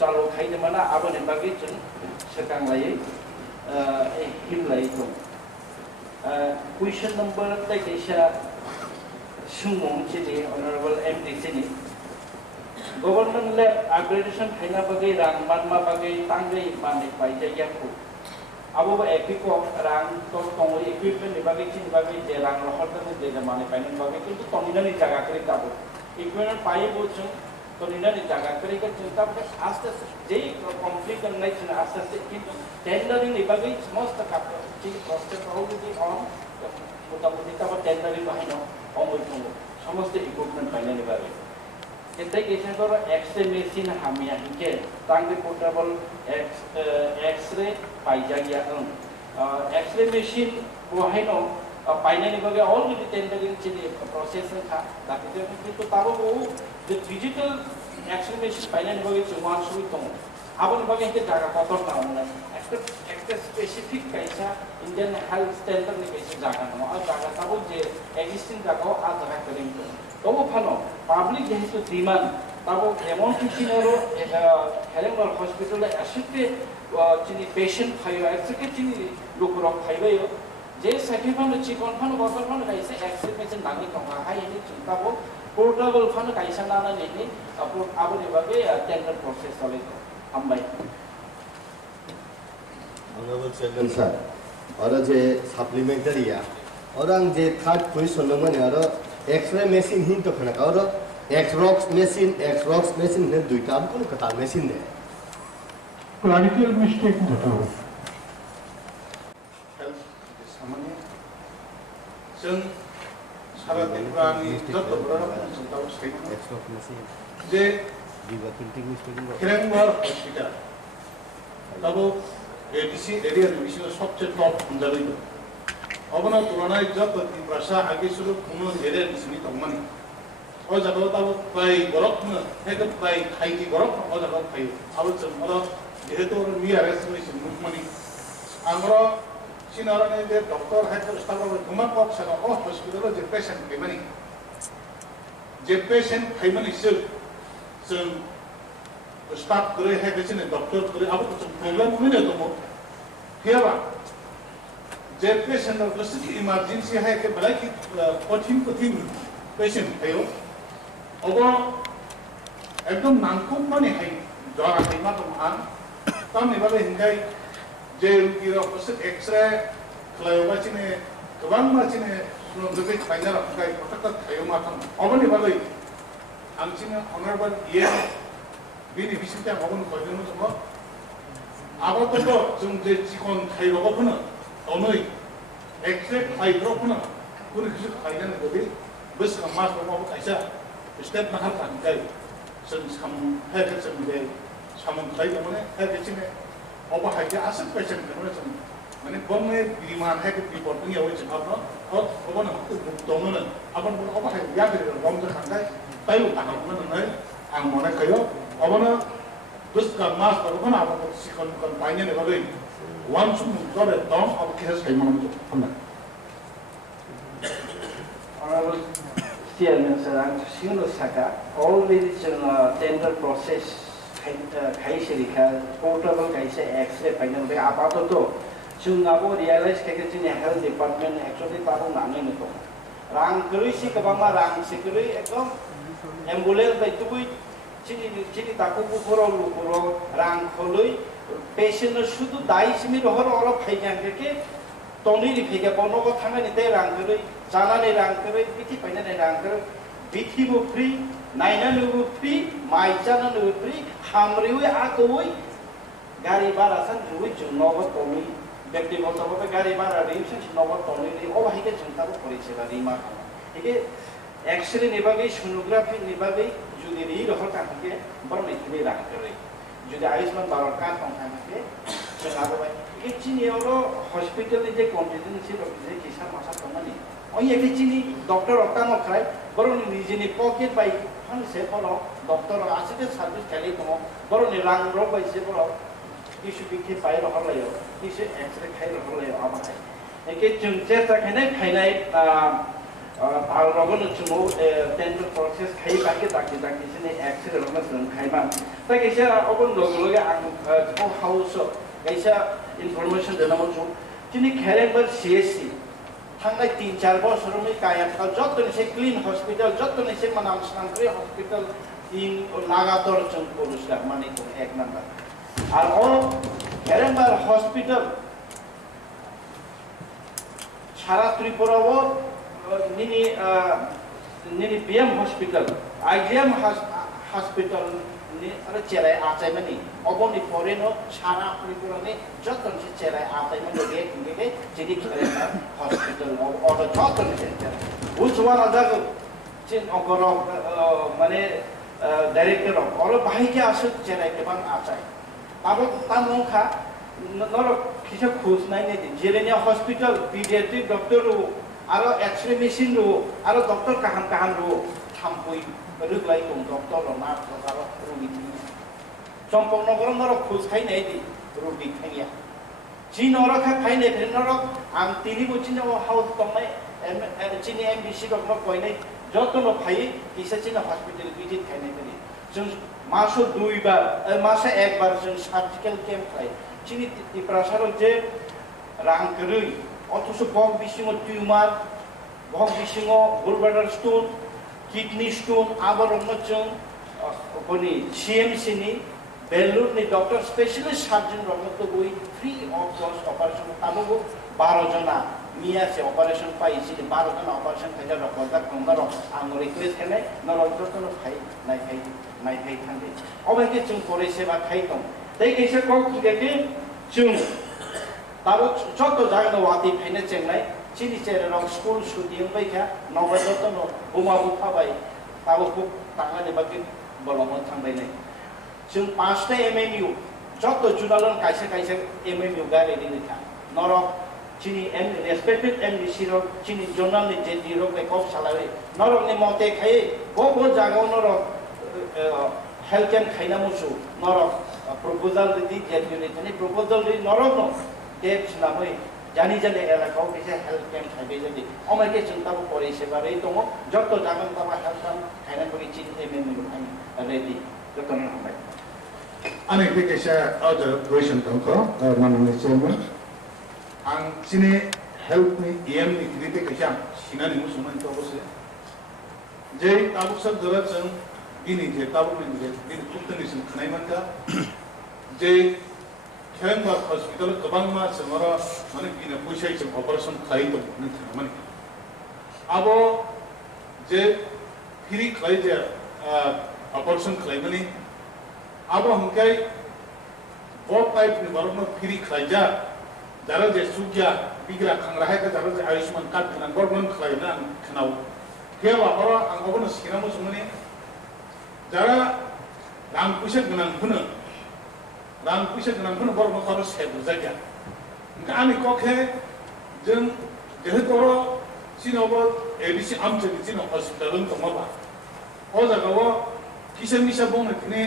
चालू खायनो मोना आबादनि बागै जों सोखांलायै हिमलायै दं कुइसन नम्बर जायखिया सोंमों चिनि अनरेबल एमडी चिनि गभर्नमेंट लेब अपग्रेडेशन खायना बागै रां मानमा बागै तांगै माने बायजायाखौ अब एपिको रां तो तंग इक्विपमेंट नि बागै चिनि बागै जे रां रखरदों जे माने बायनो बागै किन्तु तंगिनानि जागा करे दाबो इक्विपमेंट पाइबो जों तंगिनानि जागा करे के चिंता बागै आस्ते आस्ते जे कंप्लीट करनाय चिन आस्ते आस्ते किन्तु टेंडरिंग नि बागै समस्त काप चिनि प्रोसेस अलरेडी ऑन मोटामोटी तब टेंडरिंग बाहायनो अमल दङ समस्त इक्विपमेंट बायनायनि बागै किन्तु केसन कर एक्सरे मेशिन हामिया हिके तांगे पोर्टेबल एक्सरे पाइजागिया एक्सरे मेशिन बहायनो पाइनायनि बागै अलरेडी टेंडरिंग चिनि प्रोसेस खा दाखिते किन्तु ताबो जो डिजिटल एक्सरे मेशिन पाइनायनि बागै जों वानसुइ दङ आबोनि बागै हिके जागा कतर नावना একটা স্পেসিফিক কাইসা ইন্ডিয়ান হেলথ স্ট্যান্ডার্ড नि কাইসা জায়গা ন আর জায়গা তাবো যে এক্সিস্টিং জায়গাও আ জায়গা করে নিতো তবু ফানো পাবলিক যেহেতু ডিমান্ড তাবো এমন কিছুরও হেলেমর হসপিটালে আসিতে চিনি পেশেন্ট খাইও একসকে চিনি লোকরক খাইবাইও যে সাইকে ফানো চিকন ফানো বটল ফানো কাইসা এক্সরে মেশিন নাগি টঙ্কা হাইনি চিন্তাবো পোর্টেবল ফানো কাইসা নানা নেনি আপু আবনি ভাবে টেন্ডার প্রসেস চলে আমবাই Honorable Chairman sir, और जे सप्लीमेंटरी या और अंग जे थर्ड क्वेश्चन नंबर ने और एक्सरे मशीन हिं तो खना और एक्सरॉक्स मशीन ने दुईटा अब कौन कतार मशीन ने क्लरिकल मिस्टेक होता है सामान्य जों सारा देशनि जत बराबर संताव स्टेट एक्सरॉक्स मशीन जे विवा प्रिंटिंग मिस्टेक केरांग हॉस्पिटल तब एडीसी एरिया डिविजन सबसे टॉप अंदर अबना तुलना जब भाषा आगे शुरू खुनो एरिया डिविजन तमनी और जगह तब प्राय गरक न है तो प्राय खाई की गरक और जगह खाई अब चमरा ये तो मी आरएस में मुखमनी आंग्रो सिनारा ने जे डॉक्टर है तो स्टाफ और गुमा पॉक सका ओ हॉस्पिटल जे पेशेंट खाइमनी से स्टाफ करे है किसी ने डॉक्टर करे अब कुछ प्रॉब्लम हुई नहीं तो मो क्या बात जे पेशेंट और किसी की इमरजेंसी है कि भला की कठिन पेशेंट है यो अब एकदम नानकुम मनी है जरा है ना तो मान तब नहीं वाले हिंदाई जे की रोकस एक्सरे क्लायोबा चिने कबांग माचिने सुनो जबे फाइनल अपना प्रोटेक्टर खायो माथन अब नहीं वाले आंचिने ऑनरेबल ये बिनि बिसिमता माबोन खयनो दङ आबादथ' जों जे चिकन खाइबाबो फनो अनै एक्सरे खाइब्रो फनो कुन किसु खाइनानै गदि बस मास माबो खाइसा स्टेप नाहा थांगाय जों साम हेके जों जे सामन खाइबो माने हेके चिने अबा हाइके आसे पेशेंट माने जों माने बमने बिमान हेके रिपोर्ट नि याव जों आपनो अबन दङनो आबन अबा हाइ यागिर बम जों थांगाय ताइलो ताकामनो नै आं मने खायो अबना दुसका मास बरखना अब सिकन कन पाइने ने गई वन सुम गरे दम अब केस खाइमा न हमना Honorable Chairman sir, I'm Sino Saka. Already tender process kaise likha portable kaise X-ray final be apato chung abo realize ke chini health department actually taro nane ne to rang kri si kabama rang sikri ekdom ambulance bai tui chini taku puro rang kholoi patient শুধু 22 minute হল all Faizan के तनी रि फेके बनो थांगा नि ते रां करै जानानै रां करै बिथि फाइनानै रां करै बिथिबो फ्री नायनानैबो फ्री माइजानानैबो फ्री हामरिवै आगोवै गाड़ी भाड़ा सान जुवै जुनबो तनी व्यक्तिगतভাবে गाड़ी भाड़ा रिमसन नबो तनी रि अबाहिके जुनताबो परिसेबा रिमा एके एक्सरे निबागै सोनोग्राफी निबागै जुदि रि रहर काके बरनै थुबै रां करै যদি আয়ুষ্মান ভারত কার্ড থাকে সেভাবে এই চিনি হলো হসপিটালে যে কন্টিজেন্সি যে কিসা মাসা তমানি ওই একটি চিনি ডক্টর অকানো খাই বরং নিজেনি পকেট বাই ফানসে ফলো ডক্টর আসিতে সার্ভিস খালি দম বরং রাং রব বাইসে বড় কিছু বিখে পাই রহলায় কিছু এক্সরে খাই রহলায় আমায় একে চুনচে থাকেনে খাইনাই Tal rogon chumo dental process khai kaki taki sini X-ray rogon sun khai ma. Ta kaisa obon loge ang house kaisa information dena mo chu. Chini Kerang bar CSC. Thangai 3-4 বছর আমি কায়াম কাল যত নিছে clean hospital যত নিছে Manam সাংক্রি hospital in লাগাতার চং পুরুষরা মানে তো এক number R O Kerang bar hospital Sara ত্রিপুরাও nini BM hospital IGM hospital ni ara cherai atai mani oboni poreno sara pripurani joton se cherai atai mani ge jini Kerang hospital or joton center uswala jago chin ogoro mane director or bahike asu cherai ke bang atai abo tamongkha noro kisa khos nai ne jelenia hospital pediatric doctor aro X-ray machine ro aro doctor kaham ro thampoi ruglai tong doctor ro na aro rugi chompong nogor noro khos khai nai di rugi khaiya ji noro kha khai nai phen noro ang tini bo china o house tong nai chini MBC ro mo koi nai joto no phai kisa china hospital visit khai nai kari jung maso 2 bar mase 1 bar jung surgical camp khai chini tiprasar je rang kerui অথচ বক বিশিং tumour বক বিশিং gallbladder stone kidney stone আবার অন্যজন কোনি CMC নি বেলুর নি doctor specialist surgeon রমত বই free of cost operation তাবো 12 জনা মিয়াছে operation পাইছি 12 জনা অপারেশন খাইলা রকদা কোনরা আঙ্গ রিকোয়েস্ট কেনে নরন্তন খাই নাই খাই থাকি অবাইকে চুং করেছে বা খাইতম তাই কেসে কক গেকে চুং তারও যত জায়গা ওয়াতি ফাইনে চেংনাই চিনি চেরে রং স্কুল শুটিং বাইখা নবাই যতন বোমা বুফাবাই তাও খুব টাঙানি বাকি বলম থাংবাই নাই जों 5টা MMU যত জুনালন কাইসে MMU গারে দিখা নরক চিনি রেসপেক্টেড MDC র চিনি জোনাল নি যে দিরো কে কপ সালারে নরক নি মতে খাই বো জায়গা নরক হেলথ ক্যাম্প খাইনা মুসু নরক প্রপোজাল দি জেডিউনি তনি প্রপোজাল দি নরক টেপ নামই জানি এলাকাও কিছু হেলথ ক্যাম্প থাকবে যদি আমাকে চিন্তা করে সেবারে দङ যত জাগান তাবা হেলথ ক্যাম্প খাইনা করি চিনি MMU খাই রেডি যত না হয় Ani kekesha ada question tangko manungni chairman ang sini help ni EM ni krite kesha sinani musuman to bose je tabuk sab darat sang ini je tabuk ni je ini kuttani sin khnai manta je Kerang hospital kabang ma samara mane kina pushai sem operation khai to ni mane abo je free khai je operation khai mane अब हमके वो type ने बरनो free खाइजा जरा जे सुग्या बिग्रा खंगरा है जरा जे Ayushman card खना government खाइना Khanaw के वाहरा आंगबन सिनामो सुमने जरा रां पुसे गनां फुनो बरनो खारो सेब जाया इनका आनि कोखे जों जेहे तoro सिनोबो एडिसि आमचे दिनो हॉस्पिटल न दङबा ओ जागाव किसान मिसा बंनो थिने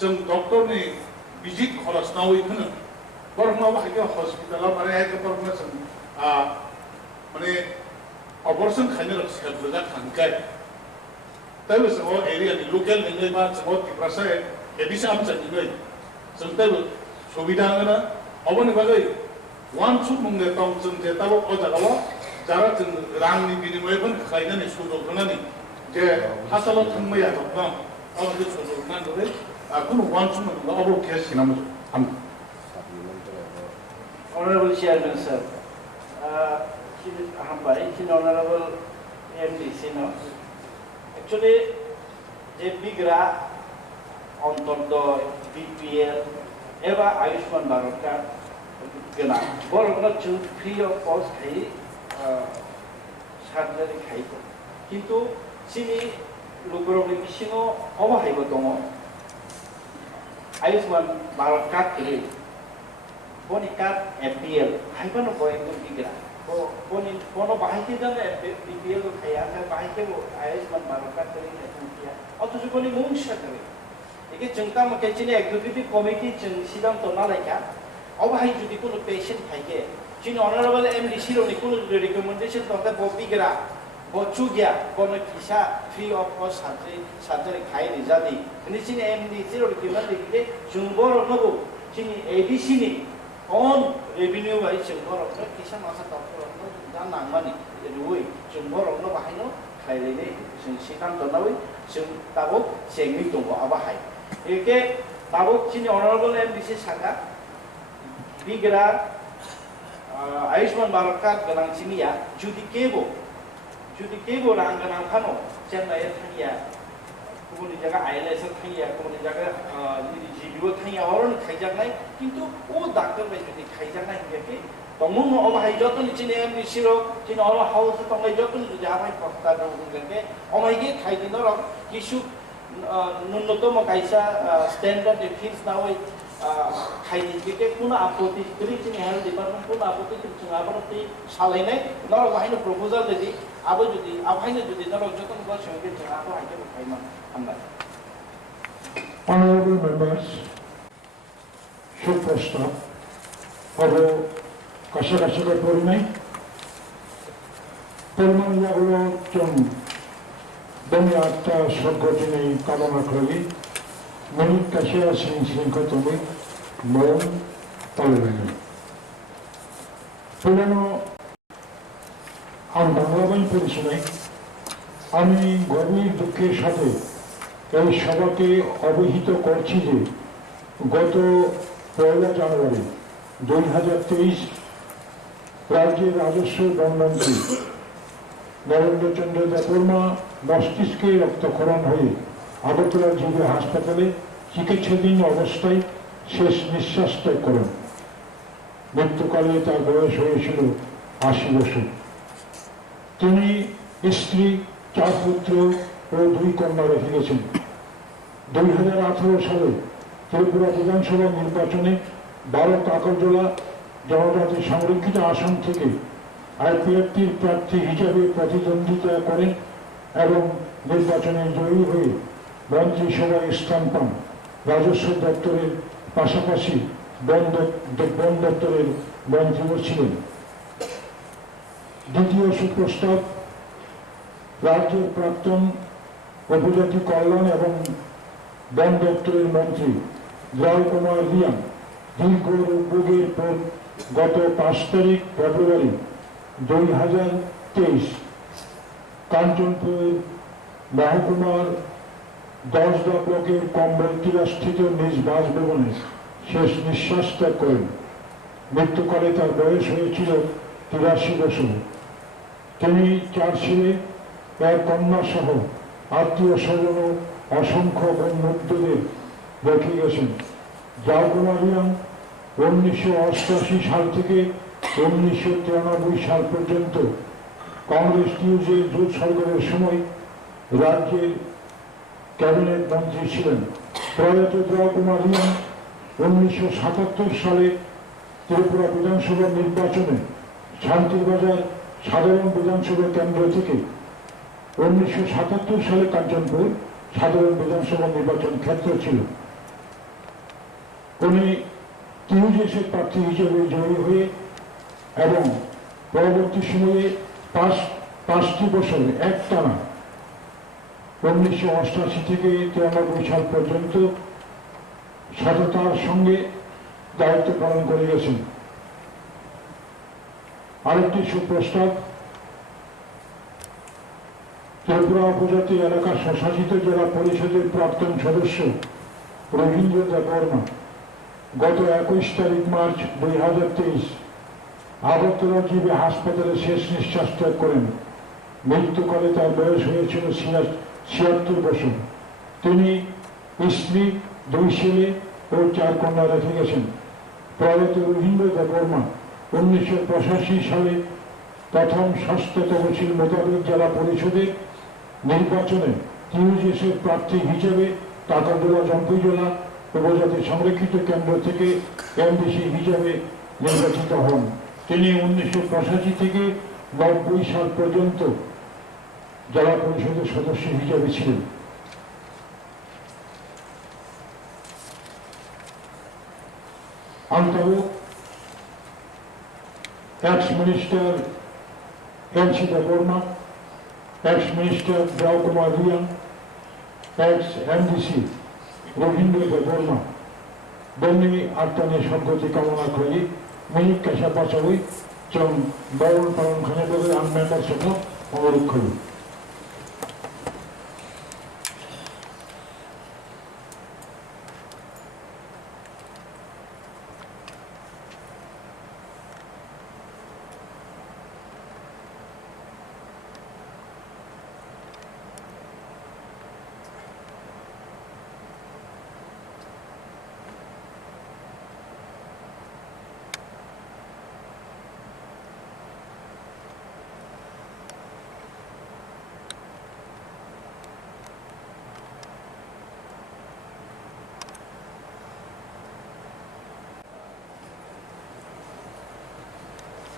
जों डॉक्टर ने विजिट खरस नावै खनो बरनो बाहाय हॉस्पिटल माने है बरनो जों माने ऑपरेशन खाने र सेबजा थांगाय तबे सो एरिया नि लोकल नि मा सो तिप्रसा एबिस आमचा नि जों तबे सुविधा गना अबनि बागै वान सुट मुंगे तंग जों जे ताबो अजागाव जारा जों रांनि बिनिमय बन खायनानि सुदो खनानि जे हासाल थांमैया दं अब जे सुदो खनानि Aku want to know about case in Honorable Chairman, sir. Honorable MDC, no. Actually, the big on the BPL, ever Ayushman Bharat gana. Borok na choose free of cost khai surgery khai. Kintu sini lugro ni kisingo oba hai botongo. Ayushman Bharat card kiri, poni card FPL, hai pano boy itu tiga, pono bahaya jangan FPL tu kaya, bahaya tu Ayushman Bharat card kiri itu dia, atau tu poni mungsa kiri. Ini jengka macam cini executive committee jeng sidang tona lagi, awak hai jadi kono patient kaya, cini honorable MDC ni kono recommendation tentang bobi kira, Bochugia, Bonakisha, free of cost surgery, Kairi Jadi, and it's in MD 0 given the Jumbor Nobu, Chini ABC, on revenue by Jumbor of Kisha Masa Doctor, Dana money, the way, Jumbor of Novahino, Kairi, Shikan Donawi, Shum Tabo, Semi to Abahai. Okay, Tabo Chini Honorable MDC Saka, Bigra, Aishman Barakat, Ganachimia, Judy Cable. Judy Cable and Ganakano, Chennai Tanya, Kumuni Jaga Islands of Tanya, Kumuni Jaga, Jibu Tanya, or Kajanai, into all doctor with the Kajanai, Tomun of Hijotan, Chinam, Shiro, in all houses of my Jotan, the Java Costa, oh my gate, Haidinor, issue Nunotomo Kaisa standard, it feels now. Haidike Puna Apoti, reaching health department, Puna Apoti, Abati, Salene, not a line of proposal that the Abudi, Abhina to the North Jotan was showing to Abu Haidam. Honorable members, Shupasta, Oro Kasaka Purime, Purman Yagolo John, Demiata Shokotini Kalamakoli, Many Kashia Sing Kotomi, Mon Tolerant. Pulano on the Roman Peninsula, Ami Gorni Duke Shate, El Shabake Obihito Korchide, Goto Pola January, 2023, Raji Rajashu Donmantri, Narendra Chandra Dapurma, Mostiske Roktokoran Hoy. Agartala GB হাসপাতালে চিকিৎসাধীন অবস্থায় শেষ নিঃশ্বাস ত্যাগ করেন। মৃত্যুকালে তার বয়স হয়েছিল ৮০ বছর। তিনি স্ত্রী, ৪ পুত্র ও ২ কন্যা রেখে গেছেন। ২০১৮ সালে ত্রিপুরা বিধানসভা নির্বাচনে ১২ কাকরজোলা জনজাতি সংরক্ষিত আসন থেকে আইপিএফটির প্রার্থী হিসাবে প্রতিদ্বন্দ্বিতা করেন এবং নির্বাচনে জয়ী হয়ে মন্ত্রিসভায় স্থান পান। রাজস্ব দপ্তরের পাশাপাশি বন দপ্তরের মন্ত্রীও ছিলেন। দ্বিতীয় সুপ্রস্তাব রাজ্যের প্রাক্তন উপজাতি কল্যাণ এবং বন দপ্তরের মন্ত্রী জয় কুমার রিয়াং দীর্ঘ রোগের পর গত ৫ তারিখ ফেব্রুয়ারি ২০২৩ কাঞ্চনপুর মহকুমার ১০ ব্লকের কম্বলটিলাস্থিত নিজ বাসভবনে শেষ নিঃশ্বাস ত্যাগ করেন। মৃত্যুকালে তার বয়স হয়েছিল ৮৩ বছর। তিনি ৪ ছেলে, ১ কন্যা সহ আত্মীয় স্বজন ও অসংখ্য বন্ধুদের রেখে গেছেন। জাওকুমারিয়াং ১৯৮৮ সাল থেকে ১৯৯৩ সাল পর্যন্ত কংগ্রেস টিউজের জোট সরকারের সময় রাজ্যের ক্যাবিনেট মন্ত্রী ছিলেন। প্রয়াত জাওকুমারিয়াং ১৯৭৭ সালে ত্রিপুরা বিধানসভা নির্বাচনে শান্তিবাজার সাধারণ বিধানসভা কেন্দ্র থেকে ১৯৭৭ সালে কাঞ্চনপুর সাধারণ বিধানসভা নির্বাচন ক্ষেত্র ছিল। উনি টিউজেসের প্রার্থী হিসেবে জয়ী হয়ে এবং পরবর্তী সময়ে ৫টি বছর একটানা ১৯৮৮ থেকে ৯৩ সাল পর্যন্ত সততার সঙ্গে দায়িত্ব পালন করে গেছেন। আরেকটি সুপ্রস্তাব ত্রিপুরা উপজাতি এলাকা স্বশাসিত জেলা পরিষদের প্রাক্তন সদস্য রবীন্দ্র দেববর্মা গত ২১ তারিখ মার্চ ২০২৩ আগরতলা জিবি হাসপাতালে শেষ নিঃশ্বাস ত্যাগ করেন। মৃত্যুকালে তার বয়স হয়েছিল ৭৬ বছর। তিনি স্ত্রী, ২ ছেলে ও ৪ কন্যা রেখে গেছেন। প্রয়াত রবীন্দ্র দেববর্মা ১৯৮৫ সালে প্রথম ষষ্ঠ তহসিল মোতাবেক জেলা পরিষদের নির্বাচনে টিউজেসের প্রার্থী হিসেবে টাকাডোলা জম্পুজোলা উপজাতি সংরক্ষিত কেন্দ্র থেকে এমডিসি হিসেবে নির্বাচিত হন। তিনি ১৯৮৫ থেকে ৯০ সাল পর্যন্ত জেলা পরিষদের সদস্য হিসেবে ছিলেন। আন্তর্জাতিক ex-minister N.C. Deborma, ex-Minister Kumar Riang, ex-MDC Rohingya Burma, Demi Artani Shogoti Kamana Koi, Mini Kashapasawi, Chong Baul Paran Khanabari and members of Orukhu.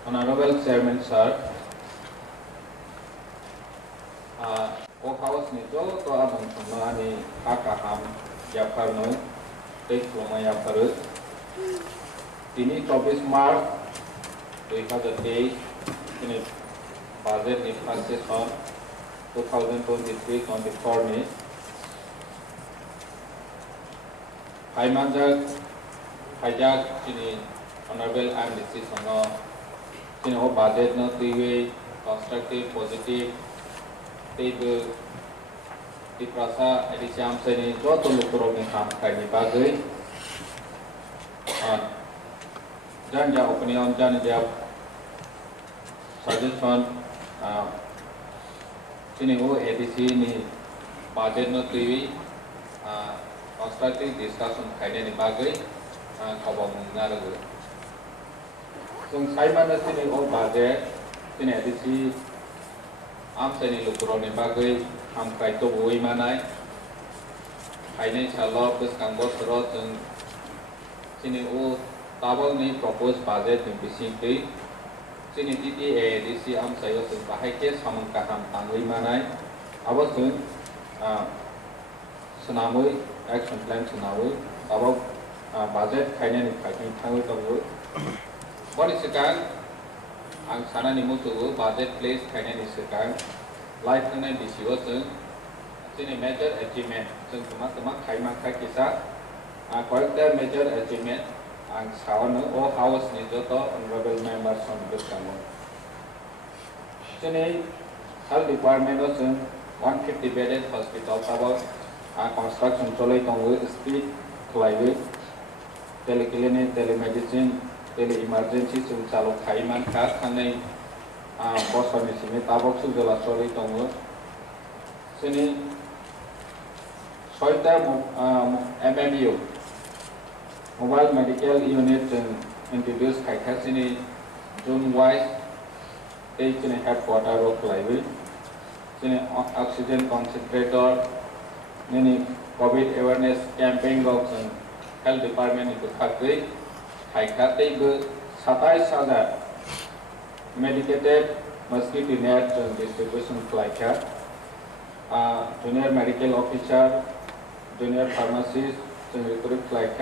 Honorable Chairman Sir, House ni to abang sama ni akaham yaparno take loma yaparu. Tini 24 March 2023 ini budget ni session 2023-24 ni Hajak ini Honorable MDC Songo ini budget no three-way constructive positive table di prasa edisi amsa ini joto lukuro ni ham kai bagai dan ya opinion dan dia suggestion sini edisi ini budget no three-way constructive discussion kai ni bagai kau mengaruh Sung Simon sini budget sini edisi amsa ni lukuro ni bagai am kai to boi manai aine chalo bus kangbo sro sung sini tabal ni propose budget ni bising ti sini titi edisi amsa yo sung bahai ke samang kaham tangui manai abo sung senamui action plan senamui abo budget kaine ni kai tangui to What is sekarang? Ang sana ni mutu budget place kaine ni sekarang life ni disiwa sung sini major achievement sung teman-teman kaima kisah quarter major achievement ang sawan house ni joto honorable members on this kamu sini health department sung 150 bedded hospital tabak construction cholai tonggu speed climbing teleclinic telemedicine tele emergency sung calo kaiman khas kanai bos ni sini tabok su jala soli tongo sini soita MMU mobile medical unit introduce kai khas sini zone wise take sini headquarter of library sini oxygen concentrator nini covid awareness campaign of health department itu khakri Haikate be 27,000 medicated mosquito net distribution like junior medical officer, junior pharmacist, recruit like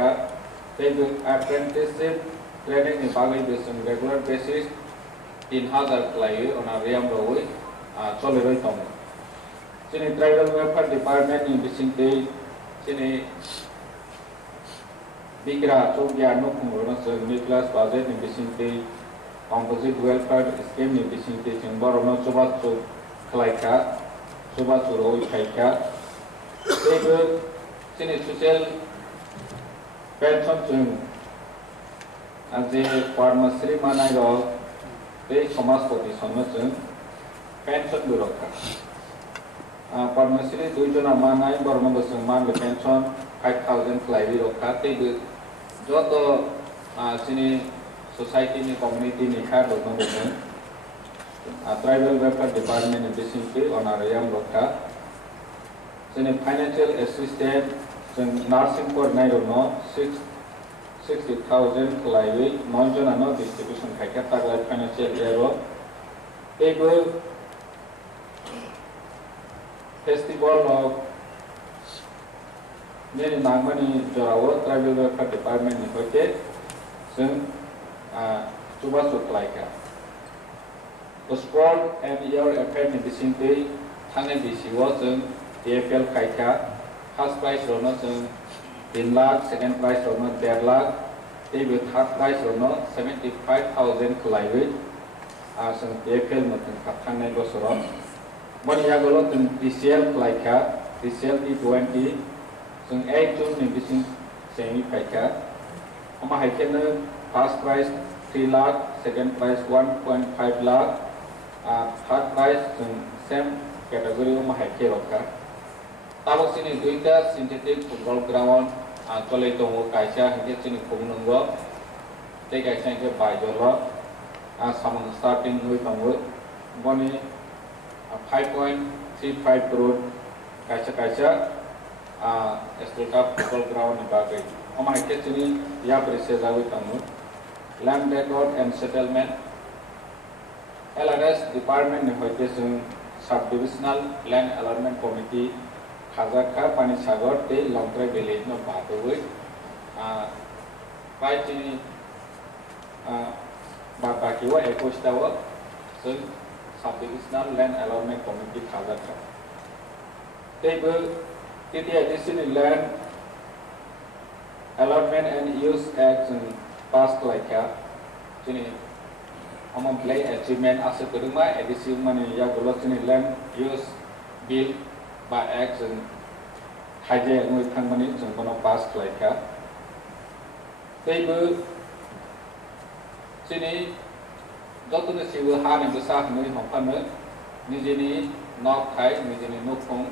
they do apprenticeship training in regular basis in hazard like on a ream road tolerate on. Sini tribal welfare department in Bising sini Bigra Chogya no Kumurna Nicholas budget in Bisinte composite welfare scheme in Bisinte Chimbarono Chobatsu Klaika Chobatsu Kaika they sini social pension chung as a pharmacy manai they Samaspoti Sonachun pension buroka pharmacy Dujana Manai Bormabasung Man pension 5,000 Klavi Roka they joto sini society ni community ni khar lo no bon tribal welfare department in Bisingke onariam lokha sini financial assistance nursing for nai no 60,000 klaiwe non no distribution khaika tagla financial year ro ego festival of Nini nangmani jorawo tribal welfare department ni hoite sung coba supply ka. The sport and year affair ni Bisingte थांनाय बिसिआव जों AFL खायखा first prize रनो जों 3 lakh second prize रनो 1.5 लाख तेबो third prize रनो 75,000 खलायबै जों AFL मोथों थांनाय बोसोराव बनि आगोलाव जों DCL खलायखा DCL T20 जों 8 जून नि बिसिं सेमि खायखा अमा हायखेनो first prize 3 lakh second prize 1.5 lakh third prize जों सेम कैटेगरी में हायखे रखा ताबसिनी दुईटा सिंथेटिक फुटबल ग्राउंड चले दङ कायसा हिंगे चिनि खुंनंगो ते कायसा हिंगे बायजल सामन स्टार्टिंग नुइ दङ बनि 5.35 करोड़ कायसा कायसा एस्टेटा फुटबल ग्राउंड बागै अमा हायखे चिनि या प्रेसे जाबै दङ land record and settlement LRS department ने होते जों sub divisional land allotment committee खाजाखा पानी सागर ते लंग्रे विलेज न बादोवै पाइचिनी बाकिवा 21 ताव जों sub divisional land allotment committee खाजाखा तेबो तिति additional land allotment and use act जों पास खालायखा जोंनि हम प्ले अचीवमेंट आसे कदमा एडिसिव माने या गलसनि लैंड यूज बिल बा एक्ट जों हाइजे नुइ थांमानि जों कोन पास खालायखा तेबो जोंनि जतने सिबो हानि गोसा हनै हमफानो निजेनि नक थाय निजेनि नखं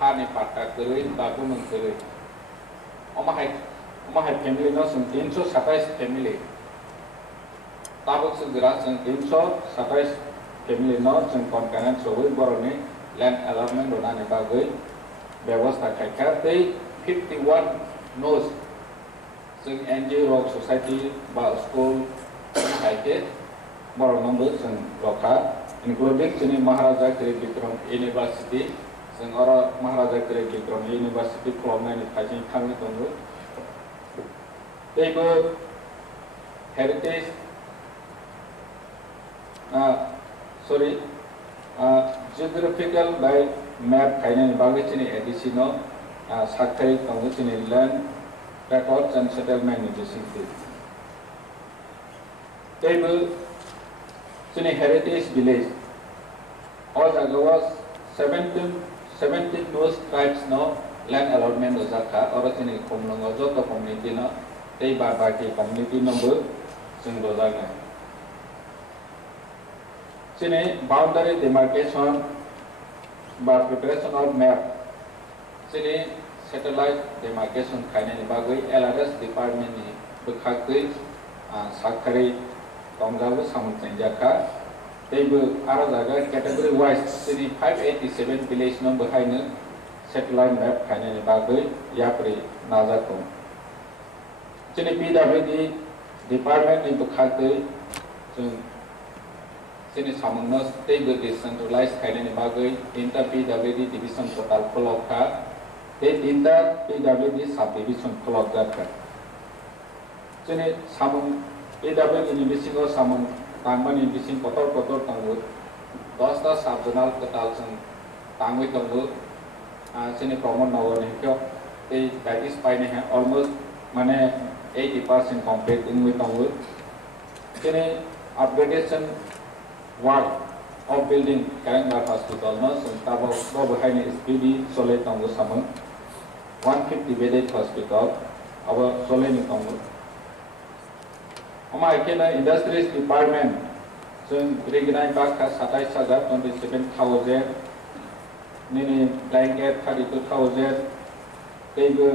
हानि पाटा करै बा गुमन करै अमाहाय फैमिली न जों 327 फैमिली ताबक से ग्रा जों 327 फैमिली न जों कनकारेंट सबै बरनि लैंड अलॉटमेंट होनानै बागै व्यवस्था खायखा तै 51 नोस जों एनजीओ रक सोसाइटी बा स्कूल खायखे बरनंबो जों रखा इंक्लूडिंग जोंनि महाराजा गिरी बिक्रम यूनिवर्सिटी जों अर महाराजा गिरी बिक्रम यूनिवर्सिटी खुलामनायनि थाखाय थांनो दङ तेबो हेरिटेज geographical by map खायनायनि बागै जोंनि एडिशनो साख्रि दङ जोंनि लैंड records and settlement नि बिसिंथि तेबो जोंनि हेरिटेज विलेज अ जागायाव 17 नोस ट्राइब्स न लैंड अलॉटमेंट जाखा और जोंनि कमलंग जत कम्युनिटी न तै बाकी कम्युनिटी नबो जों दजानाय जोंनि बाउंडारी डिमार्केशन बा प्रिपरेशन ऑफ मैप जोंनि सैटेलाइट डिमार्केशन खायनायनि बागै LRS डिपार्टमेंट नि बखागै साख्रि दंजाबो सामन जाखा तैबो आरो जागा कैटेगरी वाइज जोंनि 587 विलेज न बहायनो सैटेलाइट मैप खायनायनि बागै याप्रि नाजाखौ जोंनि PWD डिपार्टमेंट नि बखागै जों जोंनि सामन तैबो डिसेंट्रलाइज खायनायनि बागै 3टा PWD डिविजन टोटल खलखा ते 3टा PWD सब डिविजन खलक जाखा जोंनि सामन PWD नि बिसिङाव सामन तांमानि बिसिङ कतर तांगो 10टा सब जोनल टोटल जों तांगै दंगो जोंनि प्रमोट नगरनिखौ ते डाइटिस पाइने है अलमोस्ट माने 80% कंप्लीट इन with दंगो जोंनि upgradation wall of building Kerang hospital no जों ताबो बहायनि SPD सोले दंगो सामन 150 bedded hospital अब सोलेनि दंगो हमारे के ना इंडस्ट्रीज डिपार्टमेंट जों रेगनाय बाका 27,000 निनी ब्लैंकेट 32,000 तेबो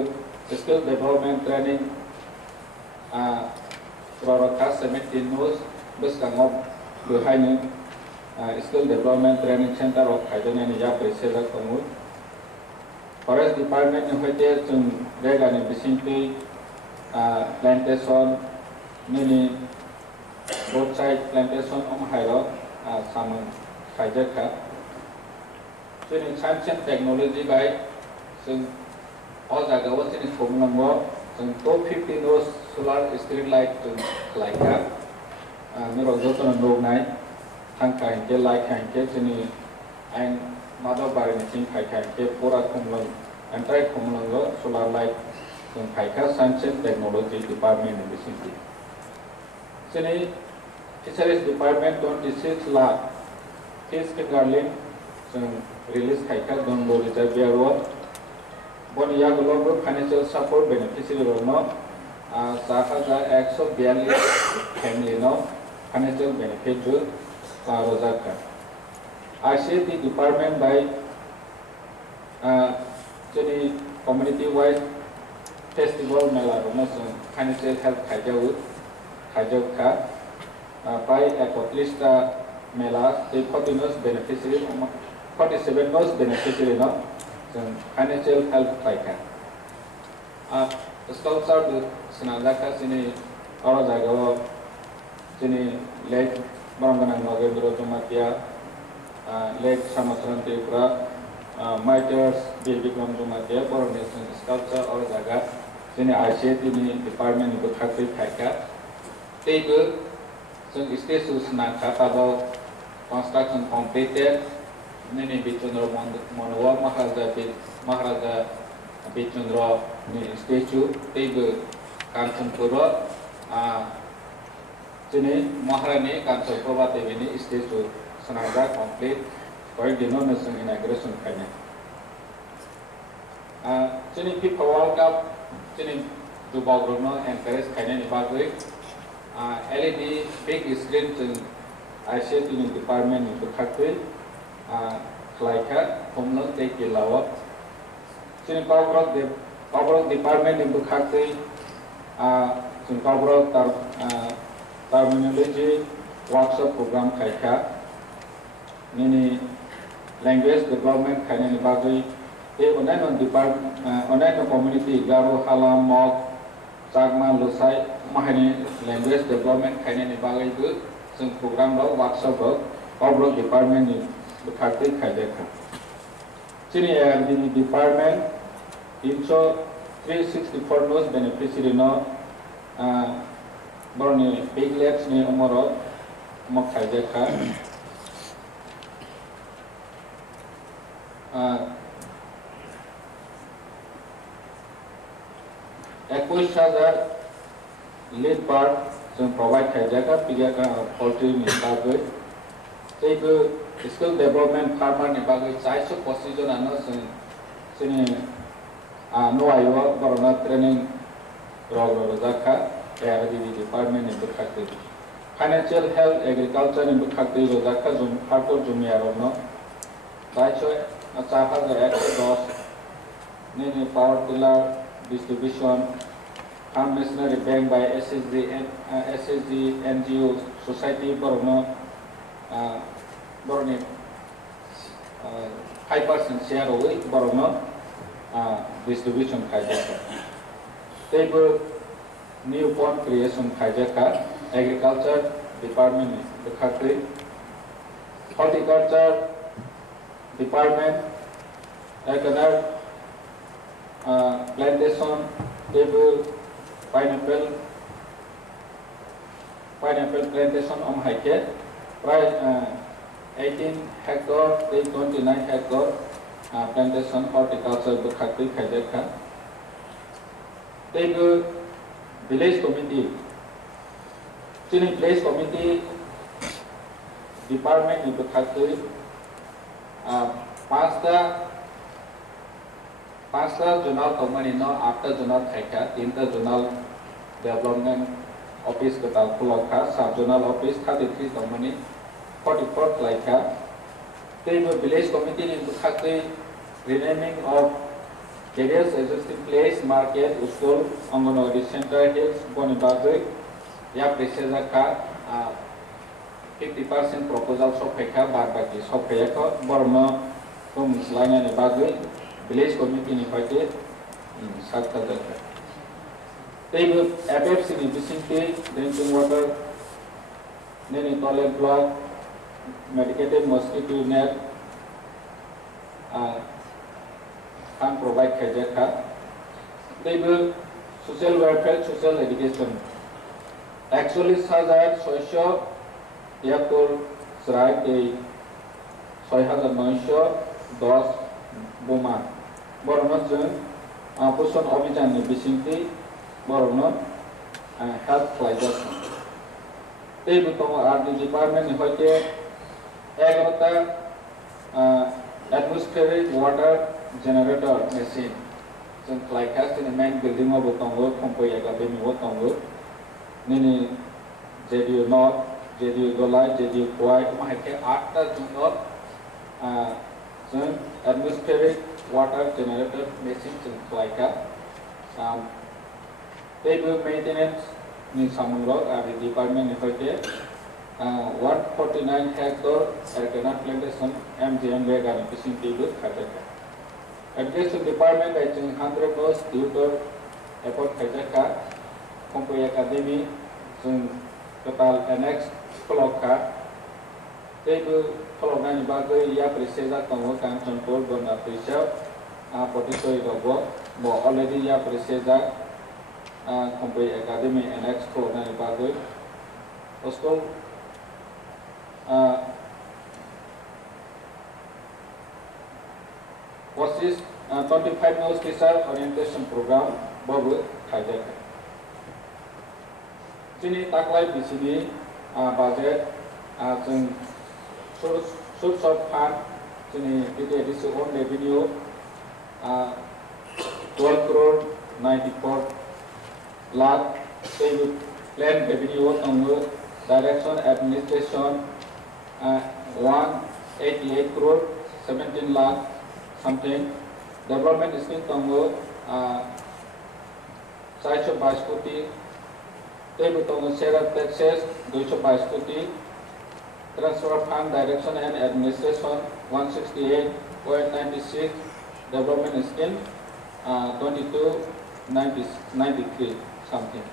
स्किल डेवलपमेंट ट्रेनिंग प्रॉडक्ट 17 नोस बसगाङाव बहायनो skill development training centre of खायजनायनि या प्रेसेजा दङ फरेस्ट डिपार्टमेंट नि होते जों रेगानि बिसिंथि प्लांटेशन निनी रोड साइड प्लांटेशन हायरो सामन खायजाखा जोंनि साइंस एंड टेक्नोलॉजी बाय जों अ जागायाव जोंनि समनांगौ जों 250 नोस सोलार स्ट्रीट लाइट जों लाइका निरजतन नोगनाय थांखा हिंके लाइट हिंके जोंनि आइन Mother Barinaching Kaika, Pora Kumlang, and Try Kumlanga, Solar Light, Kaika, Science and Technology Department in the city. Sini, Fisheries Department 26 lakh, Fish Garland, release Kaika, Dongo Reservoir Road, Bonia Global Financial Support Beneficiary or no, Sahaza Acts of Bialy Family no, Financial Benefit to Rozaka. I see the department by community-wise festival Mela Financial Health Kajauka by accomplished Mela, the 40 beneficiary, 47 most beneficiary no, financial health Kaika. Scouts are the Sanadaka Sini Orazago, Sini Lake Barangan November Tomatia, Lake Samatran Tripura, Miters, Baby Tomatia, Coronation Sculpture Orazaga, Sini Asheti Department of Factory Kaika. They do some stations Naka about construction completed, many Bichundra Monova Maharaja Bichundra statue, they do Kansanpura, Jini Maharani Kansanpura Devini statue, Sanaga complete, quite denomination inauguration. Jini people World Cup, Jini Dubagruno and Paris Canyon Bagway, LED big screen in ICT department in the factory, Klaika, Homeland Take Lawa, Jini Power department in the factory, Power terminology workshop program Kaika, Nini language development Kainan Bagui, Onan department, Onan community, Garo, Hala, Mok, Sagma, Lusai, Mahani language development Kainan Bagui, some program workshop Power department in the factory Kaika. Senior the department, Incho 364 knows beneficiary no. Borne big labs ni umoro Mokhaijaka. Equishazar lead part some provide Kaijaka, Pigaka, poultry Nibagwe. Take skill development farmer Nibagwe, size of position and no singing no Iowa, Borona training Rozaka. The department in the factory. Financial health, agriculture in the factory, Rozaka, Harpo Jumiarono, Daicho, Asaha, the Exodus, Nini Power Tiller, Distribution, Farm Machinery Bank by SSG NGO, Society Borno, Borni, 5% share away, Borno, Distribution Kajaka. Table new pond creation Kajaka, agriculture department the factory, horticulture department, plantation, table, pineapple plantation on Haike, price 18 hectare, 29 hectare, plantation horticulture the factory Kajaka. Table village committee, Chini village committee department in the factory, Pasta Journal Company no after Journal Theka, Inter Journal Development Office Katal Pulaka, Sub Journal Office 33 Company, 44th Laika, they were village committee in the factory, renaming of various existing place, market, school, Anganwadi Center, Hills, Bonibagwe, Ya Presezaka, 50% proposal of Peka, Barbaki, Sopeka, Borno, from Slanga Nibagwe, village committee invited in Sakta. They will ababs in vicinity, drinking water, then toilet block, medicated mosquito net, can provide Kajaka. They will social welfare, social education. Actually, Sazar, Soisho, Yakul, Srai, Soihaza Noisho, 10 boma borno जों poson abhijan ni bisingti borno help khlaijak tei butong RD department ni hoite 11ta atmospheric water generator machine जों khlaika sini main building o butongo khompoi academy o tongo nini JDU North JDU Dolai JDU Kuwait mahake 8ta junot जों atmospheric water generator machine जों khlaika table maintenance ni samungrok RD department ni hoite 149 hectare erkenat plantation MWKTHANG ni bising table khaijaka education department ai जों 100 nos tutor effort khaijaka khompoi academy जों total annex kolokka table koloknani bagoi ya preseza tongo kanchonpur bonna prisa potisoi rogo bo already ya preseza khompoi academy annex koloknani bagoi osko what is 25 nos teacher orientation program bobu khaijaka sini taklai bisini budget जों source of fund sini DTADC own revenue 12 crore 94 lakh table plan revenue tongo direction administration 188 crore 17 lakh something development scheme tongo 422 koti table tongo share of taxes 222 koti transfer fund direction and administration 168.96 development scheme 2293 something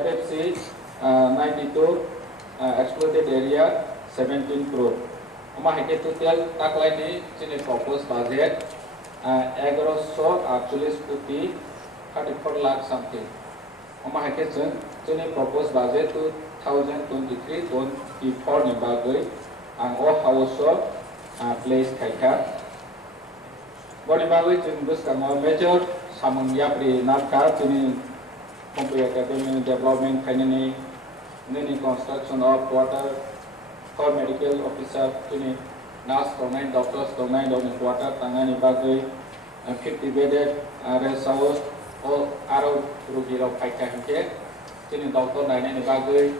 FFC 92 exploited area 17 crore ama heke total taklai ni chini proposed budget 1148 koti 34 lakh something ama heke chini proposed budget 2023-24 ni bagoi ang o house place khaika boni bagoi chung buskang major samung yapri narka chini khompoi academy development khainani nini construction of water for medical officer chini nurse tongnai doctors tongnai doni water tangani bagoi 50 bedded rest house o aro rugi rok khaika hingke chini doctor nainai ni bagoi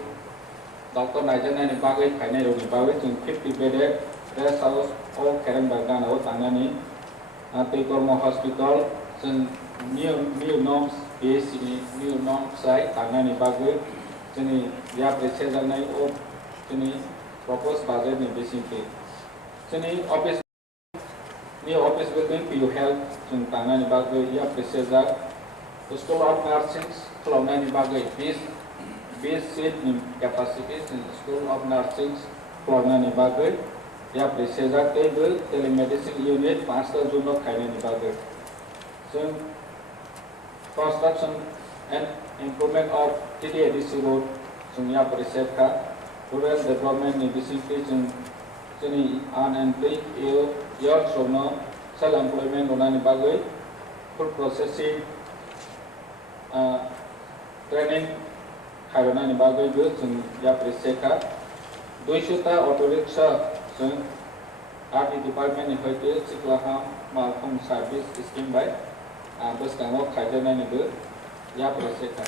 doctor naijana ni bagoi khainai rok ni bagoi chung 50 bedded rest house o Kerang bagan o tangani Tekormo hospital chung new norms BSc ni new norms sai tangani bagoi chini ya presejanai o chini proposed budget ni basically chini office building PU health chung tangani bagoi ya presejak school of nursing khlonai ni bagoi 20 seat ni capacity in school of nursing khlonai ni bagoi ya presejak table telemedicine unit 5 juno khainai ni bagoi chung construction and improvement of Ttaadc road chung ya presejka rural development ni basically chung chini unemployed youth sono self employment onani bagoi food processing training khairona ni bagoi bu chung ya presejka 200 ta auto rickshaw chung RD department ni hoite siklaham malkhung service scheme by buskangok khaidana ni bu ya presejka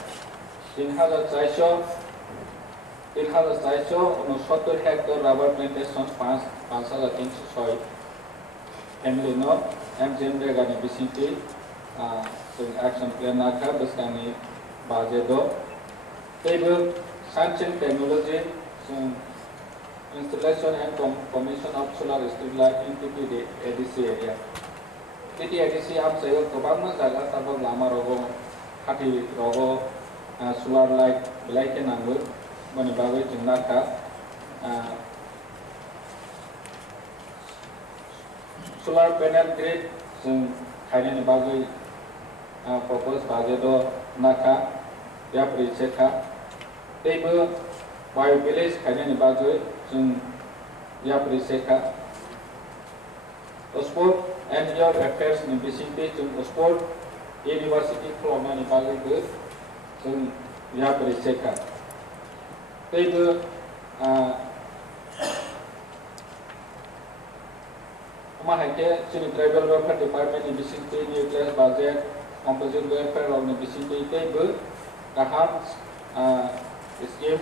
3,469 hectare rubber plantation 5,306 family no MWKTHANG ni bisingti action plan naka buskani budget do table science and technology installation and commission of solar street light in Ttaadc area Ttaadc am sayo kobang jaga tabok lama rogo hati rogo solar light belai ke nanggur bani bagoi jennaka solar panel grid जों khainani bagoi proposed budget do naka ya presejka teibo bio village khainani bagoi जों ya presejka sport and your affairs ni bisingte जों sport university खुलावनानै बागैबो जों या परिसेखा तैबो माहायके जोंनि tribal welfare department नि बिसिंते nuclear budget composite welfare नि बिसिंते तैबो गाहाम स्कीम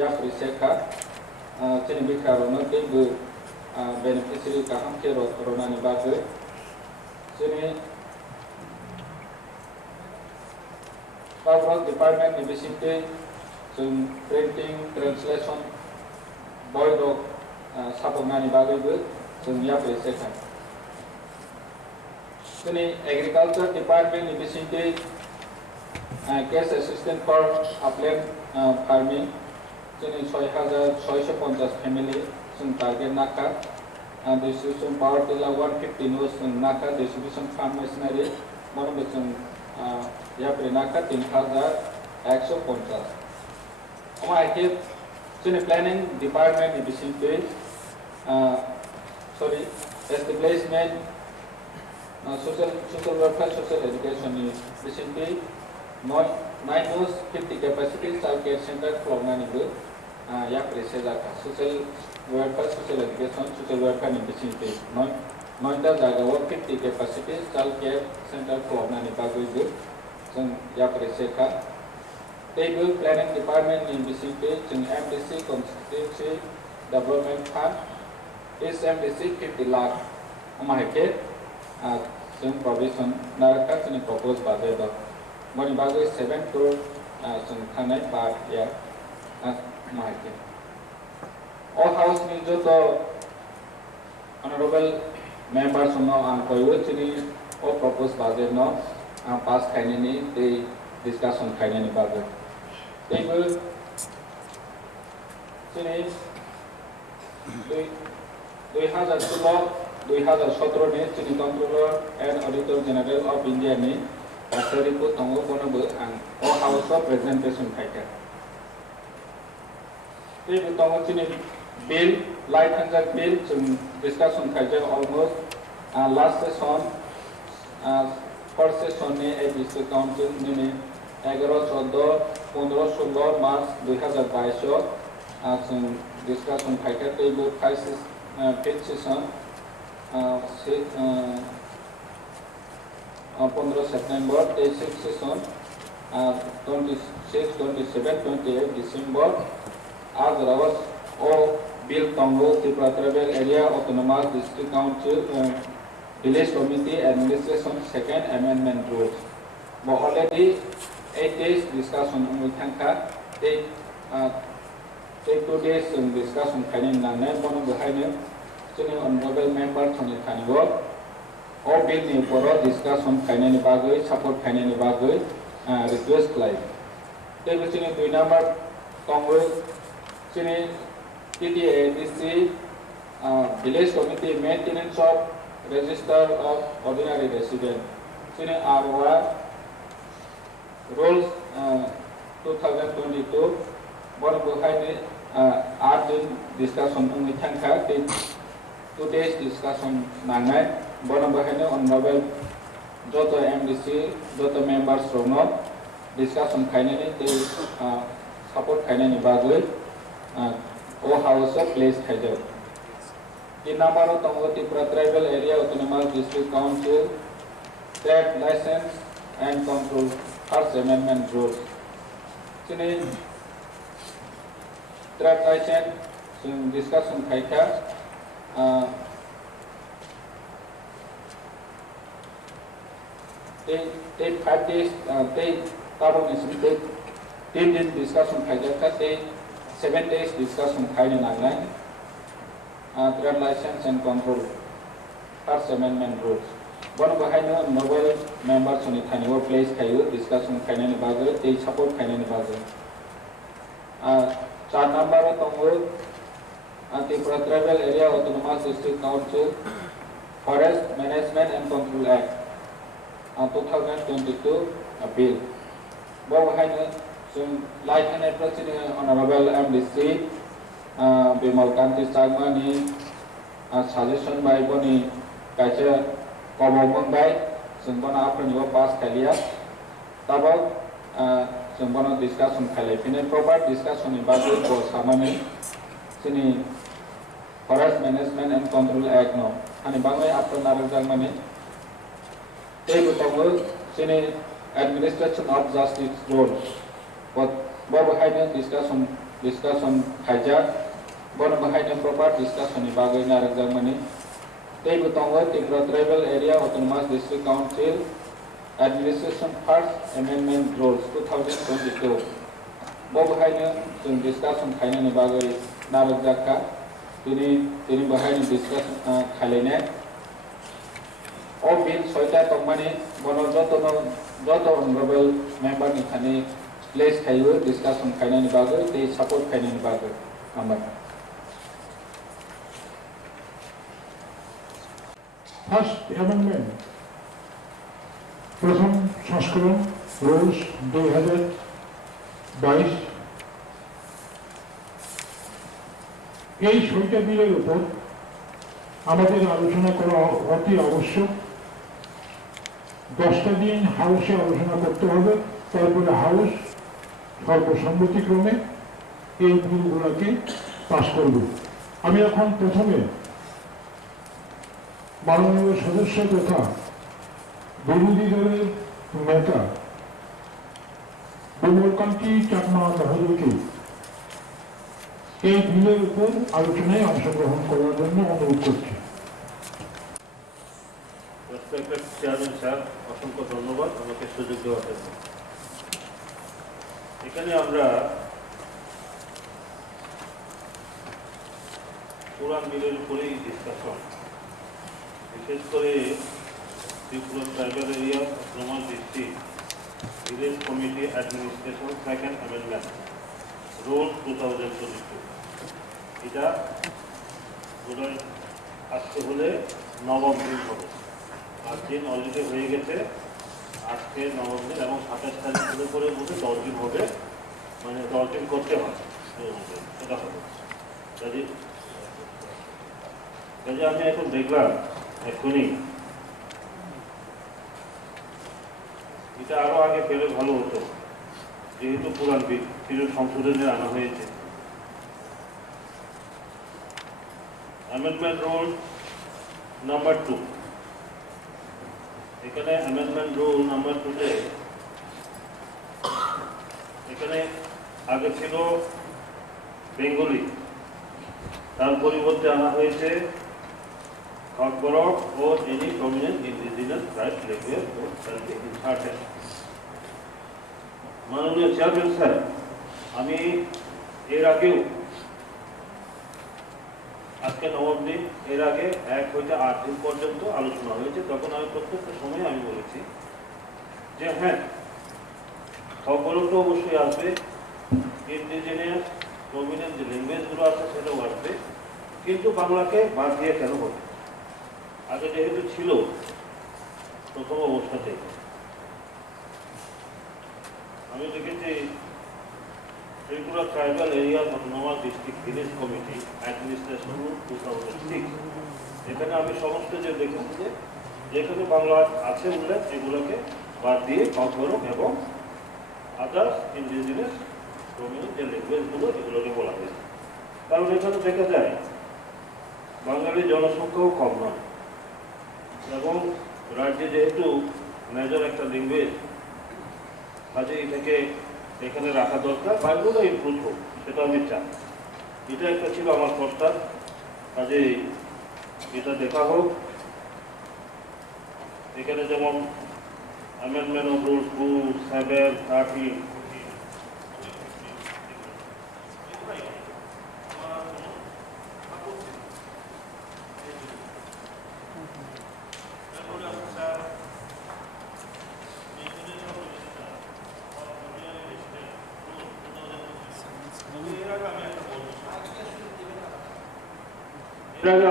या परिसेखा जोंनि बिखारावनो तैबो बेनिफिशियरी गाहाम के रनानि बागै जोंनि Government Department ni bisingte जों printing translation boy dog sabongnani bagaiबो जों या परिसेखा जोंनि Agriculture Department ni bisingte cash assistant for upland farming जोंनि 6,650 family जों target नाका distribution power tiller 150 nos जों नाका distribution farm machinery मनोबो जों या प्रेनाका 3,150 हमारे जोंनि प्लानिंग डिपार्टमेंट नि बिसिंते establishment social welfare social education नि बिसिंते 950 कैपेसिटी चाइल्ड केयर सेंटर खुलावनानैबो या प्रेसेजाका social welfare social education social welfare नि बिसिंते 9टा जायगायाव 50 कैपेसिटी चाइल्ड केयर सेंटर खुलावनानै बागैबो जों या परिसेखा तैबो प्लानिंग डिपार्टमेंट नि बिसिंते जों MDC कन्स्टिट्यूएंसी डेवलपमेंट फंड इस MDC 50 लाख हमारे जों प्रोविजन नारका जोंनि प्रपोज बाजेट मनि बागै 7 करोड़ जों थानाय बार या हमारे ऑल हाउस नि जो तो ऑनरेबल मेंबर्स नो आं कोइबो जोंनि ओ प्रपोज बाजेट नो पास खायनायनि दै डिस्काशन खायनायनि बागै तैबो जोंनि 2017 नि जोंनि controller and auditor general of India नि रिपोर्ट दङ बनोबो आं अ हाउस ऑफ प्रेजेंटेशन खायखा तैबो दङ जोंनि बिल लाइट हंजार बिल जों डिस्काशन खायजों almost last session first session ने एडमिनिस्ट्रेटिव काउंसिल ने 11, 14, 15, 16 मार्च 2022 जों डिस्काशन खायखा तैबो फिफ्थ सेशन 15 सितंबर 26 सेशन 26, 27, 28 December आज रावस ओ बिल तंगो Tripura tribal area autonomous district council Village Committee Administration Second Amendment Rules. But already 8 days discussion we can take 2 days discussion खायनो नांनाय बनो बहायनो जोंनि honorable member थनि थानिगो ओ बिल नि ऊपर discussion खायनायनि बागै support खायनायनि बागै request खालाय तेबो जोंनि 2 नम्बर तंगो जोंनि TDADC Village Committee Maintenance of Register of Ordinary Resident. Sini ROR Rules 2022. Bon buhai art discussion only thanka 2 days discussion nangai. Bon buhai ne on novel joto MDC joto members rono discussion kaine ne te support kaine ni bagui o house of place khaijau. In number of Tripura Tribal Area Autonomous District Council, trade license and control First Amendment rules. Sini trade license discussion kaika they 5 days they tabon is they 10 days discussion kaika they 7 days discussion kaina nangai. Trade license and control First Amendment rules. Bon bahayno novel members ni thaniwo place khayo discussion khainani bagoi ei support khainani bagoi 4 number tongo Tripura Tribal Area Autonomous District Council Forest Management and Control Act 2022 bill. Bon bahayno जों light होनाय प्रति honorable MDC BMWKTHANG ni suggestion by boni kaisa kobok mangbai जों बना आपनिबो पास खालिया तब जों बना discussion खालायफिनो proper discussion नि बागै को सामाने जोंनि forest management and control act नो आनि बागै आपन नारजां माने बै बतावो जोंनि एडमिनिस्ट्रेशन ऑफ जस्टिस रोल बो बाहायनो डिस्कशन खायजा बन बाहायनो प्रपार डिस्कशन नि बागै नारजां माने बै बतावो Tripura tribal area autonomous district council administration first amendment rules 2022 बो बाहायनो जों डिस्कशन खायनो बागै नारजांखा दिनै बाहायनो डिस्कशन खालायनाय ओ बिल सयता तंमानि बनो जत अनरेबल मेंबर नि खानि प्लेस खायो डिस्कशन खायनो बागै ते सपोर्ट खायनो बागै नम्बर First Amendment প্রথম সংস্করণ রুলস 2022 এই ছয়টা বিলের উপর আমাদের আলোচনা করা অতি আবশ্যক 10টা দিন হাউসে আলোচনা করতে হবে তারপরে হাউস সর্বসম্মতিক্রমে এই বিলগুলোকে পাস করবে আমি এখন প্রথমে মাননীয় সদস্য তথা বিরোধী দলের নেতা বিমলকান্তি চাকমা মহোদয়কে এই বিলের উপর আলোচনায় অংশগ্রহণ করার জন্য অনুরোধ করছি। চেয়ারম্যান স্যার অসংখ্য ধন্যবাদ আমাকে সুযোগ দেওয়ার জন্য। এখানে আমরা পুরান বিলের উপরেই ডিসকাশন, বিশেষ করে Tripura tribal area autonomous district village committee administration second amendment rule 2022 এটা বোধহয় আজকে হলে নবম দিন হবে। 8 দিন অলরেডি হয়ে গেছে, আজকে নবম দিন এবং 27 তারিখ শুরু করে মধ্যে 10 দিন হবে, মানে 10 দিন করতে হয় এটা হবে। কাজে আমি এখন দেখলাম এখনই এটা আরো আগে পেলে ভালো হতো, যেহেতু পুরান বিল কিছু সংশোধনে আনা হয়েছে। অ্যামেন্ডমেন্ট রুল নাম্বার 2, এখানে অ্যামেন্ডমেন্ট রুল নাম্বার 2-তে এখানে আগে ছিল বেঙ্গলি, তার পরিবর্তে আনা হয়েছে Kokchap or any prominent indigenous tribe language or shall be inserted. মাননীয় চেয়ারম্যান স্যার, আমি এর আগেও আজকে নবম দিন, এর আগে 1 হইতে 8 দিন পর্যন্ত আলোচনা হয়েছে। তখন আমি প্রত্যেকটা সময় আমি বলেছি যে হ্যাঁ, Kokchap তো অবশ্যই আসবে, ইন্ডিজিনিয়াস প্রমিনেন্ট যে ল্যাঙ্গুয়েজগুলো আছে সেটাও আসবে, কিন্তু বাংলাকে বাদ দিয়ে কেন হবে? আগে যেহেতু ছিল প্রথম অবস্থাতে, আমি দেখেছি Tripura tribal area autonomous district village committee administration 2006, এখানে আমি সমস্ত যে দেখেছি যে যেখানে বাংলা আছে উল্লেখ এগুলোকে বাদ দিয়ে Kokchap এবং আদার্স ইন্ডিজিনিয়াস প্রমিনেন্ট যে ল্যাঙ্গুয়েজগুলো এগুলোকে বলা হয়েছে। কারণ এখানে দেখা যায় বাঙালি জনসংখ্যাও কম নয় এবং রাজ্যে যেহেতু মেজর একটা ল্যাঙ্গুয়েজ, কাজে এটাকে এখানে রাখা দরকার, বাইরেগুলো ইমপ্রুভ হোক, সেটা আমি চাই। এটা একটা ছিল আমার প্রস্তাব, কাজে এটা দেখা হোক। এখানে যেমন অ্যামেন্ডমেন্ট অফ রুল 2, 7, 13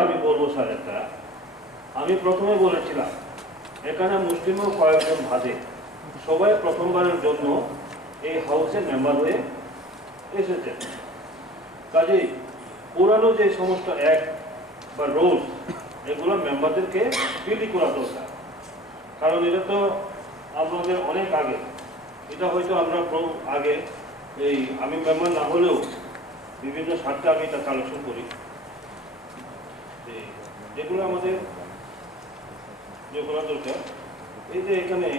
আমি বলবো স্যার, একটা আমি প্রথমে বলেছিলাম এখানে মুসলিমও কয়েকজন ভাদে সবাই প্রথমবারের জন্য এই হাউসে মেম্বার হয়ে এসেছে। কাজেই পুরানো যে সমস্ত অ্যাক্ট বা রুলস এগুলো মেম্বারদেরকে বিলি করা দরকার, কারণ এটা তো আপনাদের অনেক আগে, এটা হয়তো আমরা আগে এই আমি মেম্বার না হলেও বিভিন্ন স্বার্থে আমি এটা কালেকশন করি, যেগুলো আমাদের যে করা দরকার। এই যে এখানে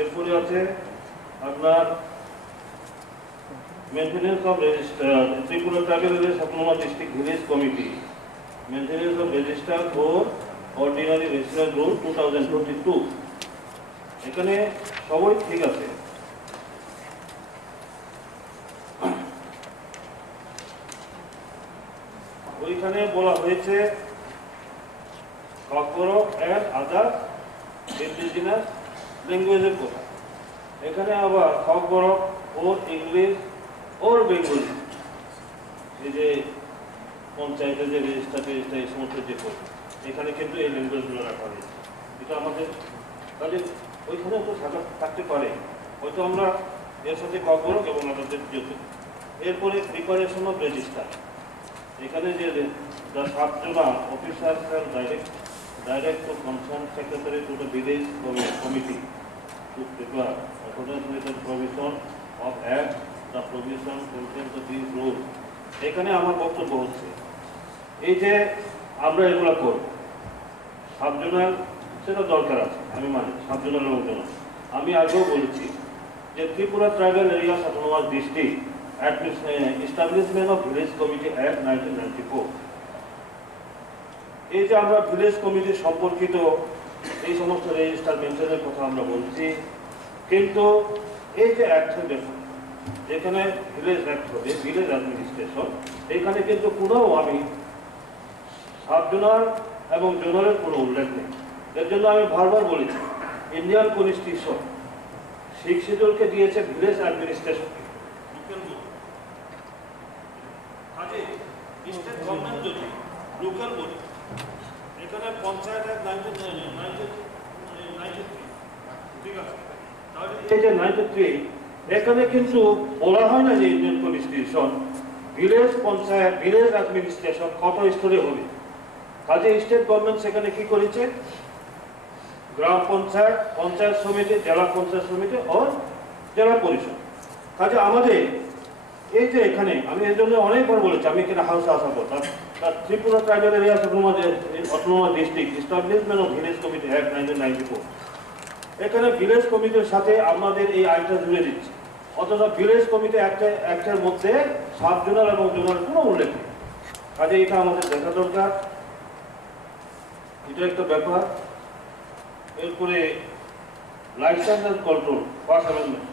এরপরে আছে আপনার maintenance of register, Tripura tribal area autonomous district village committee, maintenance of register for ordinary register rule 2022। এখানে সবই ঠিক আছে। ওইখানে বলা হয়েছে ককবরক এন্ড আদার ইন্ডিজিনাস ল্যাঙ্গুয়েজের কথা। এখানে আবার ককবরক ওর ইংলিশ ওর বেঙ্গলি, এই যে পঞ্চায়েতের যে রেজিস্টার এই সমস্ত যে করবে, এখানে কিন্তু এই ল্যাঙ্গুয়েজগুলো রাখা হয়েছে। এটা আমাদের তাহলে ওইখানে তো থাকতে পারে, হয়তো আমরা এর সাথে ককবরক এবং আমাদের যেত। এরপরে প্রিপারেশন অফ রেজিস্টার, এখানে যে the sub-zonal officer direct to concerned secretary to the village committee to prepare according with the provision of act the provision contained to these rules. এখানে আমার বক্তব্য হচ্ছে এই যে আমরা এগুলো করব, সাব-জোনাল সেটা দরকার আছে, আমি মানি সাব-জোনাল এবং জোনাল। আমি আগেও বলেছি যে Tripura tribal area autonomous district establishment of village committee act 1994, এই যে আমরা ভিলেজ কমিটি সম্পর্কিত এই সমস্ত রেজিস্টার মেনশনের কথা আমরা বলছি, কিন্তু এই যে অ্যাক্টের ব্যাপার যেখানে ভিলেজ অ্যাক্ট হবে, ভিলেজ অ্যাডমিনিস্ট্রেশন, এখানে কিন্তু কোনো আমি সাব-জোনাল এবং জোনালের কোনো উল্লেখ নেই। এর জন্য আমি বারবার বলেছি ইন্ডিয়ান কনস্টিটিউশন 6 শিডিউলকে দিয়েছে ভিলেজ অ্যাডমিনিস্ট্রেশনকে, স্টেট গভর্নমেন্ট যদি লোকাল বডি, এখানে পঞ্চায়েত অ্যাক্ট 1993, ঠিক আছে, তাহলে এই যে 93 এখানে কিন্তু বলা হয় না যে Indian constitution village panchayat village administration কত স্তরে হবে। কাজে স্টেট গভর্নমেন্ট সেখানে কি করেছে, গ্রাম পঞ্চায়েত, পঞ্চায়েত সমিতি, জেলা পঞ্চায়েত সমিতি ও জেলা পরিষদ। কাজে আমাদের এই যে এখানে আমি এর জন্য অনেকবার বলেছি, আমি এখানে হাউস আশা করতাম Tripura tribal area autonomous district establishment of village committee act 1994, এখানে ভিলেজ কমিটির সাথে আমাদের এই আইনটা জুড়ে দিচ্ছে, অথচ ভিলেজ কমিটি অ্যাক্টের মধ্যে সাব-জোনাল এবং জোনাল কোনো উল্লেখ নেই। কাজে এটা আমাদের দেখা দরকার, এটা একটা ব্যাপার। এরপরে licence and control first amendment,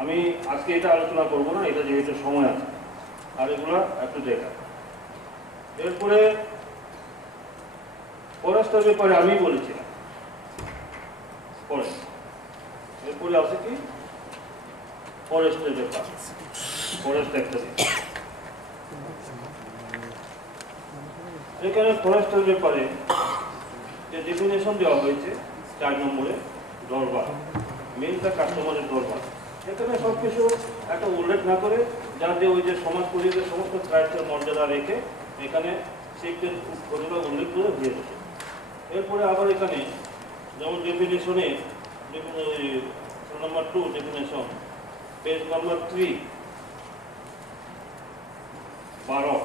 আমি আজকে এটা আলোচনা করবো না, এটা যেহেতু সময় আছে, আর এগুলো একটু দেখা। এরপরে ফরেস্টের ব্যাপারে আমি বলেছিলাম ফরেস্ট, এরপরে আছে কি ফরেস্টের ব্যাপার, ফরেস্ট একটা এখানে ফরেস্টের ব্যাপারে যে ডেফিনেশন দেওয়া হয়েছে 4 নম্বরে দরবার, মেনটা কাস্টমারের দরবার। এখানে সব কিছু একটা উল্লেখ না করে যাতে ওই যে সমাজ পরিবেশের সমস্ত ট্রাইবের মর্যাদা রেখে এখানে শিখদের ঘটনা উল্লেখ করে হয়ে গেছে। এরপরে আবার এখানে যেমন ডেফিনেশনে number 2 definition page number 3 12,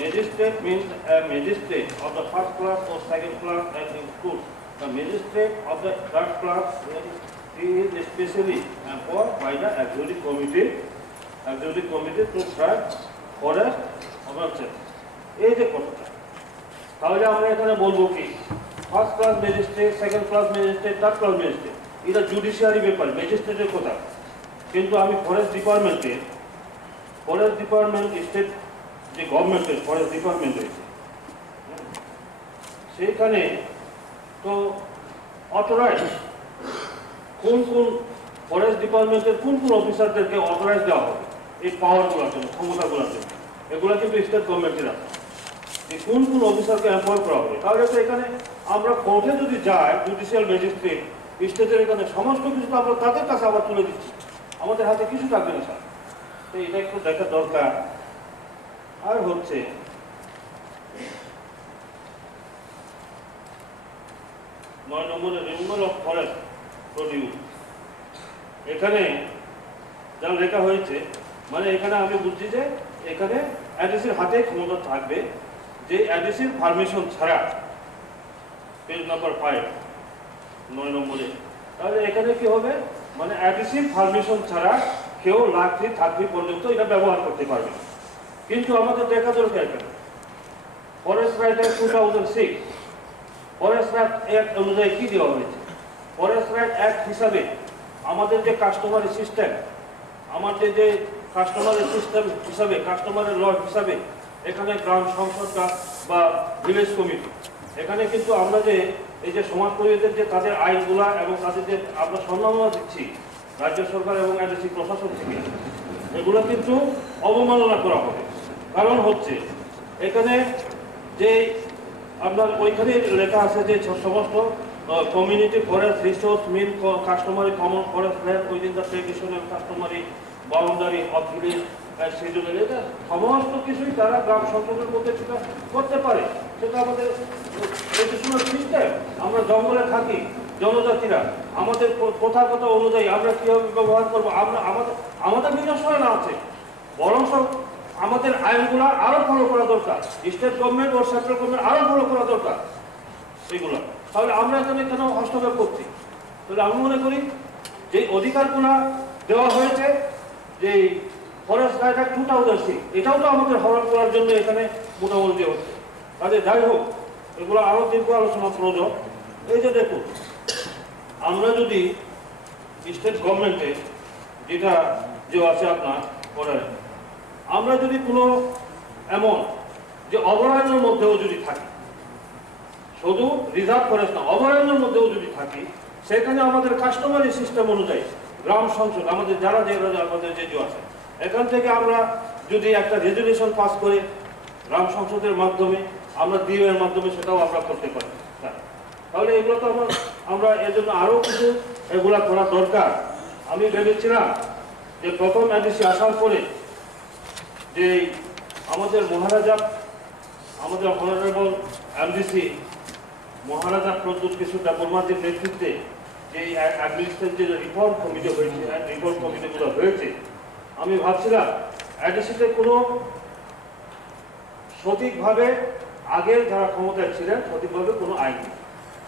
magistrate means a magistrate of the first class or second class and includes the magistrate of the third class. He is especially employed by the executive committee to track forest offences. এই যে কথাটা, তাহলে আমরা এখানে বলবো কি first class magistrate, second class magistrate, third class magistrate, এটা judiciary ব্যাপার, ম্যাজিস্ট্রেটের কথা। কিন্তু আমি ফরেস্ট ডিপার্টমেন্ট স্টেট যে গভর্নমেন্টের ফরেস্ট ডিপার্টমেন্ট রয়েছে সেইখানে তো অথরাইজ কোন ফরেস্ট ডিপার্টমেন্টের কোন অফিসারদেরকে অথরাইজ দেওয়া হবে এই পাওয়ারগুলোর জন্য, ক্ষমতাগুলোর জন্য, এগুলো কিন্তু স্টেট গভর্নমেন্টের আছে। যে কোন অফিসারকে এম্পয়েড করা হবে, তাহলে তো এখানে আমরা কোর্টে যদি যাই জুডিশিয়াল ম্যাজিস্ট্রেট স্টেটের এখানে সমস্ত কিছু তো আমরা তাদের কাছে আবার তুলে দিচ্ছি, আমাদের হাতে কিছু থাকবে না স্যার। তো এটা একটু দেখা দরকার। আর হচ্ছে 9 নম্বরে রিমুভাল অফ ফরেস্ট প্রডিউস। এখানে যা লেখা হয়েছে মানে এখানে আমি বুঝছি যে এখানে অ্যাডিসির হাতে ক্ষমতা থাকবে যে অ্যাডিসির পারমিশন ছাড়া, পেজ নাম্বার 5 9 নম্বরে। তাহলে এখানে কি হবে মানে অ্যাডিসিভ পারমিশন ছাড়া কেউ লাকড়ি থাকড়ি পর্যন্ত এটা ব্যবহার করতে পারবে। কিন্তু আমাদের দেখা দরকার এখানে forest right act 2006 forest right act অনুযায়ী কি দেওয়া হয়েছে? ফরেস্ট রাইট অ্যাক্ট হিসাবে আমাদের যে কাস্টমারি সিস্টেম, আমাদের যে কাস্টমারি সিস্টেম হিসাবে কাস্টমারের ল হিসাবে এখানে গ্রাম সংসদ বা ভিলেজ কমিটি, এখানে কিন্তু আমরা যে এই যে সমাজকর্মীদের যে তাদের আইনগুলা এবং তাদের যে আমরা সম্মাননা দিচ্ছি রাজ্য সরকার এবং এডিসি প্রশাসন থেকে, এগুলো কিন্তু অবমাননা করা হবে। কারণ হচ্ছে এখানে যে আপনার ওইখানে লেখা আছে যে সমস্ত community forest resource mean customary common forest land within the traditional customary boundary of village schedule, এটা সমস্ত কিছুই তারা গ্রাম সংসদের মধ্যে সেটা করতে পারে। সেটা আমাদের ট্রেডিশনাল সিস্টেম, আমরা জঙ্গলে থাকি জনজাতিরা, আমাদের প্রথাগত অনুযায়ী আমরা কীভাবে ব্যবহার করবো আমরা আমাদের নিজস্ব না আছে, বরং আমাদের আইনগুলো আরও ফলো করা দরকার, স্টেট গভর্নমেন্ট ও সেন্ট্রাল গভর্নমেন্ট আরও ফলো করা দরকার সেগুলো। তাহলে আমরা এখানে কেন হস্তক্ষেপ করছি? তাহলে আমি মনে করি যে অধিকারগুলো দেওয়া হয়েছে যে ফরেস্ট রাইট অ্যাক্ট 2006, এটাও তো আমাদের হরণ করার জন্য এখানে মোটামুটি হচ্ছে। তাহলে যাই হোক এগুলো আরও দীর্ঘ আলোচনা প্রয়োজন। এই যে দেখুন, আমরা যদি স্টেট গভর্নমেন্টে যেটা যে আছে আপনার করার, আমরা যদি কোনো এমন যে অভয়ারণ্যের মধ্যেও যদি থাকি, শুধু রিজার্ভ ফরেস্ট না অভয়ারণ্যের মধ্যেও যদি থাকি, সেখানে আমাদের কাস্টমারি সিস্টেম অনুযায়ী গ্রাম সংসদ আমাদের যারা আমাদের যে আছে, এখান থেকে আমরা যদি একটা রেজুলেশন পাস করে গ্রাম সংসদের মাধ্যমে আমরা ডিও এর মাধ্যমে সেটাও আমরা করতে পারি। তাহলে এগুলো তো আমরা এর জন্য আরও কিছু এগুলা করা দরকার। আমি ভেবেছিলাম যে প্রথম এডিসি আসার পরে যে আমাদের মহারাজা, আমাদের অনারেবল এমডিসি মহারাজা প্রদ্যুৎ কিশোর দেববর্মাদের নেতৃত্বে যে অ্যাডমিনিস্ট্রেটিভ যে রিফর্ম কমিটি হয়েছে, রিফর্ম কমিটিগুলো হয়েছে, আমি ভাবছিলাম এডিসিতে কোনো সঠিকভাবে আগের যারা ক্ষমতায় ছিলেন সঠিকভাবে কোনো আইন নেই।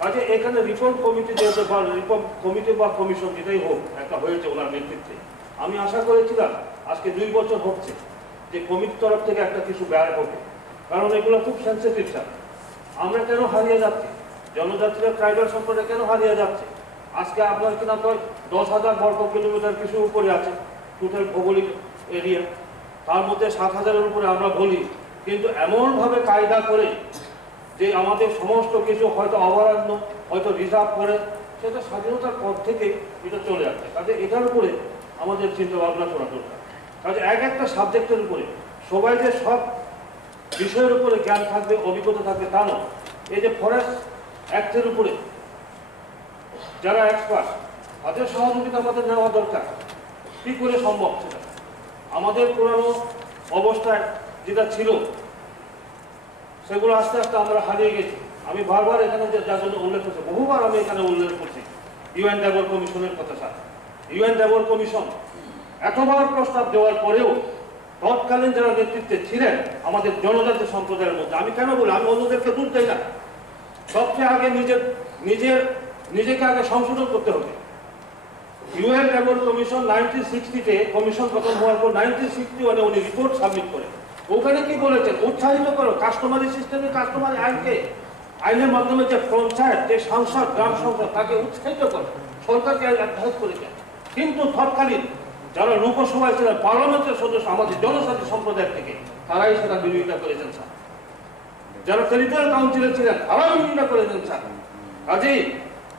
কাজে এখানে রিফর্ম কমিটি যেহেতু বা রিফর্ম কমিটি বা কমিশন যেটাই হোক একটা হয়েছে ওনার নেতৃত্বে, আমি আশা করেছিলাম আজকে 2 বছর হচ্ছে যে কমিটির তরফ থেকে একটা কিছু ব্যয় হবে। কারণ এগুলো খুব সেন্সিটিভ স্যার। আমরা কেন হারিয়ে যাচ্ছি? জনজাতিরা ট্রাইবাল সম্পর্কে কেন হারিয়ে যাচ্ছে? আজকে আপনার কিনা তো 10,000 বর্গ কিলোমিটার কিছু উপরে আছে টোটাল ভৌগোলিক এরিয়া, তার মধ্যে 7,000-এর উপরে আমরা বলি, কিন্তু এমনভাবে কায়দা করে যে আমাদের সমস্ত কিছু হয়তো অভয়ারণ্য হয়তো রিজার্ভ করে, সেটা স্বাধীনতার পর থেকে এটা চলে আসছে। কাজে এটার উপরে আমাদের চিন্তা ভাবনা করা দরকার। কাজে একটা সাবজেক্টের উপরে সবাই যে সব বিষয়ের উপরে জ্ঞান থাকবে অভিজ্ঞতা থাকবে তা নয়। এই যে ফরেস্ট অ্যাক্টের উপরে যারা এক্সপার্ট তাদের সহযোগিতা আমাদের নেওয়া দরকার। কী করে সম্ভব সেটা? আমাদের পুরানো অবস্থায় যেটা ছিল সেগুলো আস্তে আস্তে আমরা হারিয়ে গেছি। আমি বারবার এখানে যার জন্য উল্লেখ করছি, বহুবার আমি এখানে উল্লেখ করছি ইউএন ডেভেলপ কমিশনের কথা। স্যার, ইউএন ডেভেলপ কমিশন এতবার প্রস্তাব দেওয়ার পরেও তৎকালীন যারা নেতৃত্বে ছিলেন আমাদের জনজাতি সম্প্রদায়ের মধ্যে, আমি কেন বলি, আমি অন্যদেরকে দূর দেই না, সবচেয়ে আগে নিজেকে আগে সংশোধন করতে হবে। ইউএন ডেভেলপ কমিশন 1960-তে কমিশন গঠন হওয়ার পর 1961-এ উনি রিপোর্ট সাবমিট করে ওখানে কি বলেছেন, উৎসাহিত করো কাস্টমারি সিস্টেমে, কাস্টমারি আইনকে, আইনের মাধ্যমে যে পঞ্চায়েত, যে সংসদ, গ্রাম সংসদ তাকে উৎসাহিত করো, সরকারকে অ্যাডভাইস করেছেন। কিন্তু তৎকালীন যারা লোকসভায় ছিলেন, পার্লামেন্টের সদস্য আমাদের জনজাতি সম্প্রদায় থেকে, তারাই সেটা বিরোধিতা করেছেন স্যার। যারা টেরিটোরিয়াল কাউন্সিলে ছিলেন তারাও বিরোধিতা করেছেন স্যার। কাজেই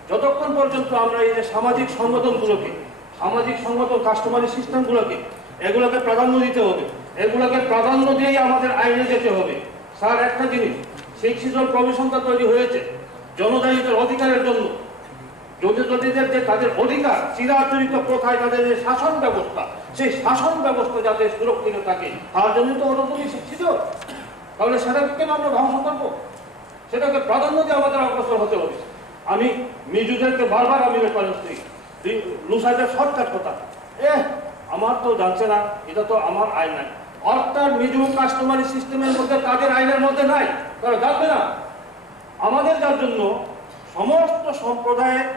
যতক্ষণ পর্যন্ত আমরা এই যে সামাজিক সংগঠনগুলোকে, সামাজিক সংগঠন কাস্টমারি সিস্টেমগুলোকে, এগুলোকে প্রাধান্য দিতে হবে, এগুলোকে প্রাধান্য দিয়েই আমাদের আইনে যেতে হবে। স্যার একটা জিনিস, 6 কমিশনটা তৈরি হয়েছে জনজাতিদের অধিকারের জন্য, জনজাতিদের যে তাদের অধিকার, চিরাচরিত প্রথায় তাদের যে শাসন ব্যবস্থা, সেই শাসন ব্যবস্থা যাতে সুরক্ষিত থাকে তার জন্য তো ওরা তুমি শিক্ষিত। তাহলে সেটাকে কেন আমরা ধ্বংস করবো? সেটাকে প্রাধান্য দিয়ে আমাদের অগ্রসর হতে হবে। আমি মিজুদেরকে বারবার আমি রেফারেন্স দিই, লুসাইডের শর্টকাট কথা, আমার তো জানছে না, এটা তো আমার আইন নাই। অর্থাৎ মিজু কাস্টমারি সিস্টেমের মধ্যে তাদের আইনের মধ্যে নাই, তারা জানবে না। আমাদের যার জন্য সমস্ত সম্প্রদায়ের,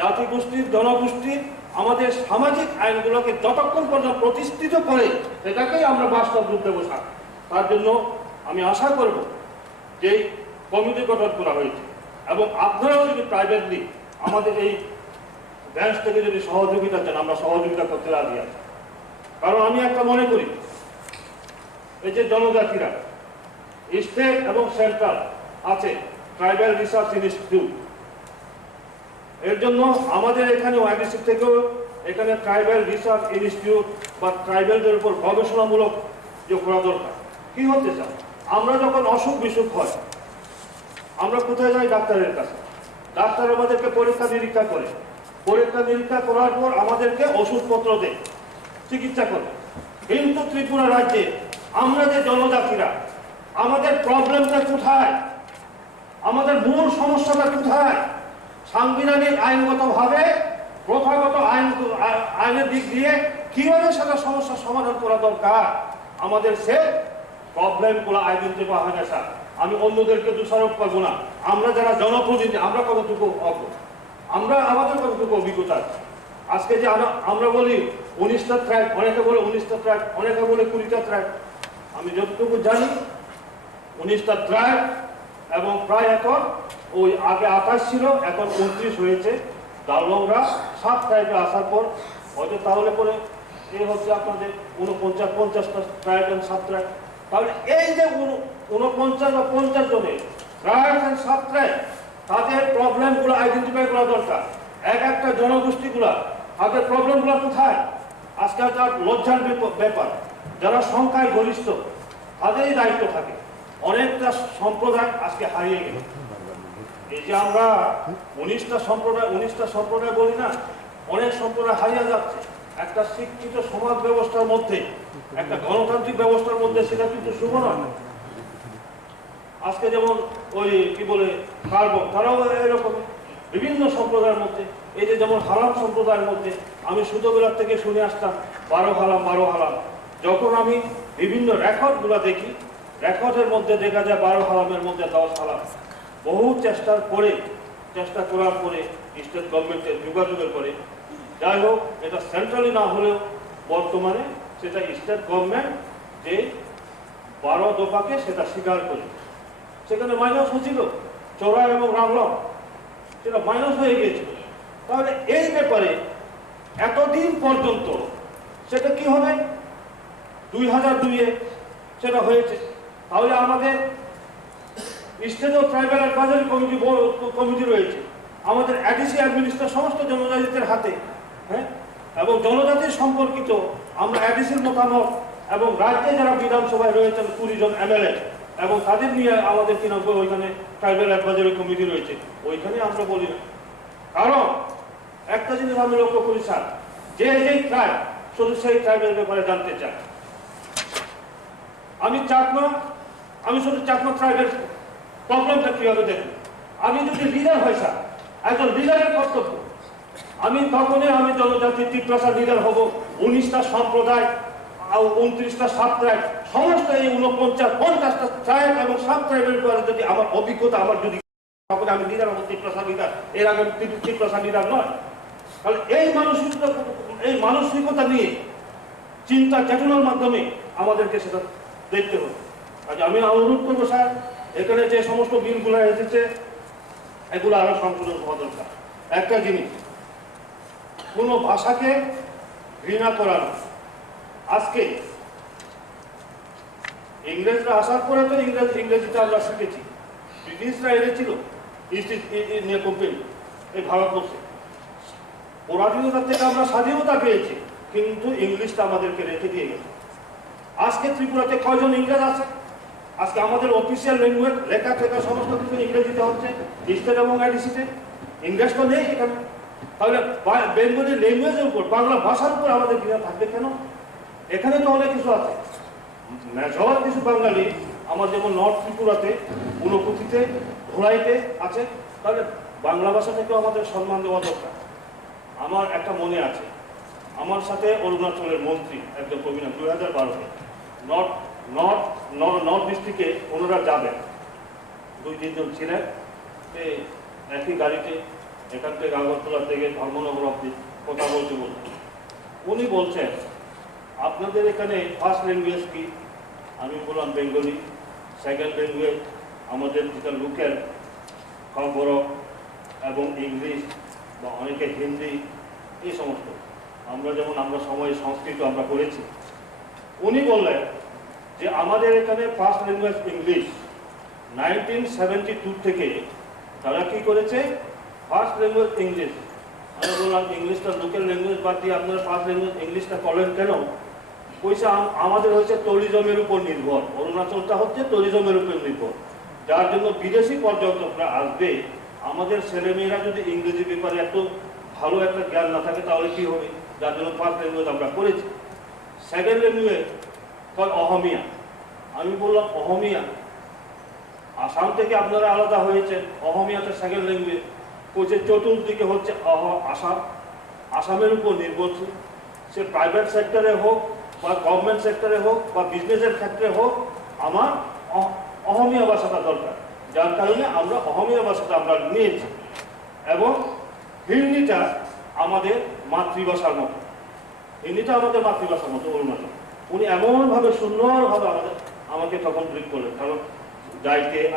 জাতিগোষ্ঠীর, জনগোষ্ঠীর আমাদের সামাজিক আইনগুলোকে যতক্ষণ পর্যন্ত প্রতিষ্ঠিত করে সেটাকেই আমরা বাস্তব রূপ দেবো। তার জন্য আমি আশা করব যে কমিটি গঠন করা হয়েছে এবং আপনারাও যদি প্রাইভেটলি আমাদের এই ব্যাংক থেকে যদি সহযোগিতা চান, আমরা সহযোগিতা করতে রাজি আছি। কারণ আমি একটা মনে করি, এই যে জনজাতিরা স্টেট এবং সেন্ট্রাল আছে ট্রাইবাল রিসার্চ ইনস্টিটিউট, এর জন্য আমাদের এখানে ওআইডিসি থেকেও এখানে ট্রাইবাল রিসার্চ ইনস্টিটিউট বা ট্রাইবালদের উপর গবেষণামূলক যে করা দরকার। কি হতে চায়, আমরা যখন অসুখ বিসুখ হয় আমরা কোথায় যাই? ডাক্তারের কাছে। ডাক্তার আমাদেরকে পরীক্ষা নিরীক্ষা করে, পরীক্ষা নিরীক্ষা করার পর আমাদেরকে ওষুধপত্র দেয়, চিকিৎসা করে। কিন্তু ত্রিপুরা রাজ্যে আমরা যে জনজাতিরা, আমাদের প্রবলেমটা কোথায়, আমাদের মূল সমস্যাটা কোথায়? সাংবিধানিক আইনগতভাবে প্রথাগত আইনের দিক দিয়ে কিভাবে সেটা সমস্যার সমাধান করা দরকার, আমাদের সে প্রবলেমগুলো আইডেন্টিফাই হয় না। স্যার, আমি অন্যদেরকে দোষারোপ করবো না। আমরা যারা জনপ্রতিনিধি, আমরা কতটুকু আমরা আমাদের কতটুকু অভিজ্ঞতা আছে। আজকে যে আমরা বলি 19টা ট্র্যাক, অনেকে বলে 19টা ট্র্যাক, অনেকে বলে 20টা ট্র্যাক। আমি যতটুকু জানি 19টা ট্র্যাক এবং প্রায় এখন ওই আগে 28 ছিল, এখন 29 হয়েছে। দালবংরা 7 ট্র্যাকে আসার পর হয়তো তাহলে পরে এই হচ্ছে আপনাদের 49-50টা ট্র্যাক এবং 7 ট্র্যাক। তাহলে এই যে 49 বা 50 জনের ট্র্যাক এবং 7 ট্র্যাক, তাদের প্রবলেমগুলো আইডেন্টিফাই করা দরকার। একটা জনগোষ্ঠীগুলা তাদের প্রবলেমগুলো কোথায়? আজকাল তার লজ্জার ব্যাপার, যারা সংখ্যায় গরিষ্ঠ তাদেরই দায়িত্ব থাকে। অনেকটা সম্প্রদায় আজকে হারিয়ে গেল। এই যে আমরা 19টা সম্প্রদায় বলি না, অনেক সম্প্রদায় হারিয়ে যাচ্ছে। একটা শিক্ষিত সমাজ ব্যবস্থার মধ্যে, একটা গণতান্ত্রিক ব্যবস্থার মধ্যে সেটা কিন্তু শুভ নয়। আজকে যেমন ওই কি বলে কার্বন, তারাও এরকম বিভিন্ন সম্প্রদায়ের মধ্যে, এই যে যেমন হালাম সম্প্রদায়ের মধ্যে আমি ছোটবেলার থেকে শুনে আসতাম 12 হালাম। যখন আমি বিভিন্ন রেকর্ডগুলো দেখি, রেকর্ডের মধ্যে দেখা যায় 12 হালামের মধ্যে 10 হালাম। বহু চেষ্টা করার পরে স্টেট গভর্নমেন্টের যোগাযোগের পরে, যাই হোক এটা সেন্ট্রালি না হলেও বর্তমানে সেটা স্টেট গভর্নমেন্ট যে 12 দফাকে সেটা স্বীকার করে, সেখানে মাইনাস হচ্ছিল চৌরা এবং রামলং, সেটা মাইনাস হয়ে গিয়েছিল। তাহলে এই ব্যাপারে এতদিন পর্যন্ত সেটা কি হবে? 2002-এ সেটা হয়েছে। তাহলে আমাদের স্টেট ও ট্রাইবাল অ্যাডভাইজারি কমিটি রয়েছে, আমাদের এডিসি অ্যাডমিনিস্ট্রেশন সমস্ত জনজাতিদের হাতে, হ্যাঁ, এবং জনজাতির সম্পর্কিত আমরা এডিসির মতামত এবং রাজ্যে যারা বিধানসভায় রয়েছেন 20 জন এমএলএ এবং তাদের নিয়ে আমাদের কি নাম ওইখানে ট্রাইবাল অ্যাডভাইজারি কমিটি রয়েছে, ওইখানে আমরা বলি না। কারণ একটা জিনিস আমি লক্ষ্য করি স্যার, যে যেই ট্রাইব শুধু সেই ট্রাইবের ব্যাপারে জানতে চাই। আমি শুধু চাকমা ট্রাইবের প্রবলেমটা কিভাবে দেখব। আমি যদি লিডার হয় স্যার, একজন লিডারের কর্তব্য, আমি তখনই আমি জনজাতির তীব্রতার লিডার হব। 19টা সম্প্রদায়, 29টা সাব ট্রাইব, সমস্ত এই 49-50টা ট্রাইব এবং সাব ট্রাইবের ব্যাপারে যদি আমার অভিজ্ঞতা আমার যদি, তখন আমি লিডার হব, তীব্রতার লিডার। এর আগে তীব্রতার লিডার নয়। তাহলে এই মানসিকতা নিয়ে চিন্তা চেতনার মাধ্যমে আমাদেরকে সেটা দেখতে হবে। আচ্ছা, আমি অনুরোধ করবো স্যার, এখানে যে সমস্ত বিলগুলো এসেছে এগুলো আরো সংশোধন হওয়া দরকার। একটা জিনিস, কোনো ভাষাকে ঘৃণা করানো। আজকে ইংরেজরা আসার পরে তো ইংরেজিটা আমরা শিখেছি, ব্রিটিশরা এনেছিল কোম্পানি এই ভারতবর্ষে, পরাধীনতার থেকে আমরা স্বাধীনতা পেয়েছি, কিন্তু ইংলিশটা আমাদেরকে রেখে দিয়ে গেছে। আজকে ত্রিপুরাতে কয়জন ইংরেজ আছে? আজকে আমাদের অফিসিয়াল ল্যাঙ্গুয়েজ লেখা থেকে সমস্ত কিছু ইংরেজিতে হচ্ছে, স্টেট এবং আইডিসিতে। ইংরেজ তো নেই এখানে। তাহলে বেঙ্গলি ল্যাঙ্গুয়েজের উপর, বাংলা ভাষার উপর আমাদের ঘৃণা থাকবে কেন? এখানে তো অনেক কিছু আছে। মেজর কিছু বাঙালি আমার যেমন নর্থ ত্রিপুরাতে, ঊনকোটিতে, ধোলাইতে আছে। তাহলে বাংলা ভাষাটাকেও আমাদের সম্মান দেওয়া দরকার। আমার একটা মনে আছে, আমার সাথে অরুণাচলের মন্ত্রী একজন প্রবীণ 2012-তে নর্থ ডিস্ট্রিক্টে ওনারা যাবেন, 2-3 জন ছিলেন, একই গাড়িতে এখান থেকে আগরতলা থেকে ধর্মনগর অব্দি কথা বলতে উনি বলছেন আপনাদের এখানে ফার্স্ট ল্যাঙ্গুয়েজ কি? আমি বললাম বেঙ্গলি। সেকেন্ড ল্যাঙ্গুয়েজ আমাদের যেটা লোকাল খবর এবং ইংলিশ বা অনেকে হিন্দি, এই সমস্ত। আমরা সময় সংস্কৃত আমরা করেছি। উনি বললেন যে আমাদের এখানে ফার্স্ট ল্যাঙ্গুয়েজ ইংলিশ। 1972 থেকে তারা কি করেছে? First language English. আমি বললাম ইংলিশটা লোকাল ল্যাঙ্গুয়েজ বাদ দিয়ে আপনারা ফার্স্ট ল্যাঙ্গুয়েজ ইংলিশটা করলেন কেন? পয়সা আমাদের হচ্ছে ট্যুরিজমের উপর নির্ভর, অরুণাচলটা হচ্ছে ট্যুরিজমের উপর নির্ভর, যার জন্য বিদেশি পর্যটকরা আসবে। আমাদের ছেলেমেয়েরা যদি ইংরেজি ব্যাপারে এত ভালো একটা জ্ঞান না থাকে তাহলে কি হবে? যার জন্য ফার্স্ট ল্যাঙ্গুয়েজ আমরা করেছি। সেকেন্ড ল্যাঙ্গুয়েজ কয় অহমিয়া। আমি বললাম অহমিয়া, আসাম থেকে আপনারা আলাদা হয়েছেন, অহমিয়াতে সেকেন্ড ল্যাঙ্গুয়েজ কোচের চতুর্দিকে হচ্ছে আসামের উপর নির্ভরশীল। সে প্রাইভেট সেক্টরে হোক বা গভর্নমেন্ট সেক্টরে হোক বা বিজনেসের ক্ষেত্রে হোক, আমার অহমিয়া ভাষাটা দরকার, যার কারণে আমরা অহমিয়া ভাষাটা আমরা নিয়েছি। এবং হিন্দিটা আমাদের মাতৃভাষার মতো, হিন্দিটা আমাদের মাতৃভাষার মতো অরুণাচল। উনি এমনভাবে সুন্দরভাবে আমাকে তখন ব্রিফ করলেন, কারণ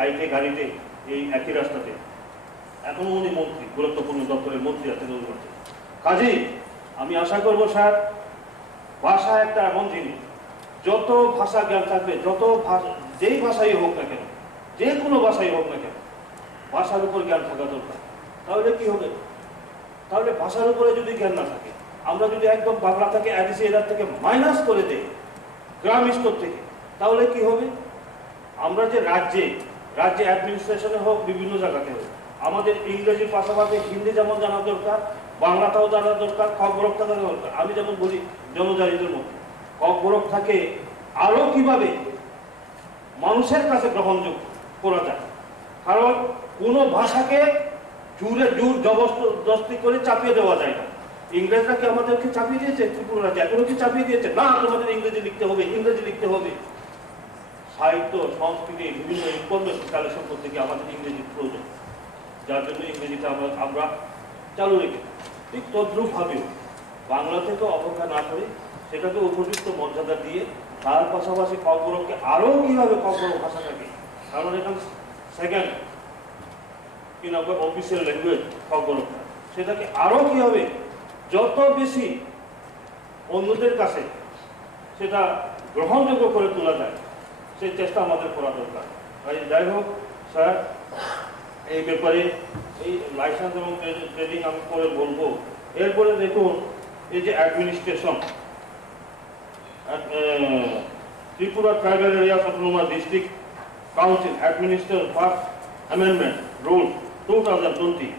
আইতে গাড়িতে এই একই রাস্তাতে এখনো উনি মন্ত্রী, গুরুত্বপূর্ণ দপ্তরের মন্ত্রী আছেন অরুণাচল। কাজেই আমি আশা করব স্যার, ভাষা একটা এমন জিনিস, যত ভাষা জ্ঞান থাকবে, যেই ভাষাই হোক না কেন, যে কোনো ভাষাই হোক না কেন, ভাষার উপর জ্ঞান থাকা দরকার। তাহলে কি হবে? তাহলে ভাষার উপরে যদি জ্ঞান না থাকে, আমরা যদি একদম বাংলা থেকে এডার থেকে মাইনাস করে দেই গ্রাম স্তর থেকে, তাহলে কি হবে? আমরা যে রাজ্যে অ্যাডমিনিস্ট্রেশনে হোক, বিভিন্ন জায়গাতে হোক, আমাদের ইংরেজির পাশাপাশি হিন্দি যেমন জানা দরকার, বাংলাটাও জানা দরকার, খবরকটা জানা দরকার। আমি যেমন বলি জনজাতিদের মধ্যে খবরক থাকে আরো কিভাবে মানুষের কাছে গ্রহণযোগ্য করা যায়। কারণ কোনো ভাষাকে জোর জবরদস্তি করে চাপিয়ে দেওয়া যায় না। ইংরেজরা কি আমাদেরকে চাপিয়ে দিয়েছে? ত্রিপুরা এখনো কি চাপিয়ে দিয়েছে? না, তোমাদের ইংরেজি লিখতে হবে। সাহিত্য, সংস্কৃতি, বিভিন্ন ইনফরমেশন কালেকশন করতে গিয়ে আমাদের ইংরেজির প্রয়োজন, যার জন্য ইংরেজিটা আমরা চালু রেখে। ঠিক তদ্রূপভাবেও বাংলা থেকে অবজ্ঞা না করে সেটাকে উপযুক্ত মর্যাদা দিয়ে, তার পাশাপাশি খবরকে আরও কীভাবে খবর ভাষাটাকে, কারণ এখানে সেকেন্ড অফিসিয়াল ল্যাঙ্গুয়েজ খবরটা, সেটাকে আরও কীভাবে যত বেশি অন্যদের কাছে সেটা গ্রহণযোগ্য করে তোলা যায়, সেই চেষ্টা আমাদের করা দরকার। যাই হোক স্যার, এই ব্যাপারে এই লাইসেন্স এবং ট্রেনিং আমি পরে বলবো। এরপরে দেখুন, এই যে administration, Tripura tribal area autonomous district council administration first amendment rule 2020,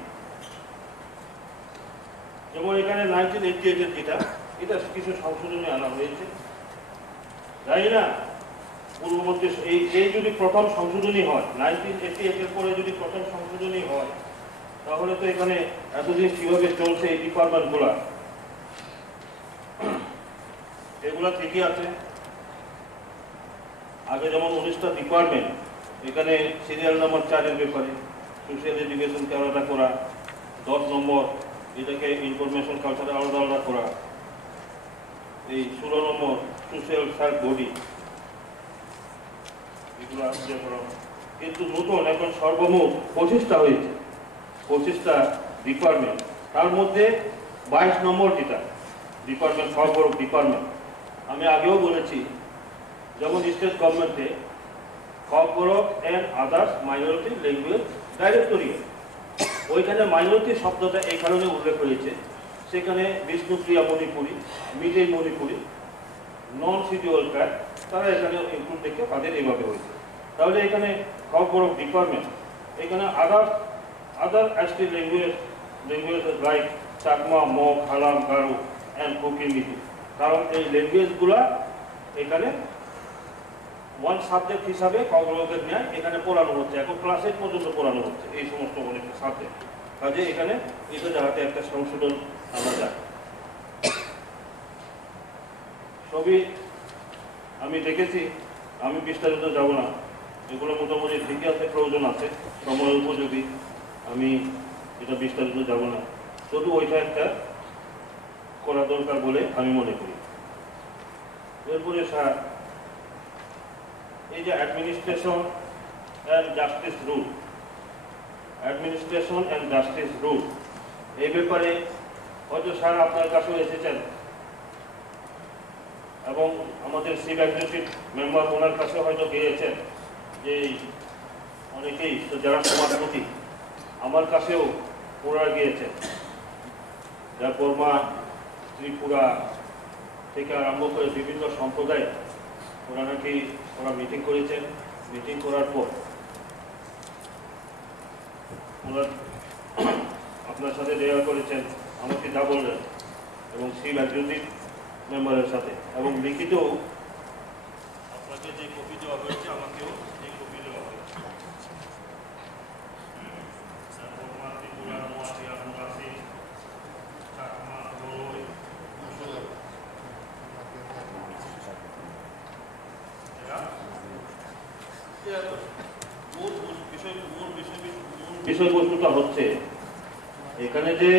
যেমন এখানে 1988-এর এটা কিছু সংশোধনী আনা হয়েছে, জানি না পূর্ববর্তী এই যদি প্রথম সংশোধনী হয়, 1988-এর পরে যদি প্রথম সংশোধনী হয়, তাহলে তো এখানে এতদিন কিভাবে চলছে এই ডিপার্টমেন্টগুলা, এগুলা ঠিকই আছে। আগে যেমন 19টা ডিপার্টমেন্ট, এখানে সিরিয়াল নাম্বার 4-এর ব্যাপারে সোশ্যাল এডুকেশনকে আলাদা করা, 10 নম্বর এটাকে ইনফরমেশন কালচারে আলাদা করা, এই 16 নম্বর সোশ্যাল সার্ভ বডি, এগুলো ইয়ে করা। কিন্তু নতুন এখন সর্বমোট 25টা হয়েছে, 25টা ডিপার্টমেন্ট। তার মধ্যে 22 নম্বর যেটা ডিপার্টমেন্ট, খবর ডিপার্টমেন্ট, আমি আগেও বলেছি, যেমন স্টেট গভর্নমেন্টে খবর অ্যান্ড আদার্স মাইনরিটি ল্যাঙ্গুয়েজ ডাইরেক্টরিয়েট, ওইখানে মাইনরিটি শব্দটা এই কারণে উল্লেখ হয়েছে, সেখানে বিষ্ণুপ্রিয়া মণিপুরী, মিজেই মণিপুরী, নন শিডিউল ট্রাইব, তারা এখানে ইনক্লুড দেখে তাদের এইভাবে হয়েছে। তাহলে এখানে খবর ডিপার্টমেন্ট, এখানে other ST language like Chakma, Mog, Halam, Garo and কোকিমিটি, কারণ এই ল্যাঙ্গুয়েজগুলা এখানে ওয়ান সাবজেক্ট হিসাবে খবরের ন্যায় এখানে পড়ানো হচ্ছে, এখন ক্লাস 8 পর্যন্ত পড়ানো হচ্ছে এই সমস্ত অনেক সাবজেক্ট। কাজে এখানে এটা যাতে একটা সংশোধন আনা যায়। সবই আমি দেখেছি, আমি বিস্তারিত যাব না, এগুলো মোটামুটি ঠিকই আছে, প্রয়োজন আছে, সময় উপযোগী, আমি এটা বিস্তারিত যাব না, শুধু ওইটা একটা করা দরকার বলে আমি মনে করি। এরপরে স্যার এই যে administration and justice rule, administration and justice rule এই ব্যাপারে হয়তো স্যার আপনার কাছেও এসেছেন এবং আমাদের চিফ এক্সিকিউটিভ মেম্বার ওনার কাছে হয়তো গিয়েছেন, যে অনেকেই যারা সমাজপতি আমার কাছেও ওনারা গিয়েছেন, যা বর্মা, ত্রিপুরা থেকে আরম্ভ করে বিভিন্ন সম্প্রদায় ওরা নাকি ওরা মিটিং করেছেন। মিটিং করার পর ওরা আপনার সাথে দেখা করেছেন, আমাকে যা বললেন, এবং চিফ এক্সিকিউটিভ মেম্বারের সাথে, এবং লিখিত আপনাকে যে কপি দেওয়া হয়েছে আমাকেও এই কপি দেওয়া হয়েছে। বিষয়বস্তুটা হচ্ছে এখানে যে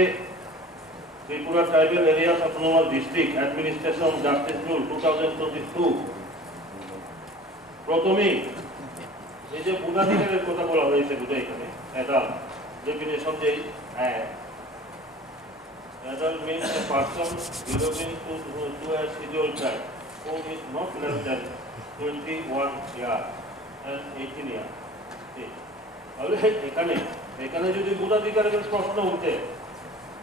Tripura tribal areas autonomous district administration justice rule 2022 প্রথমেই এই যে ভোটাধিকারের কথা বলা হয়েছে, বোধহয় এখানে অ্যাডাল্ট ডেফিনেশন যে adult means a person belonging to a scheduled tribe who is not less than 21 years and 18 years. তাহলে এখানে যদি ভোটাধিকারের প্রশ্ন উঠে,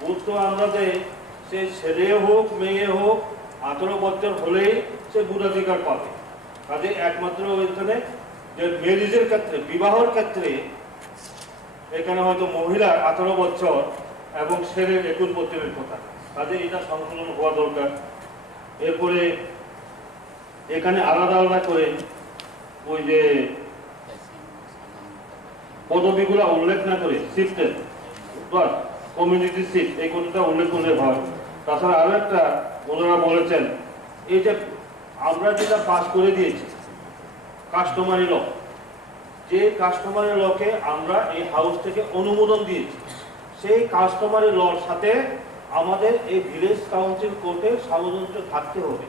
ভোট তো আমরা দেই, সে ছেলে হোক মেয়ে হোক 18 বছর হলেই সে ভোটাধিকার পাবে। কাজে একমাত্র এখানে যে ম্যারেজের ক্ষেত্রে, বিবাহের ক্ষেত্রে এখানে হয়তো মহিলার 18 বছর এবং ছেলের 21 বছরের কথা, কাজে এটা সংশোধন হওয়া দরকার। এরপরে এখানে আলাদা আলাদা করে ওই যে পদবিগুলো উল্লেখ না করে শিফটের বা কমিউনিটি শিফট এই কথাটা উল্লেখ করলে হয়। তাছাড়া আরো একটা ওনারা বলেছেন, এই যে আমরা যেটা পাস করে দিয়েছি কাস্টমারি ল, যে কাস্টমারি লকে আমরা এই হাউস থেকে অনুমোদন দিয়েছি, সেই কাস্টমারি লর সাথে আমাদের এই ভিলেজ কাউন্সিল কোর্টের সামঞ্জস্য থাকতে হবে।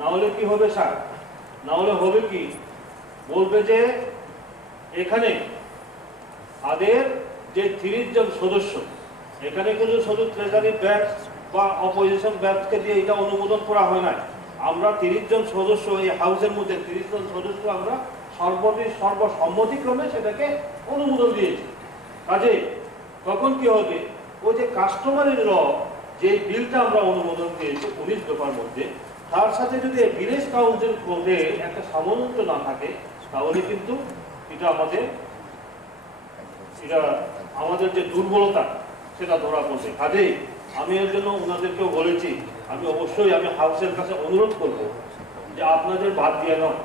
না হলে কি হবে স্যার, না হলে হবে কি, বলবে যে এখানে তাদের যে 30 জন সদস্য, এখানে কিন্তু শুধু ট্রেজারি ব্যাংক বা অপোজিশন ব্যাংককে দিয়ে এটা অনুমোদন করা হয় না, আমরা 30 জন সদস্য এই হাউসের মধ্যে 30 জন সদস্য আমরা সর্বসম্মতিক্রমে সেটাকে অনুমোদন দিয়েছি। কাজে তখন কি হবে, ওই যে কাস্টমারি ল যে বিলটা আমরা অনুমোদন দিয়েছি 19 দফার মধ্যে, তার সাথে যদি ভিলেজ কাউন্সিল কোর্টে একটা সামঞ্জস্য না থাকে, তাহলে কিন্তু এটা আমাদের যে দুর্বলতা সেটা ধরা পড়ছে। কাজেই আমি এর জন্য ওনাদেরকেও বলেছি, আমি হাউসের কাছে অনুরোধ করব যে আপনাদের বাদ দিয়ে নয়,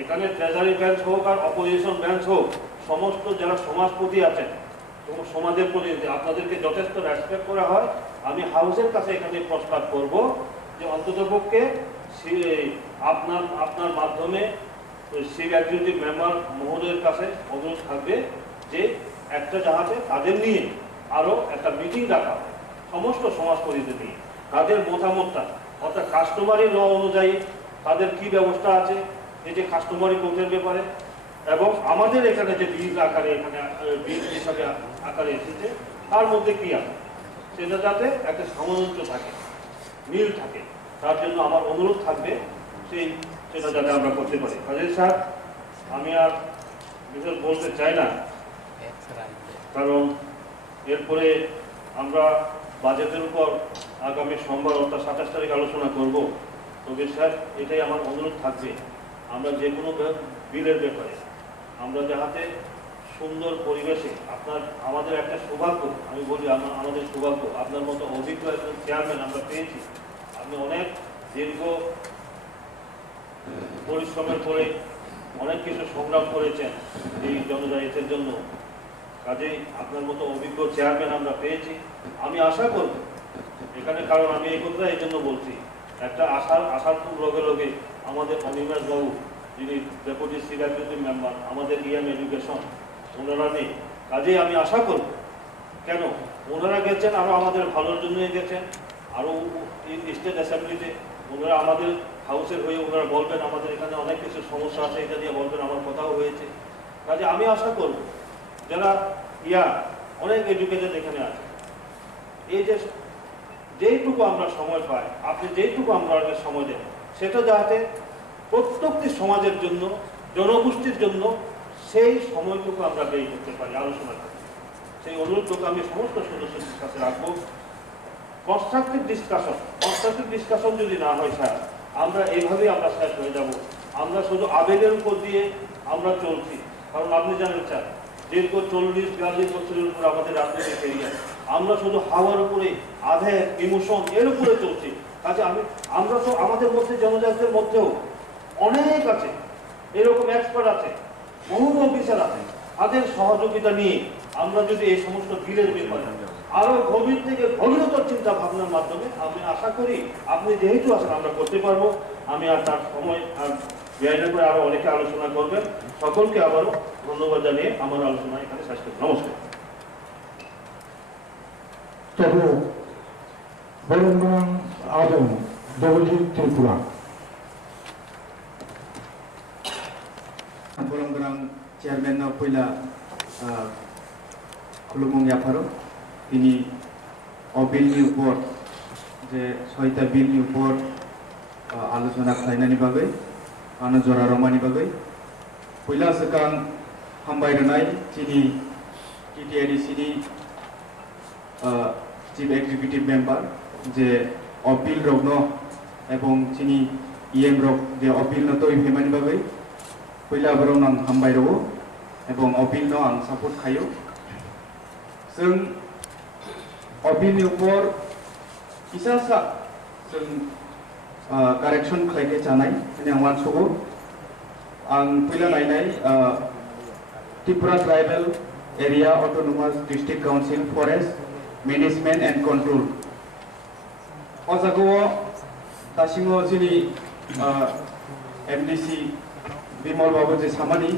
এখানে ট্রেজারি ব্যাংক হোক আর অপোজিশন ব্যাংক হোক, সমস্ত যারা সমাজপতি আছেন, সমাজের প্রতিনিধি, আপনাদেরকে যথেষ্ট রেসপেক্ট করা হয়। আমি হাউসের কাছে এখানে প্রস্তাব করব যে অন্ততপক্ষে আপনার মাধ্যমে চিফ এক্সিকিউটিভ মেম্বার মহোদয়ের কাছে অনুরোধ থাকবে যে একটা যাহাতে তাদের নিয়ে আরো একটা মিটিং ডাকা হয়, সমস্ত সমাজপতিদের নিয়ে, তাদের মতামতটা অর্থাৎ কাস্টমারি ল অনুযায়ী তাদের কি ব্যবস্থা আছে এই যে কাস্টমারি কোর্টের ব্যাপারে, এবং আমাদের এখানে যে বিল আকারে এখানে বিল হিসাবে আকারে এসেছে তার মধ্যে কি আছে, সেটা যাতে একটা সামঞ্জস্য থাকে, মিল থাকে, তার জন্য আমার অনুরোধ থাকবে সেটা যাতে আমরা করতে পারি। কাজেই স্যার আমি আর বিশেষ বলতে চাই না, কারণ এরপরে আমরা বাজেটের উপর আগামী সোমবার অর্থাৎ 27 তারিখ আলোচনা করব। তবে স্যার এটাই আমার অনুরোধ থাকবে, আমরা যে কোনো বিলের ব্যাপারে আমরা যাহাতে সুন্দর পরিবেশে আমাদের একটা সৌভাগ্য, আমি বলি আমাদের সৌভাগ্য, আপনার মতো অভিজ্ঞ একজন চেয়ারম্যান আমরা পেয়েছি। আপনি অনেক দীর্ঘ পরিশ্রমের পরে অনেক কিছু সংগ্রাম করেছেন এই জনজাতিদের জন্য, কাজেই আপনার মতো অভিজ্ঞ চেয়ারম্যান আমরা পেয়েছি। আমি আশা করব এখানে, কারণ আমি এই কথা এই জন্য বলছি, একটা আশার খুব লগে লগে আমাদের অনিমেষ বাবু, যিনি ডেপুটি চিফ এক্সিকিউটিভ মেম্বার আমাদের এডুকেশন, ওনারা নেই। কাজেই আমি আশা করব, কেন ওনারা গেছেন আরও আমাদের ভালোর জন্যই গেছেন, আরও স্টেট অ্যাসেম্বলিতে ওনারা আমাদের হাউসের হয়ে ওনারা বলবেন আমাদের এখানে অনেক কিছু সমস্যা আছে, এটা দিয়ে বলবেন, আমার কথাও হয়েছে। কাজে আমি আশা করব যারা অনেক এডুকেটেড এখানে আছে, এই যে যেইটুকু আমরা সময় পাই, আপনি যেইটুকু আমরা সময় দেন, সেটা যাতে প্রত্যেকটি সমাজের জন্য, জনগোষ্ঠীর জন্য সেই সময়টুকু আমরা ব্যয় করতে পারি আলোচনা করতে। সেই অনুরোধটুকু আমি সমস্ত সদস্যদের কাছে রাখবো। কনস্ট্রাকটিভ ডিসকাশন যদি না হয় স্যার, আমরা এইভাবেই আমরা শেষ হয়ে যাব। আমরা শুধু আবেগের উপর দিয়ে আমরা চলছি, কারণ আপনি জানেন স্যার, দীর্ঘ 40-42 বছরের উপর আমাদের রাজনৈতিক ক্যারিয়ার, আমরা শুধু হাওয়ার উপরে, আবেগ, ইমোশন এর উপরে চলছি। কাজে আমরা তো আমাদের মধ্যে জনজাতির মধ্যেও অনেক আছে, এরকম এক্সপার্ট আছে, বহু অফিসার আছে, তাদের সহযোগিতা নিয়ে আমরা যদি এই সমস্ত বিলের ব্যাপারে আরো গভীর থেকে গভীরতর চিন্তা ভাবনার মাধ্যমে আমি আশা করি আপনি যেহেতু আছেন আমরা করতে পারবো। আমি আর তার সময় আর ব্যয়ের পরে আরো অনেকে আলোচনা করবেন। সকলকে আবারও ধন্যবাদ জানিয়ে আমার আলোচনা এখানে শেষ করি। নমস্কার। তবে বরং আদম দেবজিৎ ত্রিপুরা বরং চেয়ারম্যান পয়লা খুলুমুং ইয়াফারো তিনি বিলनि উপর যে 6টা বিলनि উপর আলোচনা খালাयनायनि बागै आरो जरा रमानि बागै पयला सिगां हामबायनाय जिनि टिटिआइडिसिनि चिफ एक्जिकिउटिभ मेम्बार जे बिल रगनो एवं जिनि इएम रग जे बिल न तय फेमानि बागै पयला बरं आं हामबायरो एवं बिल न आं सापर्ट खायो। जों बिलनि ऊपर इसा सा जों कारेक्शन खालायनो जानाय होननानै आं मानसगौ। आं पयला नायनाय Tripura tribal area autonomous district council forest management and control अ जायगायाव दासिमाव जोंनि एमडीसी बिमल बाबू जे सामानि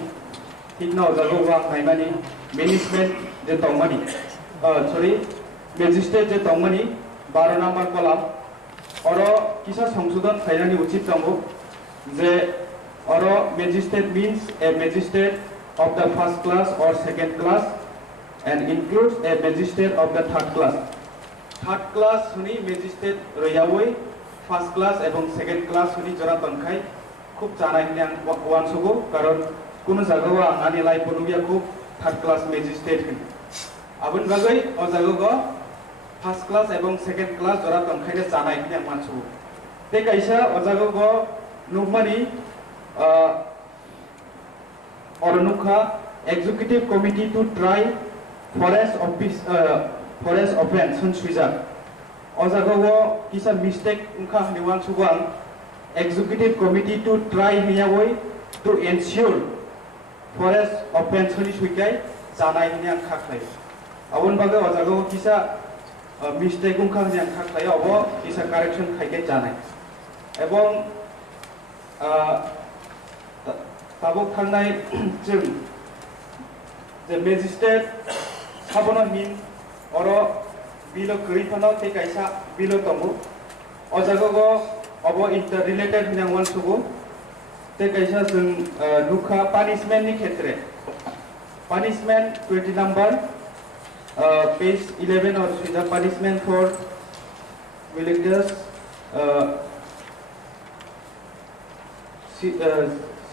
ठीक ना अ जायगायाव आं नायनानै मैनेजमेंट जे दंमानि सरी मेजिस्ट्रेट जे दंमानि 12 नम्बर कलम और किसा संशोधन खालायनानै उचित दंगौ जे और magistrate means A magistrate of the first class or second class and includes a magistrate of the third class. Third class huni magistrate rayawai first class এবং second class huni jora tangkai খুব জানাই নিয়াং one সগো কারণ কোন জায়গায় আঙানি লাই বনুবিয়া খুব third class magistrate হনি আবন বাগৈ ও জায়গায় first class এবং সেকেন্ড ক্লাস জরা তংখাইনে জানাই নিয়াং মানসু তে কাইসা ও জায়গায় নুমানি और नुखा executive committee to try forest offence सुनसुइजा अजागाव किसा मिस्टेक उनखा निवान सुगां एग्जीक्यूटिव कमिटी टू ट्राई हियावै टू एनश्योर फरेस्ट ऑफेंस नि सुइकाय जानाय नि आं खाखलाय आवन बागे अजागाव किसा मिस्टेक उनखा नि आं खाखलाय अब किसा कारेक्शन खायके जानाय एवं ताबो थांनाय जों जे मेजिस्ट्रेट साबना हिन और बिलो गैफानो ते कायसा बिलो दंगो अ जायगायाव अब इंटर रिलेटेड होनना वान सुगो ते कायसा जों नुखा पानिशमेंट नि क्षेत्रे पानिशमेंट 20 नंबर पेज 11 और सुइजा पानिशमेंट फॉर विलेजर्स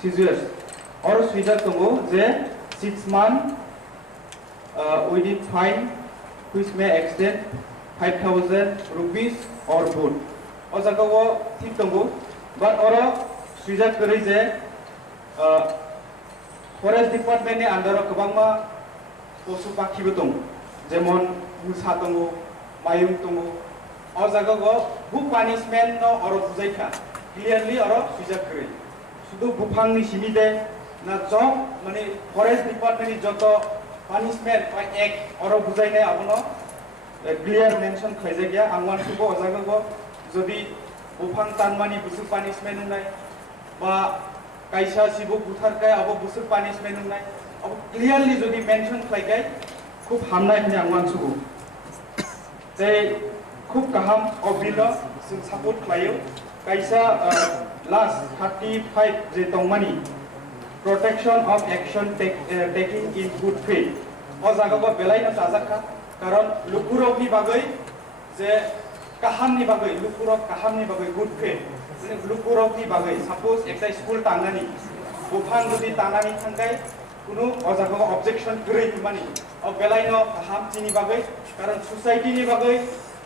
सीजर्स और सुइजा दंगो जे 6 months with fine which may extend 5,000 rupees or both और जगह ठीक दंगो but और सुइजा करै जे फरेस्ट डिपार्टमेंट नि अंडर गोबांमा पशु पाखिबो दं जेमन मुसा दंगो मायुं दंगो और जगह बु पानिशमेंट न और बुजाइखा क्लियरली और सुइजा करै शुद्ध बुफांनि सिमिदे ना जब माने forest department Jat punishment by act or buzainai abono clear mention khaijagya angwan subo ojago jodi bufang tanmani busuk punishment hunai ba kaisa sibo butharkai abo busuk punishment hunai abo clearly jodi mention khlaigai khub hamnai hini angwan subo je khub kaham obilo sing support khlayo kaisa last 35 je tongmani protection of action taking in good faith o jagago belai na sajaka karon lukurok ni bagai je kaham ni bagai lukurok kaham ni bagai good faith lukurok ni bagai suppose ekta school tangnani bufang jodi tanani thangkai kuno o jagago objection grei mani o belai no kaham chini bagai karon society ni bagai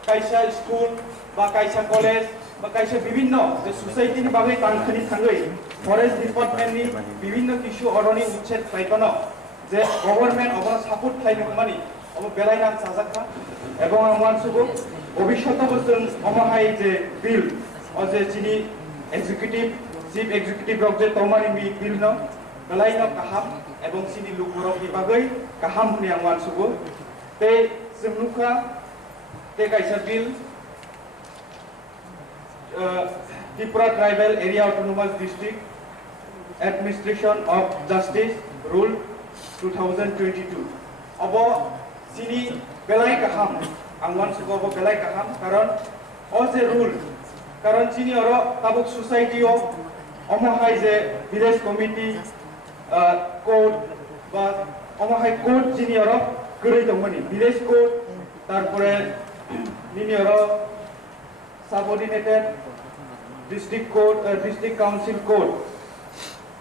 kaisa school ba kaisa college ba kaisa bibhinno je society ni bagai tangkhani thangai forest department ni bibhinno kisu oroni uchet khlaikono je government obor support khlaino mani ob belai nam sajaka ebong amwan subo obishota boston omahai je bill o je chini executive chief executive rok je tomani mi bill no belai no kaham ebong chini lukurok ni bagai kaham ni amwan subo te semnuka te kaisa bill Tripura Tribal Area Autonomous District Administration of Justice Rule 2022 abo sini belai kaham angwan sugo abo belai kaham karon o je rule karon sini oro tabuk society of omohai je village committee code ba omohai code sini oro gurei dongmani village code tarpore nini oro subordinated district code district council code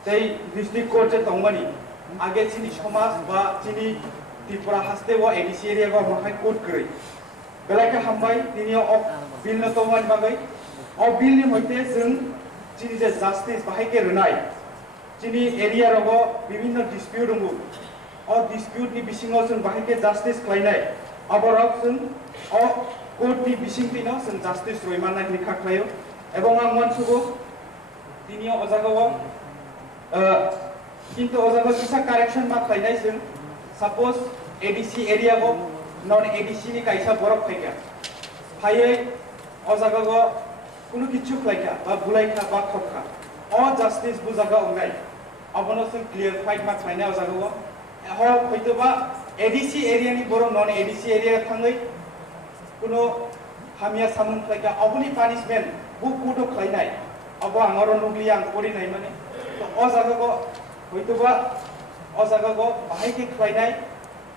sei district code je tongmani age chini somas ba chini Tripura haste wa ADC area go mahai code gurei belai ka hambai tini o bill no toman bagai o bill ni moite jeng chini je justice bahai ke runai chini area rogo bibhinno dispute rungu o dispute ni bisingo jeng bahai ke justice khlainai aborok jeng o court ni bisingti no jeng justice roimanai ni khaklayo ebong angwan subo tini o jago কিন্তু ওজাগো কিসা correction মা খাইনাই जों suppose ADC area গো নন ADC नि কাইসা বরফ খাইকা ফাইয়ে ওজাগো কোনো কিছু খাইকা বা বুলাইকা বা খখা অ justice বুজাগা অংগাই অবনো जों ক্লিয়ার ফাইট মা খাইনা ওজাগো হ হয়তোবা এডিসি এরিয়া नि বড় নন এডিসি এরিয়া থাঙ্গै কোনো হামিয়া সামুন খাইকা অবনি পানিশমেন্ট বু কুটো খাইনাই অব আঙর নুগলি আং করি নাই মানে তো ওজাগো হয়তোবা অজাগাগো বাহাইকে খাইনাই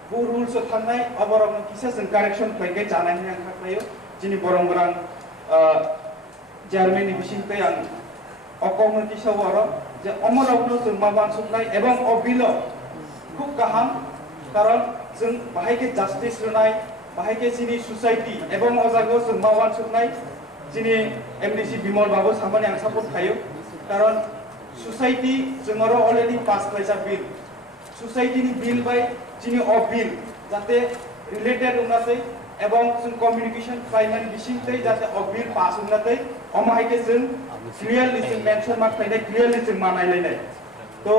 বু রুলস থানাই অবরং কিসা जों কারেকশন খাইগে জানাই আं খাইयो जिनि बरंगरां চেয়ারম্যান বিসিংতে आं অকমন কিসা ওর যে অমরাवनो जों माबान सुनाय এবং অবিল খুব গাহাম কারণ जों বাহাইকে জাস্টিস রনাই বাহাইকে जिनि সোসাইটি এবং অজাগো जों माबान सुनाय जिनि एमडीसी बिमल बाबू सामानि आं सापोर्ट खायो কারণ सोसाइटी जोंरो अलरेडी पास खाइसा बिल सोसाइटी नि bill bye Jini of bill जाते रिलेटेड उनाते एवं जों कम्युनिकेशन खाइनानि बिसिंते जाते अफ बिल पास उनाते अमाहायके जों क्लियरलि जों मेंशन मा खाइनाय क्लियरलि जों मानायलायनाय तो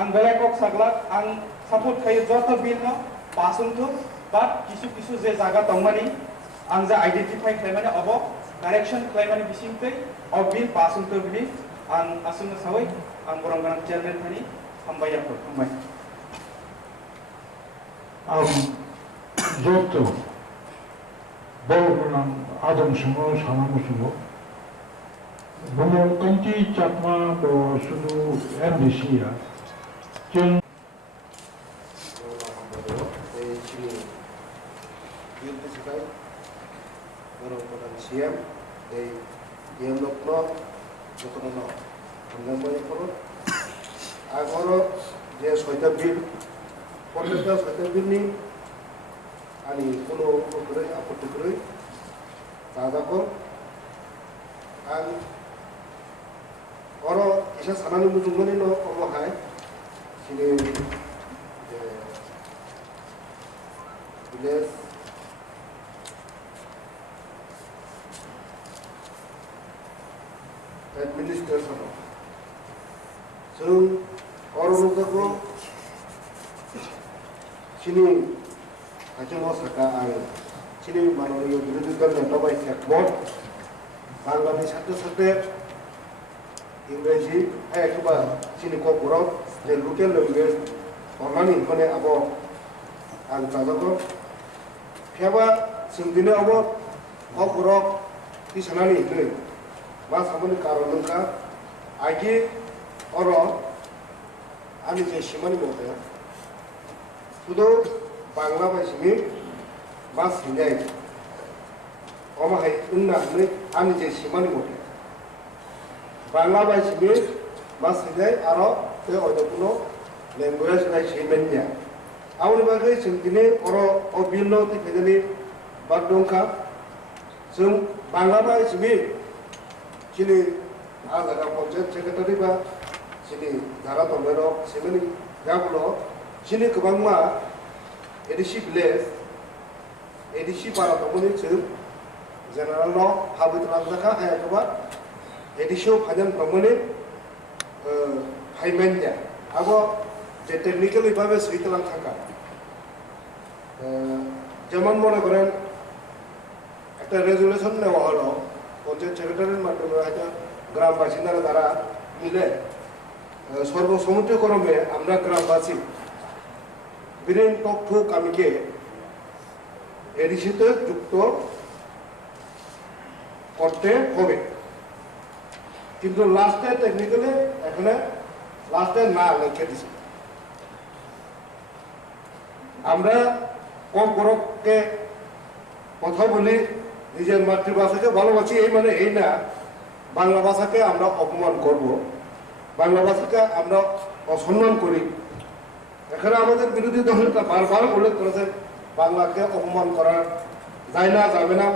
आं बेलाकक सागला आं सापोर्ट खायो जत बिल न पास उनथु बाट किसु जे जागा दंमानि आं जा आइडेंटिफाई खाइमाने अब करेक्शन खाइमाने बिसिंते अफ बिल पास उनथु बिनि आं आसुनो सावै आं बरंगान चेयरमैन थानि हामबायफोर हामबाय जत बरगुनां आदम सुमो सानामो सुमो बुमो कंची चाकमा बो सुनु एमडीसी या जों CM এই লোকনো যতনো হাঙ্গামাই করো আগর যে ছয়টা বিল প্রত্যেকটা ছয়টা বিল নি আনি কোনো করে আপত্তি করে দাদাকো আং অর ইসা সানানি মুজুমনি ন অমহাই সিনে যে ভিলেজ administration जों अरनोखौ sini Acung Osaka ang sini মাননীয় বিরোধী দল নেতা ভাই একমত বাংলাদেশ সাথে সাথে ইংরেজি একবার sini কপরক যে লোকাল ল্যাঙ্গুয়েজ অনলাইন মানে আবো আং তাজাকো ফেবা সিংদিনে আবো কপরক কিসানানি নে মা সামনে কারণকা আগে অর আমি যে সীমানি মতে শুধু বাংলা ভাষী বাস হিন্দাই অমাহাই উন্নাহনে আমি যে সীমানি মতে বাংলা ভাষী বাস হিন্দাই আরো তে অন্য কোনো ল্যাঙ্গুয়েজ নাই সীমানিয়া আউনি বাগে সিংদিনে অর অবিন্ন তিফেদানি বাদংকা जों बांला भाषी sini आजागा पन्चायत सेक्रेटारि बा sini धारा दंबारो सेमनि गाबलो sini गोबांमा एडिसि भिलेज एडिसि पारा दंबनि जों जेनेरेल न हाबैत लांजाखा हायाखैबा एडिसियाव फाइनाल दंबनि फाइमेन्या आबो जे टेक्निकली भाबे सैतलां थांगा যেমন মনে করেন একটা রেজুলেশন নেওয়া হলো পঞ্চায়েত সেক্রেটারির মাধ্যমে হয়তো গ্রাম বাসিন্দারা তারা মিলে সর্বসম্মতিক্রমে আমরা গ্রামবাসী বিরেন তথ্য কামিকে এডিসিতে যুক্ত করতে হবে কিন্তু লাস্টে টেকনিক্যালি এখানে লাস্টে না লিখে দিছে আমরা কম বড়কে কথা বলি নিজের মাতৃভাষাকে ভালোবাসি এই মানে এই না বাংলা ভাষাকে আমরা অপমান করব বাংলা ভাষাকে আমরা অসম্মান করি এখানে আমাদের বিরোধী দলটা বারবার উল্লেখ করেছে বাংলাকে অপমান করা যায় না যাবে না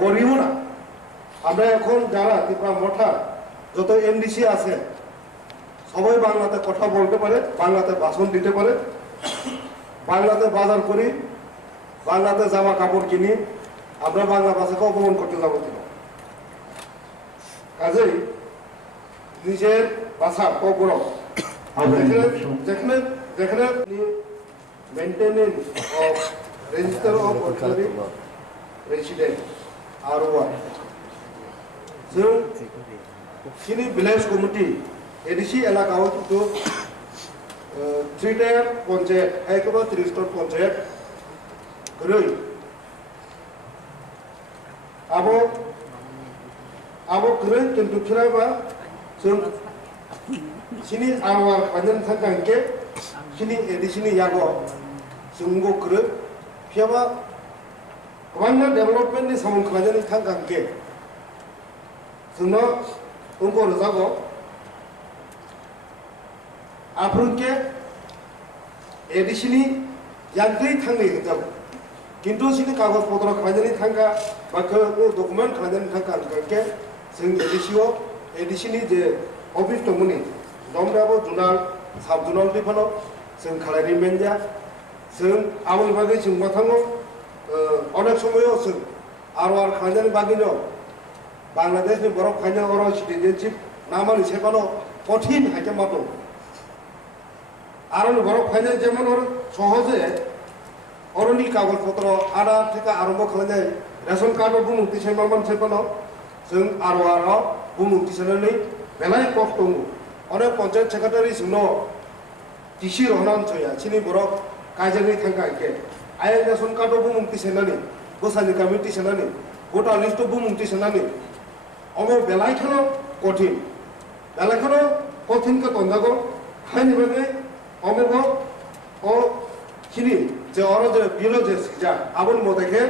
করিও না আমরা এখন যারা ত্রিপুরা মঠা যত এমডিসি আছে সবাই বাংলাতে কথা বলতে পারে বাংলাতে ভাষণ দিতে পারে বাংলাতে বাজার করি বাংলাতে জামা কাপড় কিনি আমরা বাংলা ভাষাকে অপমান করতে যাবো কিনা কাজেই নিজের ভাষা কখনো যেখানে যেখানে maintenance of register of ordinary resident ROI जों sini village committee एडिसि एलाकायाव किन्तु 3 टायार पन्चायत एकेबा 30 स्तर पन्चायत गरै आबो गरै किन्तु फिराबा जों sini ROI खाजन थांगांके sini एडिसिनि यागो जोंगो गरै फियाबा गोबां डेभेलपमेन्टनि सामोन खाजन थांगांके जोंनो उनको रोजागो आफुरके एडिसिनि यागै थांनै हिजाब किन्तु सिनि कागज पत्र खाजनि थांगा बाखो डकुमेन्ट खाजनि थांगा के जों एडिसिनि जे अफिस दंमोन दमदाबो जुनाल साब जुनाल दिफानो जों खालायनि मेनजा जों आमोल बागै जों माथाङो अनेक समायाव जों ROI खाजनि बागैनो बांलादेशनि बरफ खायनो अर सिटिजेनशिप नामानि सेबानो कठिन हाइके मातो आरो बरफ खायनो जेमन और सहजे अरनि कागज पत्र आधार থেকে आरम्भ खालामनाय रेशन कार्ड बुमुक्ति सेमामन सेबानो जों ROI बुमुक्ति सेनानै बेलाय कफ दङ अनेक पन्चायत सेक्रेटारि जोंनो टिसि रहनान छया सिनि बरफ काजनि थांगाके आय रेशन कार्ड बुमुक्ति सेनानै बोसानि कमिटि सेनानै भोटार लिस्ट बुमुक्ति सेनानै अमो बेलायखानो कठिन बेलायखानो कठिन के तंजागो हानि बागे अमो ओ खिनि जे अर जे बिलो जे सिजा आबन मदेखे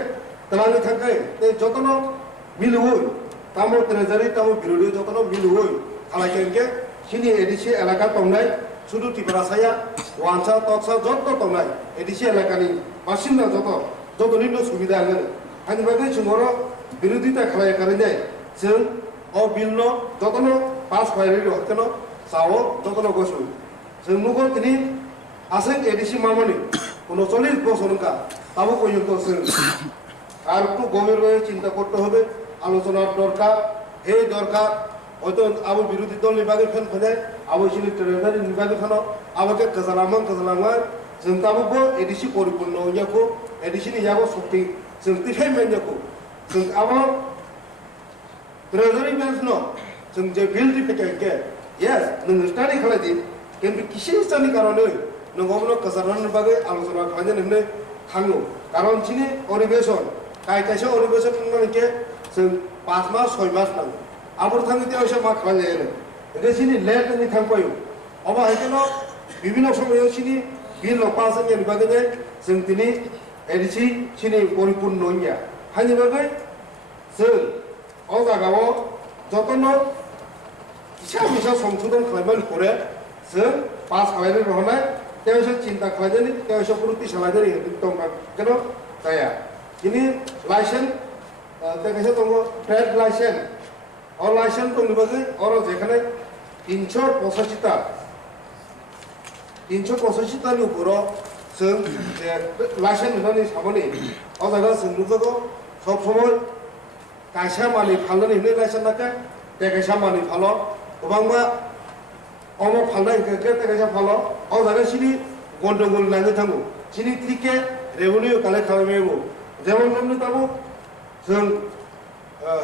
तलानि थांगाय ते जतनो मिलुय तामो ट्रेजारि तामो बिरोधि जतनो मिलुय खालायकेनके खिनि एडिसि एलाका तंनाय सुदु टिपरासाया वानसा तकसा जत्तो तंनाय एडिसि एलाकानि बासिन्दा जतनिनो सुबिदा आङो हानि बागे जोंरो बिरोधिता खालाय कारिने जों अ बिलनो जतनो पास फाइरि हकनो सावो जतनो गसु जों नुगो तिनि आसें एडिसि मामनि 39 বছরকা তাবো পর্যন্ত जों আর একটু গভীরভাবে চিন্তা করতে হবে আলোচনার দরকার এই দরকার হয়তো আবো বিরোধী দল নিবাগে ফেন ফেলে আবো সিনি ট্রেজারি নিবাগে ফেনো আবোকে কাজালামান जों ताबो एडिसि परिपूर्ण याको एडिसिनि याको शक्ति जों तिफाइमेन्ट याको जों आबो ट्रेजरी बेंच नो जों जे बिल रिपेट के यस नों स्टाडि खालायदि किन्तु किसी स्टाडि कारणे नोंगोनो कसारन बागै आलोचना खालायनो थाङो कारण चिनि ओरिगेसन कायसे ओरिगेसन नोंके जों 5 मास 6 मास नांगौ आबर थाङो तेवसे मा खालायनो रे चिनि लेट नि थांपायो अबा हायकेनो विभिन्न समयाव चिनि बिल पास नि बागै जों दिनै एडिसि चिनि परिपूर्ण नङिया हानि बागै जों अ जागाव जतनो फिसा संशोधन खालामनानै हरे जों पास खालायनो रहनाय तेवसे चिन्ता खालायनानै तेवसे पुरुति सालायनानै दं केन जाया दिनै लाइसेन्स तेकैसे दङ ट्रेड लाइसेन्स अ लाइसेन्स दंनि बागै अर जेखाने 385 नि उपराव जों जे लाइसेन्स होनानै सामोनि अ जागा जों नुजोगौ सब समय कायसा मानि फालनानै होनाय लाइसेन्स नाके तेकैसा मानि फालो गोबांबा अमो फालनाय के तेकैसा फालो अ जागा सिनि गन्डगोल नाङो थाङो सिनि ट्रिके रेवेन्यू कालेक्ट खालामो जेमन हमनो ताबो जों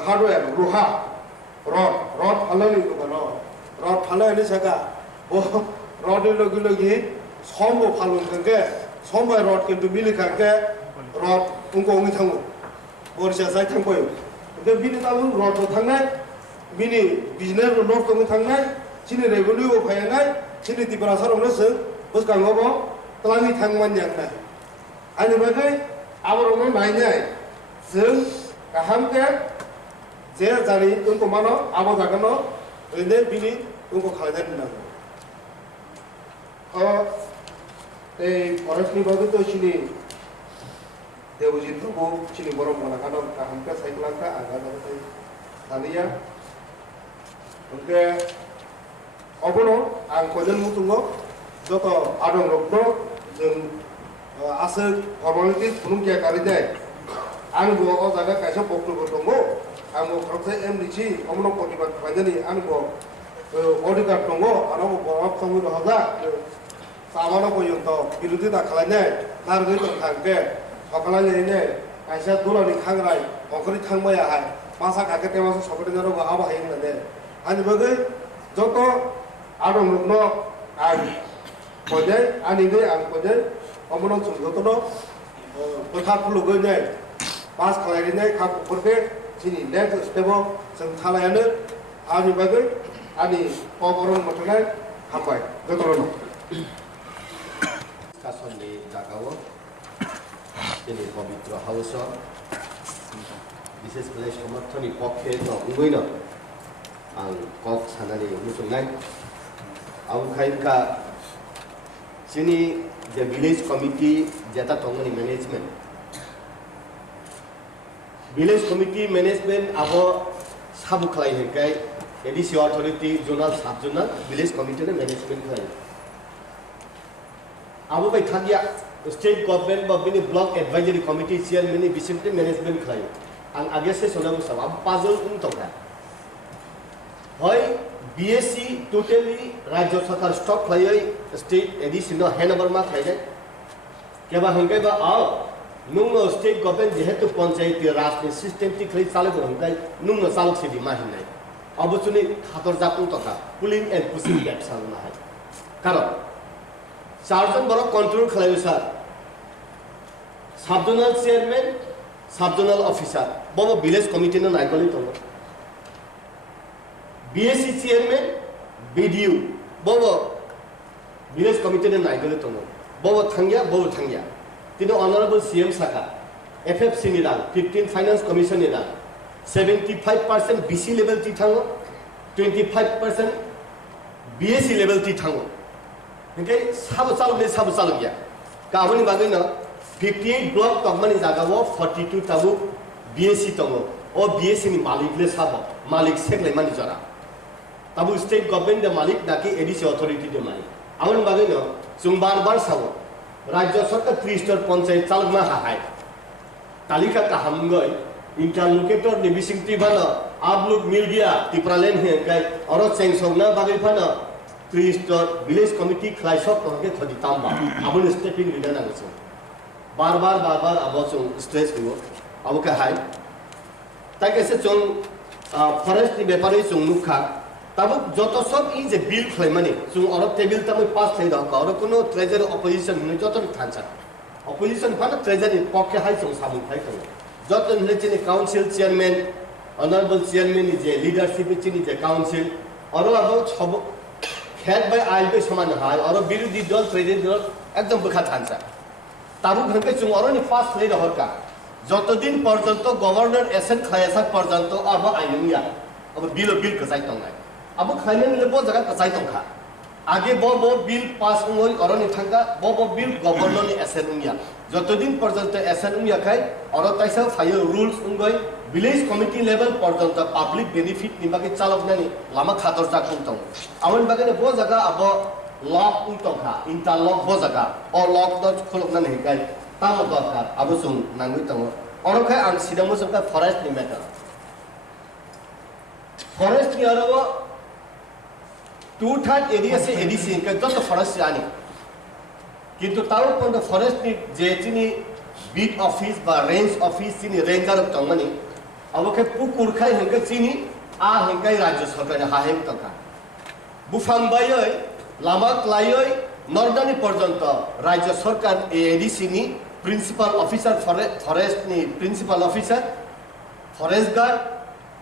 हार्डवेयर लहा रड फालनानै गोबानो रड फालनायनि जागा रड लगी समबो फालुनके समबाय रड किन्तु मिलिखाके रड उनको उंगी थाङो बरिसा जाय थांबायो के बिनि ताबो रड थांनाय बिनि बिजनेस नर्थ दंग थांनाय चिनि रेवेन्यू फायनाय चिनि तिब्रासारावनो जों बुसगाङाव तलानि थांमान यांनाय आनि बागै आबरनो नायनाय जों गाहामके जे जारि उनको मानो आबो जागनो ओइने बिनि उनको खालायनाय नांगौ ए फरेस्टनि बागै तो चिनि देवजित को चिनि बरम बनाखानो गाहामके साइक्लांका आगा जाबाय थानिया उनके अबनो आं कोजन मुतुंगो जत आदम रक्तो जों आसे फर्मालिटी फुनुंकिया कारिदाय आं बो अ जागा कायसा बक्तब्य दंगो आं बो खरसे एमडीसी अमनो प्रतिबाद खालायनानै आं बो अधिकार दंगो आरो बराब संगो हजा सामानो पर्यन्त बिरोधी दा खालायनाय नारगै थांके सकालायने कायसा दुलानि खांराय अखरि थांबायाहाय मासा काके तेमासो सकरिनारो आबा हायनने आनि बागै जत आदम रक्नो आं कोजे आनि गै आं कोजे अमनो जतनो कथा फुलुगै पास खालायनाय खाफोरके चिनि नेक्स्ट स्टेपआव जों थालायानो आनि बागै आनि पबरन मथनाय हामबाय जतनो कासननि जागाव दिनै पवित्र हाउस विशेष करे समर्थननि पक्षे उंगैनो आं कक सानानै मुसुंनाय आउखाइनका चिनि जे विलेज कमिटी जेता तंगनि मैनेजमेंट विलेज कमिटी मैनेजमेंट आबो साबु खालायहैखाय एडिसि अथॉरिटी जोनल सब जोनल विलेज कमिटी ने मैनेजमेंट खालाय आबो बाय थागिया स्टेट गवर्नमेंट बा बिनि ब्लॉक एडवाइजरी कमिटी चेयरमैन नि बिसिमते मैनेजमेंट खालाय आं आगे से सोनाबो सब अब पाजल उन तंगा হয় बीएससी टोटली राज्य सरकार स्टॉक खायै स्टेट एडिशन हैंडओवर मा खायै केबा हंगाय बा आ नुंग स्टेट गवर्नमेंट जेहेतु पंचायत राज नि सिस्टेमेटिक खालै चालक हंगाय नुंग चालक सिदि मा हिनाय अब चुनि खातर जापुं तका पुलिंग एंड पुशिंग गैप सालना है कारण चारजन बरो कंट्रोल खालायो sir sub zonal chairman sub zonal officer बबो विलेज कमिटी न नायगलि तंग बीएससी चेयरमैन बीडीयू बबो विलेज कमिटी ने नायगले तंग बबो थांगिया तिनो ऑनरेबल सीएम साका एफएफसी नि रां 15 फाइनेंस कमिशन नि रां 75% बीसी लेवल ति थांगो 25% बीएससी लेवल ति थांगो नके साबो चालु गया गाबनि बागै न 58 ब्लॉक तगमानि जागावो 42 ताबु बीएससी तंगो ओ बीएससी नि मालिकले साबो मालिक सेकले मानि जरा ताबु स्टेट गवर्नमेंट दे मालिक नाकि एडिसि अथॉरिटी दे मालिक आवन बागै न जों बार सावो राज्य सरकार 3 स्टार पंचायत चालक मा हाय तालिका का हमगय इंटरलोकेटर नि बिसिंगति बान आबलुक मीडिया तिप्रालेन हे गाय अरो चेंसौना बागै फान 3 village committee khlaisok tongke khodi tamba abun stepping leader nangso bar bar abo chung stress dibo abo ka hai ta kaise chung forest ni byapare chung nukha tabu joto sob i je bill khlaimani chung oro table tamai pass thai da ka oro kuno treasury opposition ni joto thancha opposition phana treasury pokke hai chung samu thai ka joto ni chini council chairman honorable chairman ni je leadership chini je council oro abo chobo head by ail by saman hai oro birudhi dol treasury dol ekdom bukha thancha tabu bhanke chung oro ni pass thai da ka যতদিন পর্যন্ত governor এসেন খায়াসা পর্যন্ত আবো আইনিয়া আবো বিল কসাই তংনাই আবো খাইনে Livo জায়গা কসাই তংখা আগে বো বিল পাস হই অরনি থাকা বো বিল গভর্নর নি এসেন উনিয়া যতদিন পর্যন্ত এসেন উনিয়া খাই অর তাইসা ফাইল রুলস উঙ্গই ভিলেজ কমিটি লেভেল পর্যন্ত পাবলিক বেনিফিট নিবাকে চালক নানি লামা খাতর যা কুন্তং আমন বাগানে বো জায়গা আবো লক উন্তংখা ইন্টারলক বো জায়গা অ লক দজ খলক নানি হেকাই তাম দরকার আবো সুং নাঙ্গুই তং অরখাই আং সিদামো সবকা ফরেস্ট নি ম্যাটার ফরেস্ট কি আরো 2/3 এরিয়া সে এডিসি কে যত ফরেস্ট আনি কিন্তু তাও কোন ফরেস্ট নি যে চিনি বিট অফিস বা রেঞ্জ অফিস চিনি রেঞ্জার তংমানি আবকে পুকুর খাই হংকে চিনি আ হংকাই রাজ্য সরকার হাহেম তকা বুফাং বাইয় লামাক লাইয় নর্দানি পর্যন্ত রাজ্য সরকার এডিসি নি প্রিন্সিপাল অফিসার ফরেস্ট নি principal officer forest guard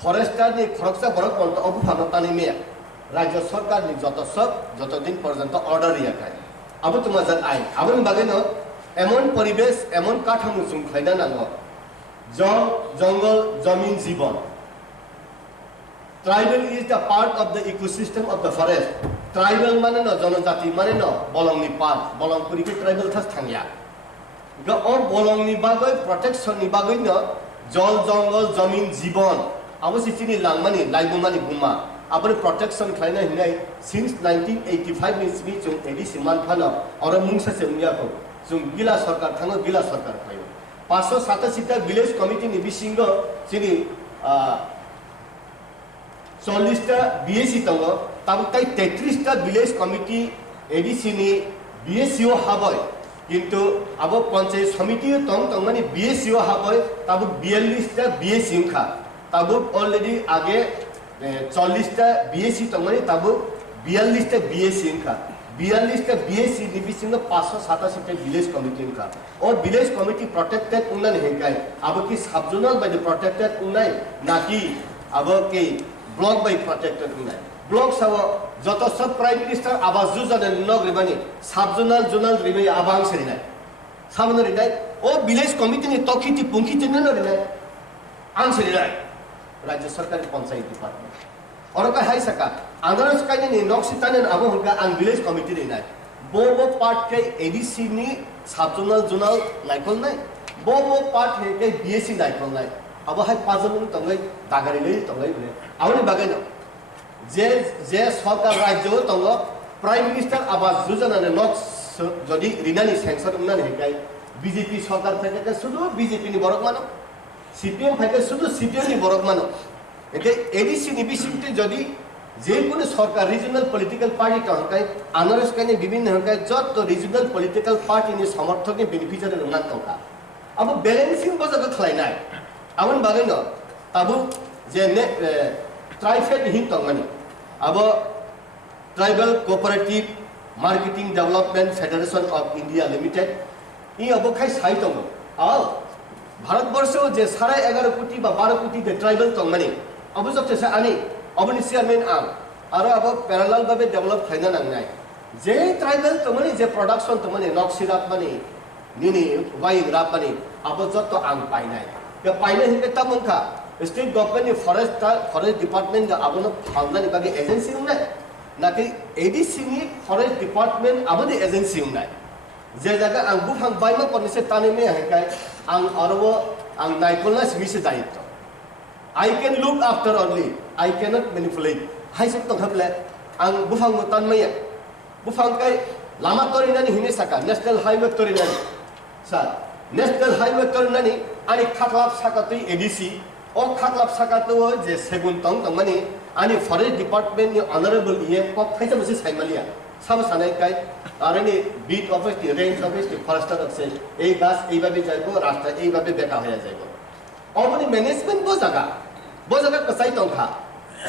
forester নি খরকসা বরক পর্যন্ত অবুফানতানি মেয়া রাজ্য সরকার নি যতদিন পর্যন্ত অর্ডার ইয়াকায় আবু তোমাজার আইন আবুন বাগেনো এমন পরিবেশ এমন কাঠামো সুংখাইনা নাঙ্গ জঙ্গল জমিন জীবন Tribal is the part of the ecosystem of the forest. Tribal মানে ন জনজাতি মানে ন বলংনি পাত বলংপুরি কে ট্রাইবাল থাস থাংয়া গা অর বলংনি বাগৈ প্রটেকশন নি বাগৈ ন জল জঙ্গল জমিন জীবন আবসি চিনি লাংমানি লাইবুমানি বুমা আপনি প্রটেকশন খাইনা হিনাই সিন্স 1985 নি সিমি জং এডি সিমান ফানো অর মুংসা সেমিয়া কো জং গিলা সরকার থাঙ্গ গিলা সরকার ফাইও 587 টা ভিলেজ কমিটি নি বিসিঙ্গ চিনি 40টা বিএসি তঙ্গ তাই 33টা ভিলেজ কমিটি এডিসি নি বিএসিও হাবয় কিন্তু আবো পঞ্চায়েত সমিতি তংমানি বিএসিও হাবয় তাবু 42টা বিএসি খা তাবু অলরেডি আগে 40টা বিএসি তংমানি তাবু 42টা বিএসি খা 42টা বিএসি নিবিসিং 587টা ভিলেজ কমিটি খা ও ভিলেজ কমিটি প্রটেক্টেড উন্নয়ন হেকাই আবো কি সাবজোনাল বাই প্রটেক্টেড উন্নয়ন নাকি আবো কি ব্লক বাই প্রটেক্টেড উন্নয়ন ব্লক সাব যত সব প্রাইম মিনিস্টার আবাস যোজনা নগ রিবানি সাবজোনাল জোনাল রিবাই আবাং সেরিনাই সাবন রিনাই ও ভিলেজ কমিটি নি তখিতি পুঙ্খিতি ন রিনাই আং সেরিনাই রাজ্য সরকারি পঞ্চায়েত ডিপার্টমেন্ট অরকা হাই সাকা আন্দারস কাইনি নি নকসিতানেন আবো হলকা আং ভিলেজ কমিটি রিনাই বো পার্ট কে এডিসি নি সাবজোনাল জোনাল লাইকল নাই বো পার্ট কে বিএসি লাইকল নাই আবো হাই পাজমন তঙ্গাই দাগারি লই তঙ্গাই বলে আউনি বাগাইনো যে সরকার রাজ্য তঙ্গ prime minister Awas Yojana knock যদি রিনানি স্যাংশন উন্নয়ন হেকাই বিজেপি সরকার থেকে শুধু বিজেপি নি বরক মানো সিপিএম থেকে শুধু সিপিএম নি বরক মানো এতে এডিসি নিবিসিটি যদি যে কোনো সরকার রিজনাল পলিটিক্যাল পার্টি তঙ্কাই আনারস কানে বিভিন্ন হকাই যত রিজনাল পলিটিক্যাল পার্টি নি সমর্থক নি বেনিফিশিয়ারি রুনান তঙ্কা আবো ব্যালেন্সিং বজাকে খাই নাই আমন বাগাইনো তাবু যে ট্রাইফেড হিন তংমানি আবো tribal cooperative marketing development federation of India limited ই আবো খাই সাই তং আও ভারতবর্ষ যে 11.5 কোটি বা 12 কোটি যে ট্রাইবাল তংমানি অবজক সে আনি অবনি চেয়ারম্যান আম আর আবো প্যারালাল ভাবে ডেভেলপ খাইনা নাংনাই যে ট্রাইবাল তংমানি যে প্রোডাকশন তংমানি নকশিরাত মানি নিনি ওয়াইন রাত মানি আবো যত আম পাইনাই কে পাইলে হিকে তামংখা স্টেট গভর্নমেন্ট নি forest department ga abono phangna ni bagi agency unai naki ADC ni forest department abodi agency unai je jaga ang bufang baima konise tane me hakai ang arbo ang naikolna simise daitto I can look after only I cannot manipulate hai sep tong haple ang bufang mo tan maya bufang kai lama torinani hine saka national highway torinani sa national highway torinani ani khaklap sakatui ADC ও খাতলাপ সাকাতো যে সেগুন তং তংমানি ani forest department ni honorable EM kok phaisa basi saimalia sab sanai kai arani beat office ni range office ni forester আছে এই গাছ এইভাবে যাইবো রাস্তা এইভাবে বেকা হয়ে যাইবো অমনি management bo jaga kasai tongkha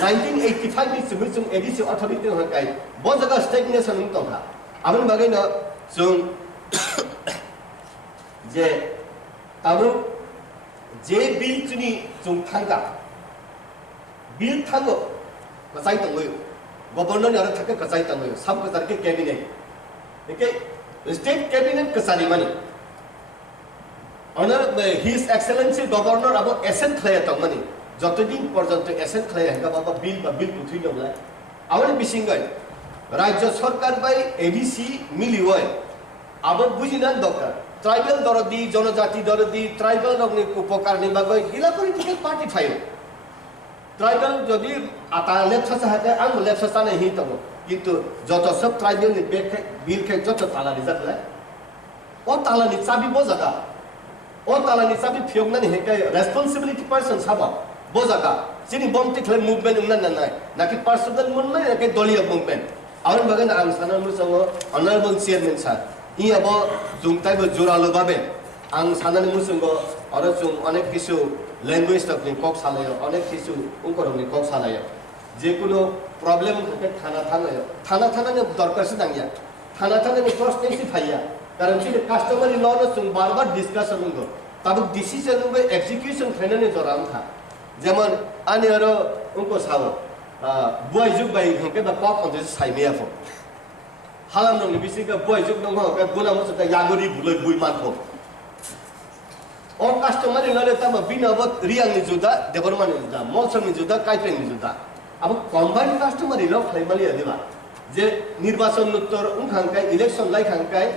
1985 ni sumung edisi authority hokai bo jaga stagnation ung tongkha abon bagai no jung je abu je bill chuni jung thanga bill thango kasai tongoi governor ni ara thaka kasai tongoi sab kasar ke cabinet okay state cabinet kasari mani honor his excellency governor abo essence khaya tongmani যতদিন পর্যন্ত এসেন্ট খাই হেঙ্গা বাবা বিল উঠি নলা আমার বিসিঙ্গাই রাজ্য সরকার by ADC মিলিওয় আবার বুঝিনান দরকার ট্রাইবাল দরদি জনজাতি দরদি ট্রাইবাল রংনি উপকার নিবাগই ইলা পলিটিক্যাল পার্টি ফাইল ট্রাইবাল যদি আতা লেপসা হাতে আং লেপসা নাই হি তব কিন্তু যত সব ট্রাইবাল নি বিল খে যত তালা রিজাতলা ও তালা নি চাবি বজাকা ও তালা নি চাবি ফিয়গনানি হেকাই responsibility person Saba bojaga sini bomti khle movement unna nanai naki personal munna naki doliya movement aun bagan ang sanan musango honorable chairman sir I abo jungtai bo joralo babe ang sanan musango aro jung onek kisu language ta kok salayo onek kisu unkoroni kok salayo je kono problem thake thana ne dorkar se dangya thana ne first nesi phaiya karon sini customary law no jung bar bar discussion ungo tabu decision ungo execution khane ne joram tha যেমন আনি আরো উনকো সাবো বুয়াই যুগ by হকে বা পক অন্তে সাইমেয়া ফো হালাম নং বিসিকা বুয়াই যুগ নং হকে বুনা মসতা ইয়াগরি বুলই বুই মানফো ও কাস্টমার ইলারে তাম বিনাবত রিয়াং নি জুদা দেবরমান নি জুদা মলসন নি জুদা কাইপেন নি জুদা আব কম্বাইন কাস্টমার ইলো খাইমালি আদিবা যে নির্বাচন উত্তর উনখানকাই ইলেকশন লাই খানকাই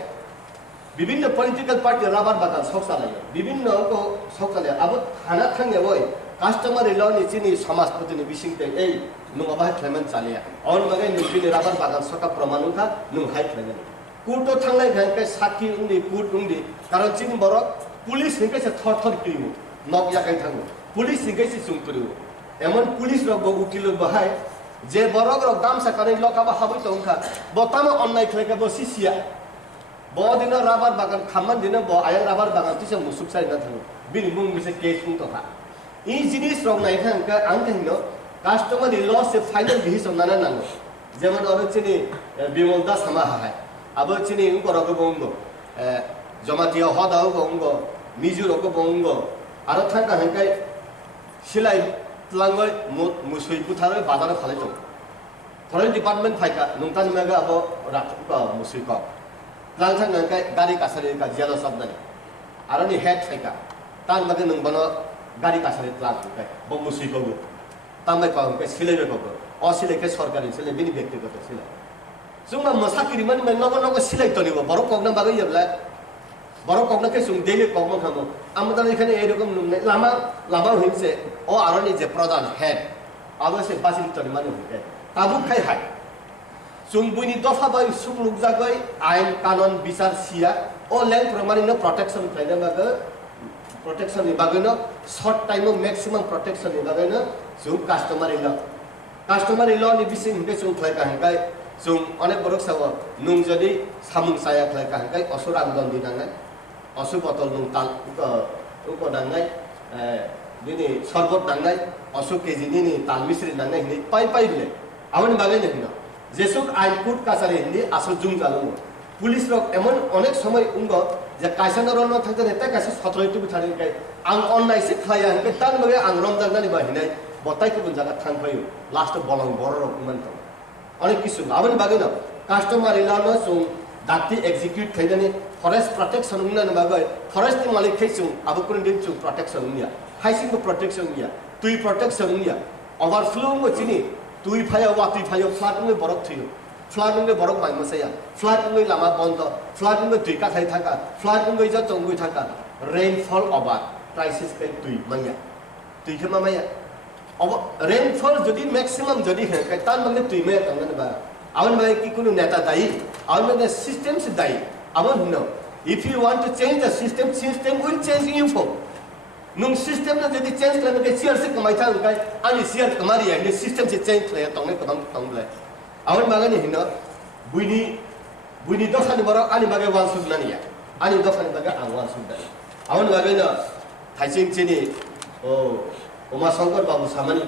বিভিন্ন পলিটিক্যাল পার্টি রাবার বাগান সবসালায় বিভিন্ন অঙ্ক সবসালায় আব খানা খাঙ্গে ওই কাস্টমার এলো নিচিনি সমাজপতি নি বিসিংতে এই নুং আবাহ খেলেন চালিয়া অন মাগে নিচিনি রাবার বাগান সকা প্রমাণুকা নুং হাই খেলেন কুটো থাংলাই গায়কে সাকি উন্দি কুট উন্দি কারণ চিন বড় পুলিশ হিংকেছে থর কিরিমু নক ইয়াকাই থাঙ্গু পুলিশ হিংকেছে চুং করিও এমন পুলিশ রব উকিল বহাই যে বড় রক দাম সাকারে লকাবা হাবই তংখা বতাম অন্যায় খেলেকে বসিসিয়া বদিন রাবার বাগান খামান দিন ব আয়া রাবার বাগান তিসে মুসুক সাই না থাঙ্গু বিনি মুং মিছে কেস উং তখা এই জিনিস রং নাই খানকা আং থাইনো কাস্টমার লস এ ফাইনাল ডিসিশন নানা নাঙ্গো যেমন অরচিনি বিমল দাস হামা হায় আবচিনি উনকরক বঙ্গ জমাতিয়া হদাও বঙ্গ মিজুরক বঙ্গ আর থাকা হানকাই সিলাই তলাঙ্গই মুসুই পুথারই বাজারে ফালাই দं ফরেন ডিপার্টমেন্ট ফাইকা নংতান মেগা আব রাতক মুসুই ক লাং থাং হানকাই গাড়ি কাছারি কা জিয়ালো শব্দনি আরনি হেড ফাইকা তান মাগে নংবনো গাড়ি কাছারে প্লান হয় বমুসি কগো তামবাই কগো সিলেবে কগো অসিলেকে সরকারি সিলে বিনি ব্যক্তিগত সিলে जोंना मोसाकिरि माने नगो सिलाइ तनिबो बरो कगना बागै यबला बरो कगना के जों डेली कगना खामो আমরা এখানে এরকম লামা হইছে ও আরনি যে প্রধান হেড অবশ্য বাসিল তনি মানে হইছে তাবু খাই হাই जों बुइनि दफा बाय सुलुक जागै आइन कानून বিচার सिया ও লেং प्रमाणे न प्रोटेक्शन खाइना बागै protection ni bagano short time maximum protection ni bagano जों customer law ni bising hingke जों khlai ka hangkai जों अनेक borok sawo nung jodi samung saya khlai ka hangkai osur andon dinangai osur botol nung tal uko dangai dini sorbot dangai osur keji ni tal misri dangai ni pai bile awon bagai ni hino jesuk ain court kasari ni asur jung jalung police rock এমন অনেক সময় উঙ্গ যে কাইসানোর ন থাকতে নেতা কাছে 17 two Bithari কাই আং অনলাইসে খায়া হে তান লগে আং রমজাননি বাহিনাই বতাই কোন জায়গা থাংফায়ু লাস্ট বলং বড় রকম মান তো অনেক কিছু আবন বাগে না কাস্টমার ইলানো সুং দাতি এক্সিকিউট খাইদানি ফরেস্ট প্রটেকশন উন্না বাগে ফরেস্ট মালিক খাইছু আবু কোন দিন চু প্রটেকশন উনিয়া হাইসিং প্রটেকশন উনিয়া তুই প্রটেকশন উনিয়া ওভারফ্লো মো চিনি তুই ফায়া ওয়াতি ফায়া ফ্লাট মে বরক থিও फ्लाड में बरक माइ मसया फ्लाड में लामा बंद फ्लाड में दुई का थाई थाका फ्लाड में जो चंगुई थाका रेनफॉल ओवर क्राइसिस के दुई माया दुई के माया अब रेनफॉल जदि मैक्सिमम जदि है के तान में दुई में तंगन बा आवन में की कुनु नेता दाई आवन में सिस्टम से दाई आवन नो if you want to change the system will change you for nung system na jadi change lah mungkin share sih kemai thang kai ani share kemari ya ni system sih change lah tong ni kemang tong lah awal maga ni hina buini dosa ni baru ani maga wan sudah ni ya ani dosa ni maga ang wan sudah awal maga ni Thaising sini Oma Sangkar Babu samani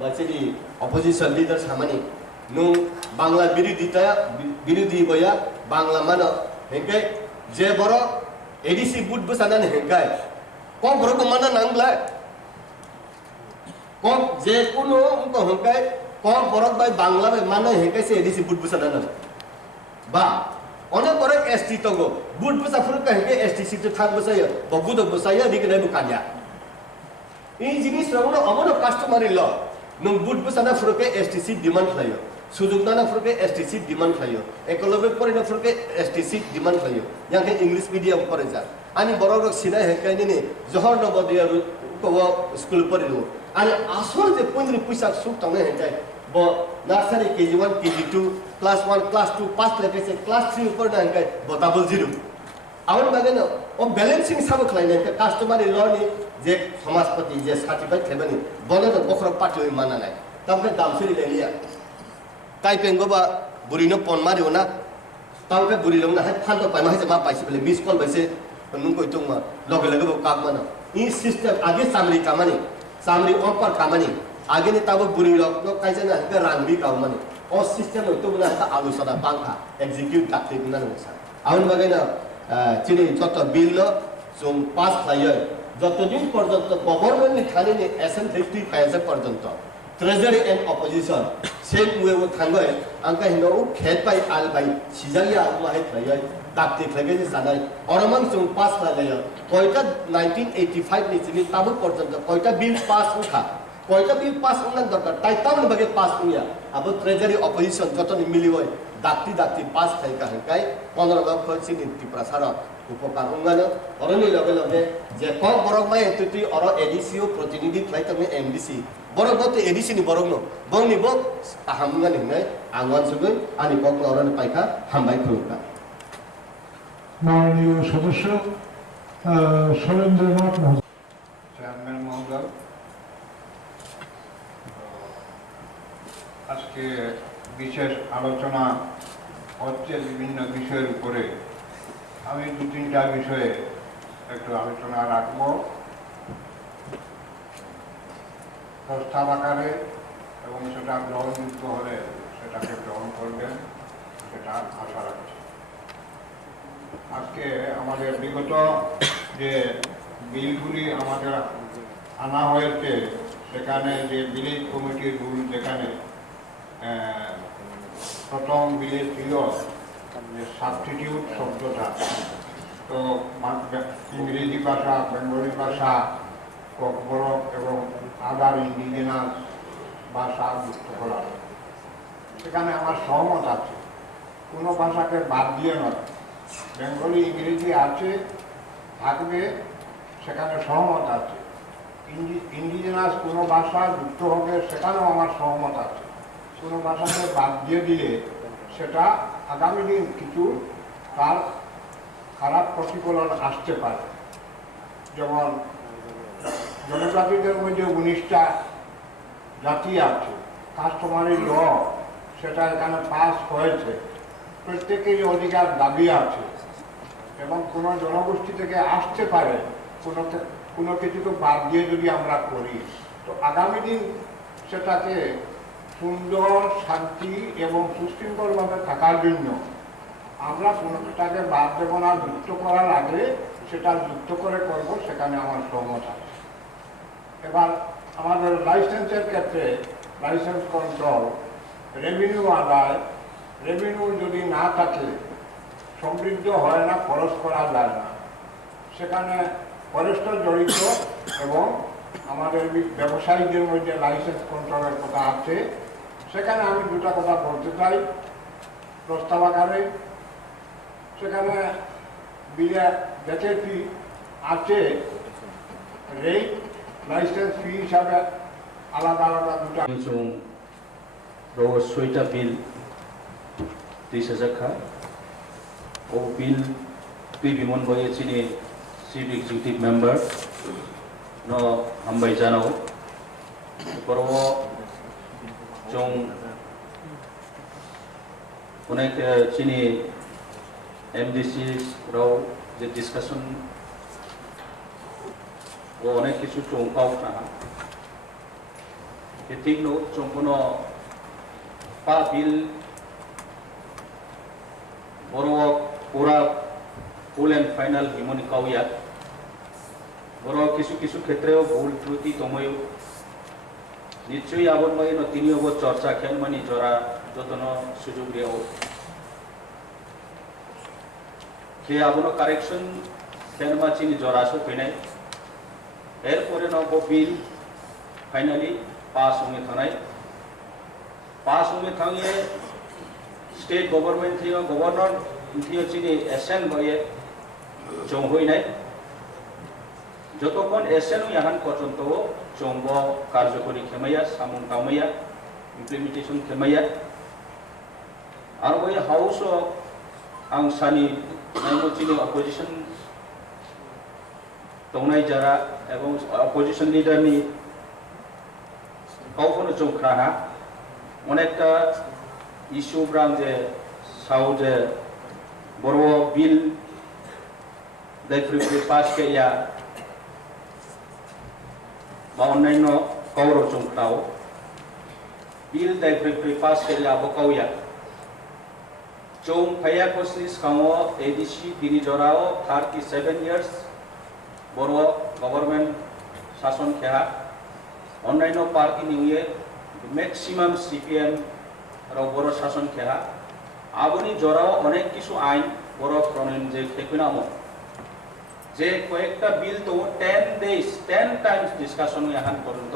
baca di opposition leader samani nung Bangla birudi boya Bangla mana hengkai je baru ADC boot besanan hengkai kau baru kemana nangla? Kau je kuno kau hengkai kau baru by Bangla by mana hengkai se ADC boot besanan? Ba, orang baru ST togo boot besafur kah hengkai ST situ thang besaya, bagu dok besaya di kedai bukan ya. Ini jenis orang amono customer lo, nung boot besana furke STC demand layo, sujukna na furke STC demand layo, ekolobe pore na furke STC demand layo, yang ke English medium pore ja. Ani borok sina hengkai ni Johor Nobodaya ko school pore lo. Ani asal je pundri puisak suk tang hengkai, bo nursery KG1 KG2 class 1 class 2 pass leke se class 3 pore na hengkai bo double zero. Awal bagainya, balancing sama klien ke customer lo ni je समाजपति J certified खेबनी बने तो बखर party माना नाय तमके दामसिरी ले लिया ताइपेंगो बा बुरिनो पन Mario ना तमके बुरि लंगना है फान तो पाइमा है मा पाइसी बेले मिस कॉल बैसे नुन को इतुंग लगे लगे काम माना ई सिस्टम आगे सामरी कामानी सामरी ऊपर कामानी आगे ने तब बुरि लो काइसे ना के रानबी कामानी और सिस्टम तो बना था आलू सदा बांका एग्जीक्यूट ताकते ना नुसा आउन बगैना चिनी जत बिल लो जों पास लायो যতদিন পর্যন্ত গভর্নমেন্ট খালি এসএন50 ফাইন্যান্স পর্যন্ত treasury and opposition same way থাঙ্গয় আঙ্কা হিনো খেত পাই আল পাই সিজারিয়া মাহে থাই দাকতে থাকে যে জানাই অরমান জং পাস লাগায় কয়টা 1985 নিচিনি তাবু পর্যন্ত কয়টা বিল পাস উঠা কয়টা বিল পাস উনান দরকার তাই তাউন বাগে পাস উইয়া আবো ট্রেজারি অপোজিশন যতনি মিলিবই দাকতি পাস থাইকা হাইকাই 15 লক্ষ চিনি ত্রিপ্রাসার উপকার উঙ্গানো অরনি লগে লগে যে ক বরক মাই এতুতি অর এডিসিও প্রতিনিধি ফ্লাই তুমি এমডিসি বরক বত এডিসি নি বরক নো বংনি ব হামগান হিনাই আঙ্গান সুগৈ আনি কক অরনি পাইকা হামবাই খুলকা মাননীয় সদস্য সুরেন্দ্রনাথ মহোদয় চেয়ারম্যান মহোদয় আজকে বিশেষ আলোচনা হচ্ছে বিভিন্ন বিষয়ের উপরে আমি দু তিনটা বিষয়ে একটু আলোচনা রাখব প্রস্তাব আকারে এবং সেটা গ্রহণযোগ্য হলে সেটাকে গ্রহণ করবেন সেটা আশা রাখছি আজকে আমাদের বিগত যে বিলগুলি আমাদের আনা হয়েছে সেখানে যে ভিলেজ কমিটির রুল যেখানে প্রথম বিলে ছিল যে সাবস্টিটিউট শব্দটা তো ইংরেজি ভাষা বেঙ্গলি ভাষা ককবরক এবং আদার ইন্ডিজিনাস ভাষা যুক্ত করা সেখানে আমার সহমত আছে কোনো ভাষাকে বাদ দিয়ে নয় বেঙ্গলি ইংরেজি আছে থাকবে সেখানে সহমত আছে ইন্ডিজিনাস কোনো ভাষা যুক্ত হবে সেখানেও আমার সহমত আছে কোনো ভাষাকে বাদ দিয়ে দিলে সেটা আগামী দিন কিছু তার খারাপ প্রতিফলন আসতে পারে যেমন জনজাতিদের মধ্যে 19টা জাতি আছে কাস্টমারি ল সেটা এখানে পাস হয়েছে প্রত্যেকেরই অধিকার দাবি আছে এবং কোনো জনগোষ্ঠী থেকে আসতে পারে কোনো কিছুকে বাদ দিয়ে যদি আমরা করি তো আগামী দিন সেটাকে সুন্দর শান্তি এবং সুশৃঙ্খলভাবে থাকার জন্য আমরা কোনোটাকে বাদ দেব না যুক্ত করার আগে সেটা যুক্ত করে করব সেখানে আমার সহমত আছে এবার আমাদের লাইসেন্সের ক্ষেত্রে লাইসেন্স কন্ট্রোল রেভিনিউ আদায় রেভিনিউ যদি না থাকে সমৃদ্ধ হয় না খরচ করা যায় না সেখানে ফরেস্টার জড়িত এবং আমাদের ব্যবসায়ীদের মধ্যে লাইসেন্স কন্ট্রোলের কথা আছে সেখানে আমি দুটা কথা বলতে চাই প্রস্তাব আকারে সেখানে বিলে বেচের ফি আছে রেট লাইসেন্স ফি হিসাবে আলাদা আলাদা দুটা ছয়টা বিল 30,000 খা ও বিল পি বিমন বয়ে চিনি chief executive member no hambai janao boro jong onek chini MDC raw the discussion o onek kichu chong pau na keting no chong kono pa bill boro pura full and final himoni kauya boro kisu khetreo bhul truti tomoyo নিশ্চয়ই আবন মই ন তিনি of চর্চা খেন মানি জরা যতন সুযোগ দিও কে আবন correction খেন মা চিনি জরা সো ফিনাই এর পরে ন বিল ফাইনালি পাস হয়ে থানাই পাস হয়ে থাঙিয়ে স্টেট গভর্নমেন্ট থিও গভর্নর থিও চিনি এসএন বয়ে জং হই নাই যতক্ষণ এসএন ইয়াহান পর্যন্ত চংব কার্যকরী খেমাইয়া সামুন কামাইয়া ইমপ্লিমেন্টেশন খেমাইয়া আর ওই হাউস আং সানি নাইমচিনি অপোজিশন তংনাই যারা এবং অপোজিশন লিডারনি কাউকনো চংখ্রাহা অনেকটা ইস্যু ব্রাং যে সাউ যে বড় বিল দায়িত্ব পাস কেয়া বা অন্যান্য কৌর চংখ্রাও বিল দায়িত্ব পাস কেয়া বকাউয়া চং ফাইয়া কোসিস কাও এডিসি দিনি জরাও 37 ইয়ার্স বড় গভর্নমেন্ট শাসন খেয়া অন্যান্য পার্টি নিউয়ে ম্যাক্সিমাম সিপিএম রাও বড় শাসন খেয়া আবনি জরাও অনেক কিছু আইন বড় প্রণয়ন যে খেপিনামো যে কয়েকটা বিল তো 10 days 10 times ডিসকাশন ইয়াহান পর্যন্ত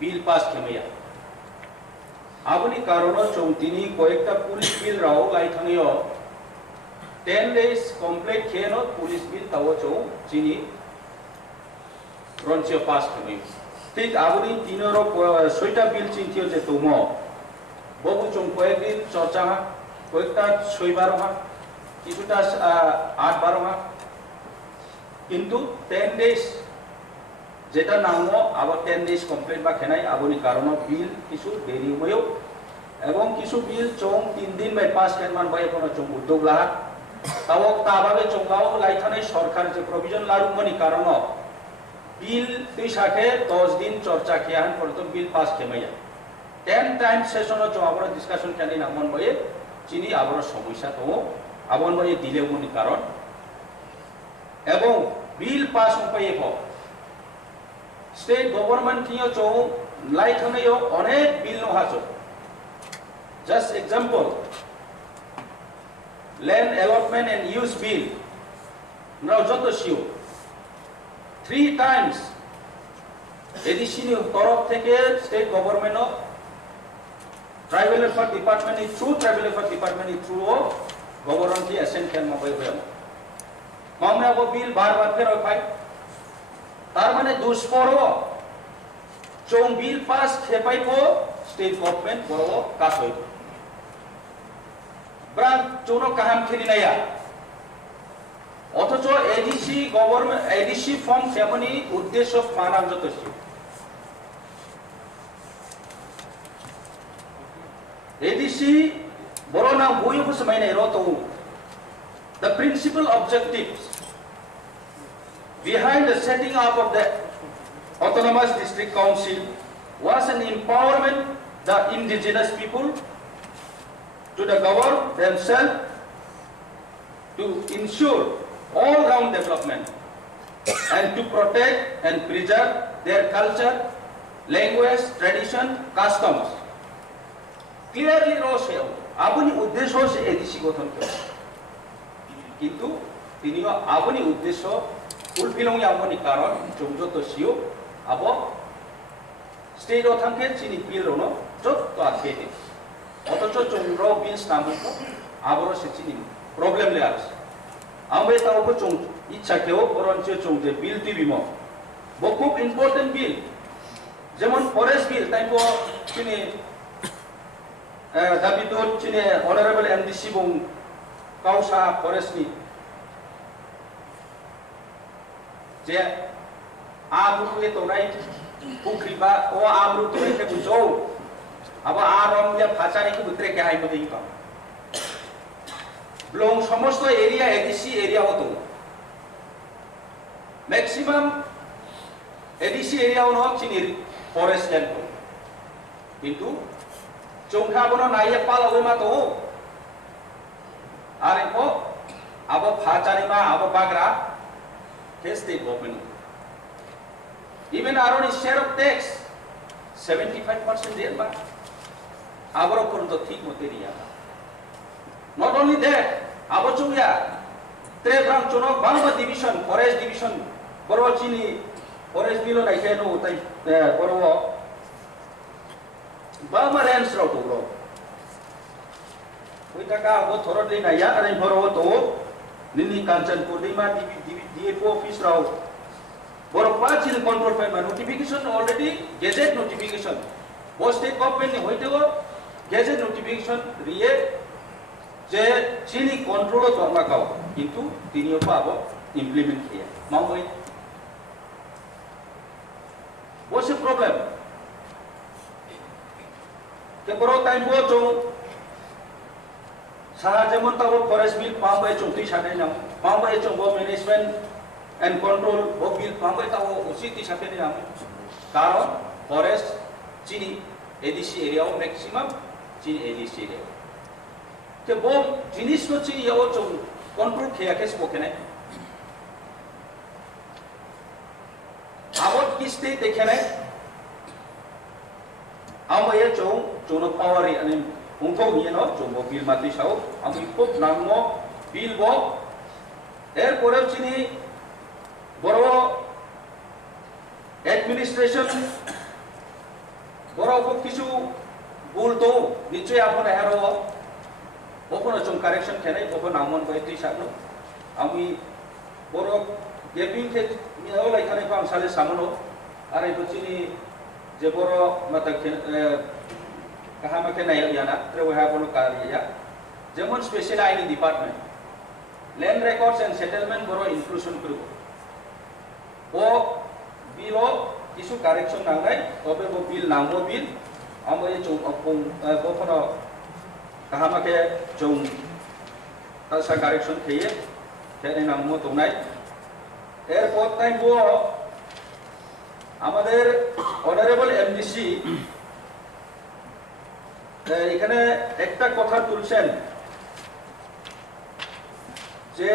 বিল পাস খেমাইয়া আবনি কারণ চং তিনি কয়েকটা পুলিশ বিল রাও লাইথানিও 10 days কমপ্লিট খেনো পুলিশ বিল তাও চৌ চিনি রঞ্চিও পাস খেমাই ঠিক আবনি তিনর 6টা বিল চিন্তিও যে তুমো বহু চং কয়েকদিন চর্চা হা কয়েকটা 6-12 হা কিছুটা 8-12 হা কিন্তু 10 days যেটা নামো আবার 10 days কমপ্লিট বা খেনাই আবনি কারণ বিল কিছু দেরি হয়েও এবং কিছু বিল চং 3 দিন বাই পাস খেনমান বাই কোনো চং উদ্যোগ লাহা তাও তাভাবে চংলাও লাইথানাই সরকার যে প্রভিজন লারুমনি কারণ বিল তুই সাথে 10 দিন চর্চা খেয়ান পর্যন্ত বিল পাস খেমাইয়া 10 টাইম সেশন চং আবার ডিসকাশন খেনি নামন বাই চিনি আবার সমস্যা তো আবন বাই দিলে মনি কারণ এবং বিল পাস হয়ে হ স্টেট গভর্নমেন্ট থিও চৌ লাইথানাইও অনেক বিল নহাচো just example land allotment and use bill নাও যত শিও 3 টাইমস এডিশনি তরফ থেকে state government tribal affair department through tribal affair department through government কি অ্যাসেন্ট খেন মাবাই হয়াম মামলা वो बिल बार-बार फेर फाइ तार माने दुष्परो चों बिल पास खेपाइबो स्टेट गभर्नमेंट बरो कास होय ब्रा चोनो काहाम खेलिनाया অথচ এডিসি গভর্নমেন্ট এডিসি ফর্ম সেমনি উদ্দেশ্য মানার যতছি এডিসি বড় না বই হসমাইনে রতো the principal objectives behind the setting up of the Autonomous District Council was an empowerment the indigenous people to the govern themselves to ensure all-round development and to protect and preserve their culture, language, tradition, customs. Clearly, Roseo, Abuni Uddesho se edisi gothon kero. কিন্তু তিনিও আপনি উদ্দেশ্য fulfilling আপনি কারণ যত CO আব state অথাঙ্কে চিনি বিল রনো যত আছে অথচ চন্দ্র বিল নামক আবর সে চিনি প্রবলেম লে আছে আমি তাও চং ইচ্ছা কেও বরঞ্চ চং যে বিল দিবিম ব খুব ইম্পর্টেন্ট বিল যেমন ফরেস্ট বিল তাই চিনি দাবি তো চিনি অনারেবল এমডিসি বং কাউসা ফরেস্টনি যে abru ye tonai pukri ba o abru tonai ke bujo aba arom ya phachari ke butre ke hai mudei pa blong somosto area ADC area hoto maximum ADC area ono chinir forest land ko kintu chongkha bono naiya pala we ma to are ko abo phachari ma abo bagra ke state government even our own share of tax 75% there ba abro kon to thik moteria not only that abo chuya Trebrang chonok bangba division forest division boro chini forest bilo na keno tai boro bama range ro to bro oita ka abo thoro de na ya are boro to nini kanchan purdima DFO office ro boro pachin control pai ma notification already gazette notification wo state government ni hoite go gazette notification riye যে চিনি control করনা কাও কিন্তু তিনিও পাবো implement কিয়া মাউই what's the problem ke boro time bo jo saha jemon tabo forest bill pambai choti sane nam pambai chombo management and control bo bill pambai tabo usiti sate nam karon forest chini ADC area maximum chini ADC area ke bo jinis ko chi yo chong control khya kes ko kene abot ki state dekhene amo ye chong chono power ani ungtho ni no chong bo bill mati sao ami pop nangmo bill bo er pore chini boro administration boro ko kichu bul to nichoi amon hero open a chung correction kenai open amon by ti sakno ami boro gaping ke mi au lai khane pam sale samono are to chini je boro mata kahama ke nai yana tre we have no kariya jemon special ID department land records and settlement boro inclusion kru o bill isu correction nangai obe bo bill nango bill amo ye chung opong bokono kahama ke chung tasa correction khiye kene nammo tonai airport time bo আমাদের honourable MDC এখানে একটা কথা তুলছেন যে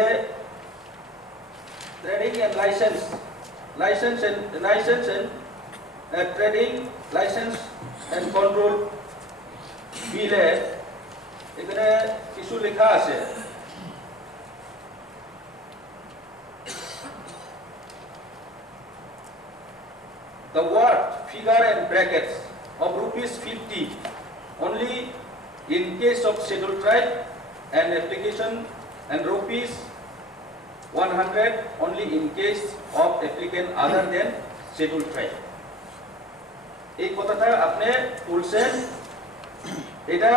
trading and licence and trading licence and control বিলে এখানে কিছু লেখা আছে the word figure and brackets of ₹50 only in case of scheduled tribe and application and ₹100 only in case of applicant other than scheduled tribe এই কথাটা আপনি তুলছেন এটা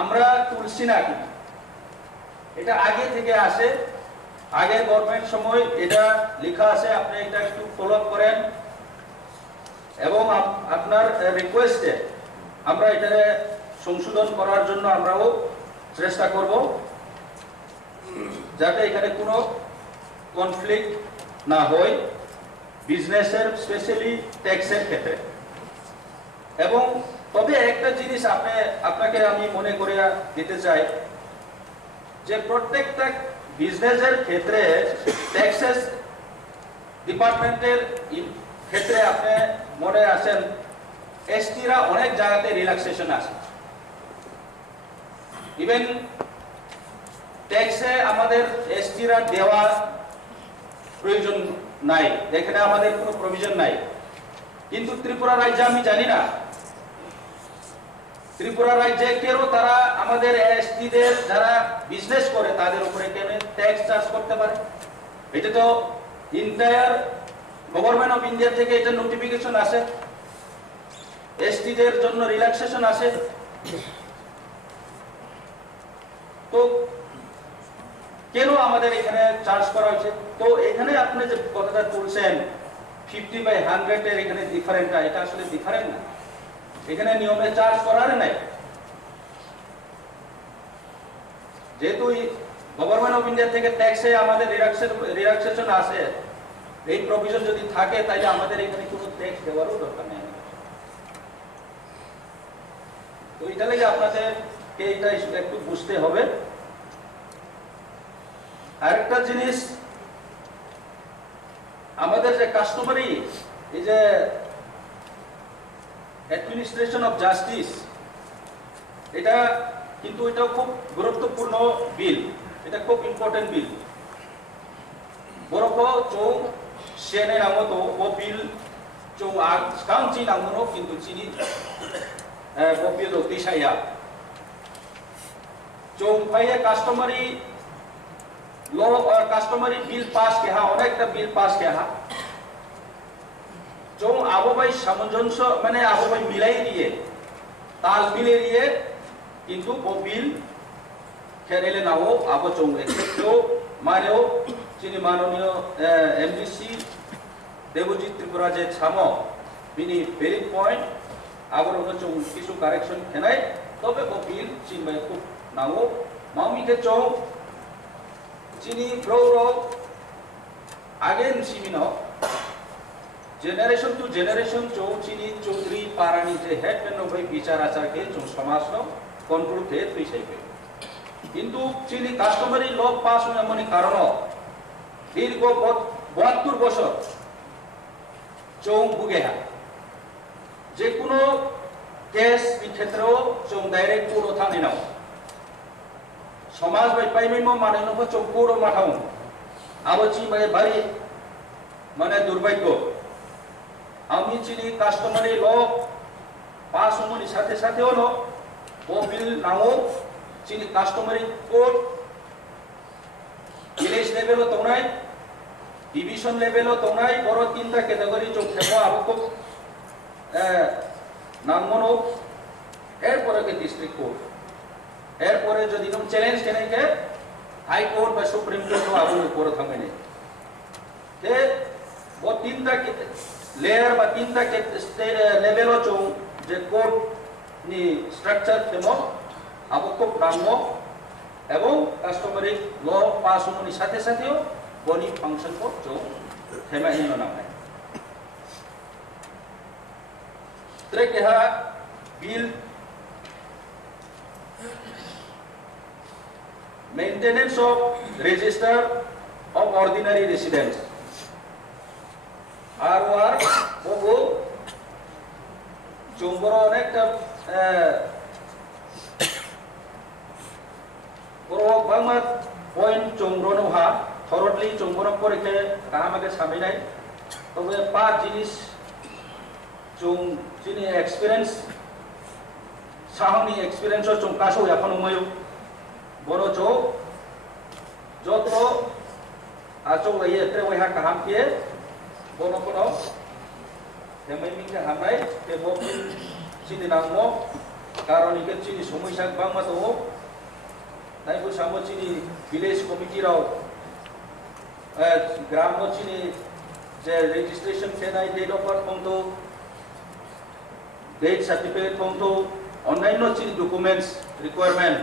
আমরা তুলছি না এটা আগে থেকে আসে আগে গভর্নমেন্ট সময় এটা লেখা আছে আপনি এটা একটু ফলো আপ করেন এবং আপনার রিকোয়েস্টে আমরা এটা সংশোধন করার জন্য আমরাও চেষ্টা করব যাতে এখানে কোনো কনফ্লিক্ট না হয় বিজনেসের স্পেশালি ট্যাক্সের ক্ষেত্রে এবং তবে একটা জিনিস আপনাকে আমি মনে করে দিতে চাই যে প্রত্যেকটা বিজনেসের ক্ষেত্রে ট্যাক্সেস ডিপার্টমেন্টের ক্ষেত্রে আপনি মনে আছেন এসটিরা অনেক জায়গাতে রিল্যাক্সেশন আছে ইভেন ট্যাক্সে আমাদের এসটিরা দেওয়া প্রয়োজন নাই এখানে আমাদের কোনো প্রভিশন নাই কিন্তু ত্রিপুরা রাজ্যে আমি জানি না ত্রিপুরা রাজ্যে কেন তারা আমাদের এসটিদের যারা বিজনেস করে তাদের উপরে কেন ট্যাক্স চার্জ করতে পারে এটা তো ইন্টায়ার গভর্নমেন্ট অফ ইন্ডিয়া থেকে এটা নোটিফিকেশন আসে এসটিদের জন্য রিল্যাক্সেশন আসে তো কেন আমাদের এখানে চার্জ করা হয়েছে তো এখানে আপনি যে কথাটা তুলছেন 50/100 এর এখানে ডিফারেন্ট এটা আসলে ডিফারেন্ট না এখানে নিয়মে চার্জ করার নাই যেহেতু গভর্নমেন্ট অফ ইন্ডিয়া থেকে ট্যাক্সে আমাদের রিল্যাক্সেশন আছে এই প্রভিশন যদি থাকে তাহলে আমাদের এখানে কোনো ট্যাক্স দেওয়ারও দরকার নেই তো এটা লাগে আপনাদেরকে এটা একটু বুঝতে হবে আরেকটা জিনিস আমাদের যে কাস্টমারি এই যে অ্যাডমিনিস্ট্রেশন অফ জাস্টিস এটা কিন্তু এটা খুব গুরুত্বপূর্ণ বিল এটা খুব ইম্পর্টেন্ট বিল বরফ চৌ সেনে নামতো ও বিল চৌ কাউন্সি নামনো কিন্তু চিনি ও বিল দিশাইয়া চৌ ফাইয়ে কাস্টমারি ল কাস্টমারি বিল পাস কেহা অনেকটা বিল পাস কেহা চৌ আবহাওয়ায় সামঞ্জস্য মানে আবহাওয়ায় মিলাই দিয়ে তাল মিলিয়ে দিয়ে কিন্তু ও বিল খেলে নাও আবো চৌ একটু মানেও চিনি মাননীয় এমডিসি দেবজিৎ ত্রিপুরা যে ছাম বিনি ভেরিড পয়েন্ট আবার চৌ কিছু কারেকশন খেনাই তবে ও বিল চিনবাই খুব নাও মামিকে চৌ চিনি ব্রো আগেন সিমিন generation to generation चौ चिनी चौधरी पारानी जे हेड में नो भाई विचार आचार के चौ समाज नो कंट्रोल के तुई पे किंतु चिनी कास्टमरी लॉ पास होने मनी कारण दीर्घ 72 বছর চৌ ভুগে যে কোনো কেস ক্ষেত্রেও চৌ ডাইরেক্ট পুরো থানে নাও সমাজ বাই পাইমেন মানে নো চৌ পুরো মাঠাও আবচি বাই ভারী মানে দুর্ভাগ্য আমি চিনি কাস্টমারি ল পাস হমনি সাথে সাথে হলো ও বিল নাও চিনি কাস্টমারি কোড ভিলেজ লেভেলও তোনাই ডিভিশন লেভেলও তোনাই বড় তিনটা ক্যাটাগরি চোখ থেকো আবক নামনো এরপরে কে ডিস্ট্রিক্ট কোর্ট এরপরে যদি তুমি চ্যালেঞ্জ কেনেকে হাই কোর্ট বা সুপ্রিম কোর্ট আবু উপরে থামেনে তে ও তিনটা लेयर বা তিনটা লেভেল চৌ যে কোর্ট নি স্ট্রাকচার থেমো আবক প্রাম্য এবং কাস্টমারি ল পাস হমনি সাথে সাথেও বনি ফাংশন কো চৌ থেমাই হিনো নামে त्रे केहा bill maintenance of register of ordinary residents ROR बोगो चोंबरो अनेकटा बरो बांमा पॉइंट चोंबरो हा थरटलि चोंबरो परेखे कामागे सामिनाय तबे पांच जिनिस चों जिनि एक्सपीरियंस साहनी एक्सपीरियंस चों कासो याफन उमयो बरो चो जतो आचो लये त्रे वहा काम के बोनो बोनो हेमैमिंगे हामनाय ते बबिन चिनि नामो कारण इके चिनि समस्या बांमा दङ नायबो सामो चिनि विलेज कमिटि राव ग्राम चिनि जे रेजिस्ट्रेशन केनाय डेट ऑफ बर्थ पंतो डेट सर्टिफिकेट पंतो ऑनलाइन चिनि डॉक्यूमेंट्स रिक्वायरमेंट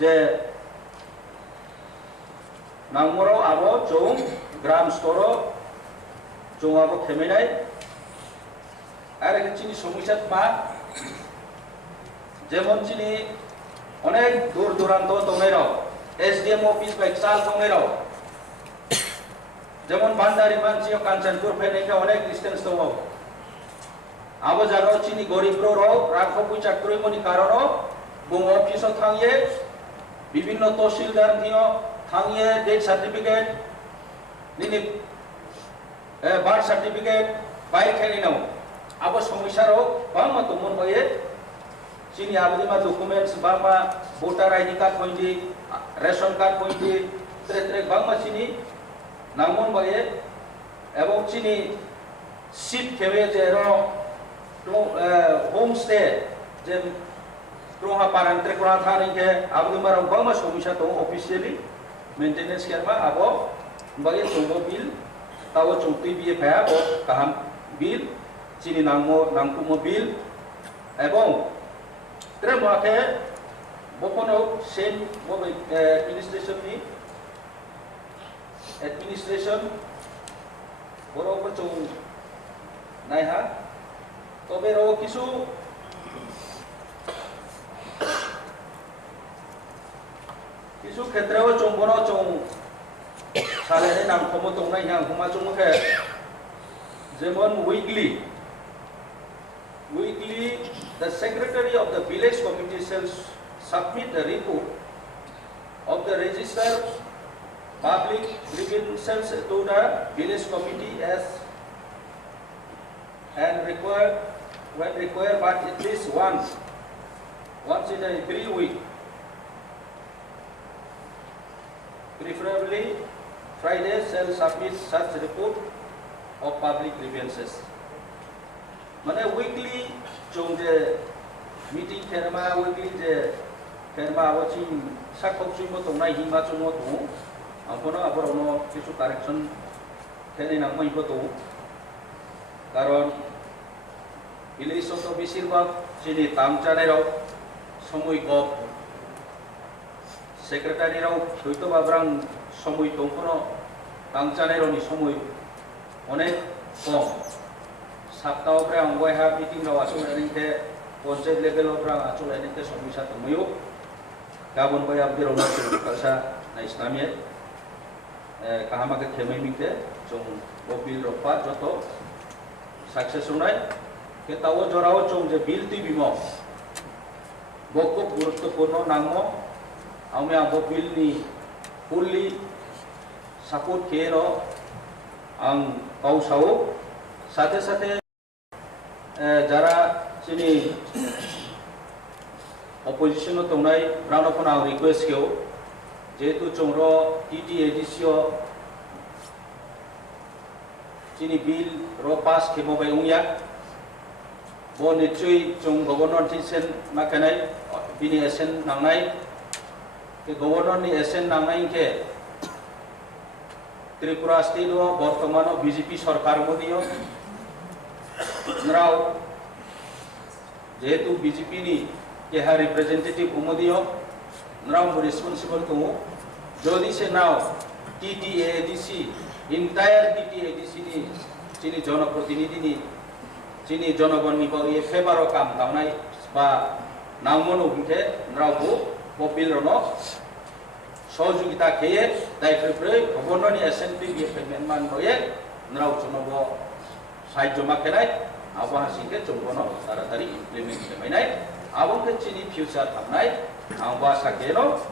जे नांगमरो आबो चों ग्राम स्तरो चों आबो खेमेनाय आरो चिनि समस्या मा जेमन चिनि अनेक दूर दूरान्त दंनायराव एसडीएम ऑफिस बाय साल दंनायराव जेमन बान्दारि मानसियो कांचनपुर फैनायखा अनेक डिस्टेंस दङ आबो जागाव चिनि गरीब रो राखो पुचा क्रयमनि कारण बुं ऑफिस थांगे विभिन्न तहसीलदार नियो थांगे डेथ सर्टिफिकेट निनि बार्थ सर्टिफिकेट बाय खेलिनाव आबो समस्या रो बांमा तमन बाये चिनि आबदिमा डॉक्यूमेंट्स बांमा वोटर आईडी कार्ड होइदि रेशन कार्ड होइदि त्रे त्रे बांमा चिनि नामन बाये एवं चिनि शिप खेवे जेरो होम स्टे जे रोहा पारंत्रे कोना थाने के आबदिमा रो बांमा समस्या तो ऑफिशियली मेंटेनेंस केरमा आबो बाये चोंबो bill tawo chungti bi phaya bo kaham bill chini nangkumo bill ebong tre moake bokono sen bo administration boro ko chung nai ha tobe ro kisu khetrao chung bono chung salary nang khomo tong nai hang khoma chung khe jemon weekly the secretary of the village committee shall submit the report of the registered public grievances to the village committee and when required but at least once in every week, preferably Friday, shall submit such report of public grievances. Mana weekly chung the meeting kerma weekly the kerma watching sakok chung mo tong nai hima chung mo tu ampono aborono kisu correction kene nang mai ko tu karon ileso to bisirba chini tamchane ro সময় কম সেক্রেটারিরাও হয়তো বাবরাং সময় তখনও তাংচানেরনি সময় অনেক কম সপ্তাহে অঙ্গয়হা মিটিংরাও আসলে পঞ্চায়েত লেভেলরা আসলে সমস্যা তময়ও গাবন বাই আবদের কালসা ইসলামিয়ে কাহামাকে খেমে মিতে চং বিল রফা যত সাকসেস হনায় তাও জরাও চং যে বিল টি বিম Bokok guruত্বপূর্ণ nangmo আমি আবো বিল নি ফুললি সাপোর্ট কেনো আং কাউসাও সাথে সাথে যারা চিনি অপোজিশন তংনাই ব্রাউনফোন আং রিকোয়েস্ট কেও যেহেতু চংর টিটিএডিসি চিনি বিল র pass খেমবাই উইয়া bo nichoi chung governor ti sen makanai bini esen nangnai ke governor ni esen nangnai ke Tripura state o bortomano BJP sarkar modiyo nrao jehetu BJP ni ke ha representative umodiyo nrao responsible to jodi se now TTADC entire TTADC ni chini janaprotinidhi ni chini জনগণ নি বাও এ ফেভারও কাম তাওনাই বা নামমনো বিতে নরাবো পপিল রনো সহযোগিতা খেয়ে দায়িত্বপ্রে গভর্নরনি S&P B payment মান হয়ে নরাও চনবো সাহায্য মাকেনাই আবহাওয়া সিংকে চলবনো তাড়াতাড়ি ইমপ্লিমেন্ট খাইনাই আবংকে চিনি ফিউচার থামনাই আবহাওয়া সাকেনো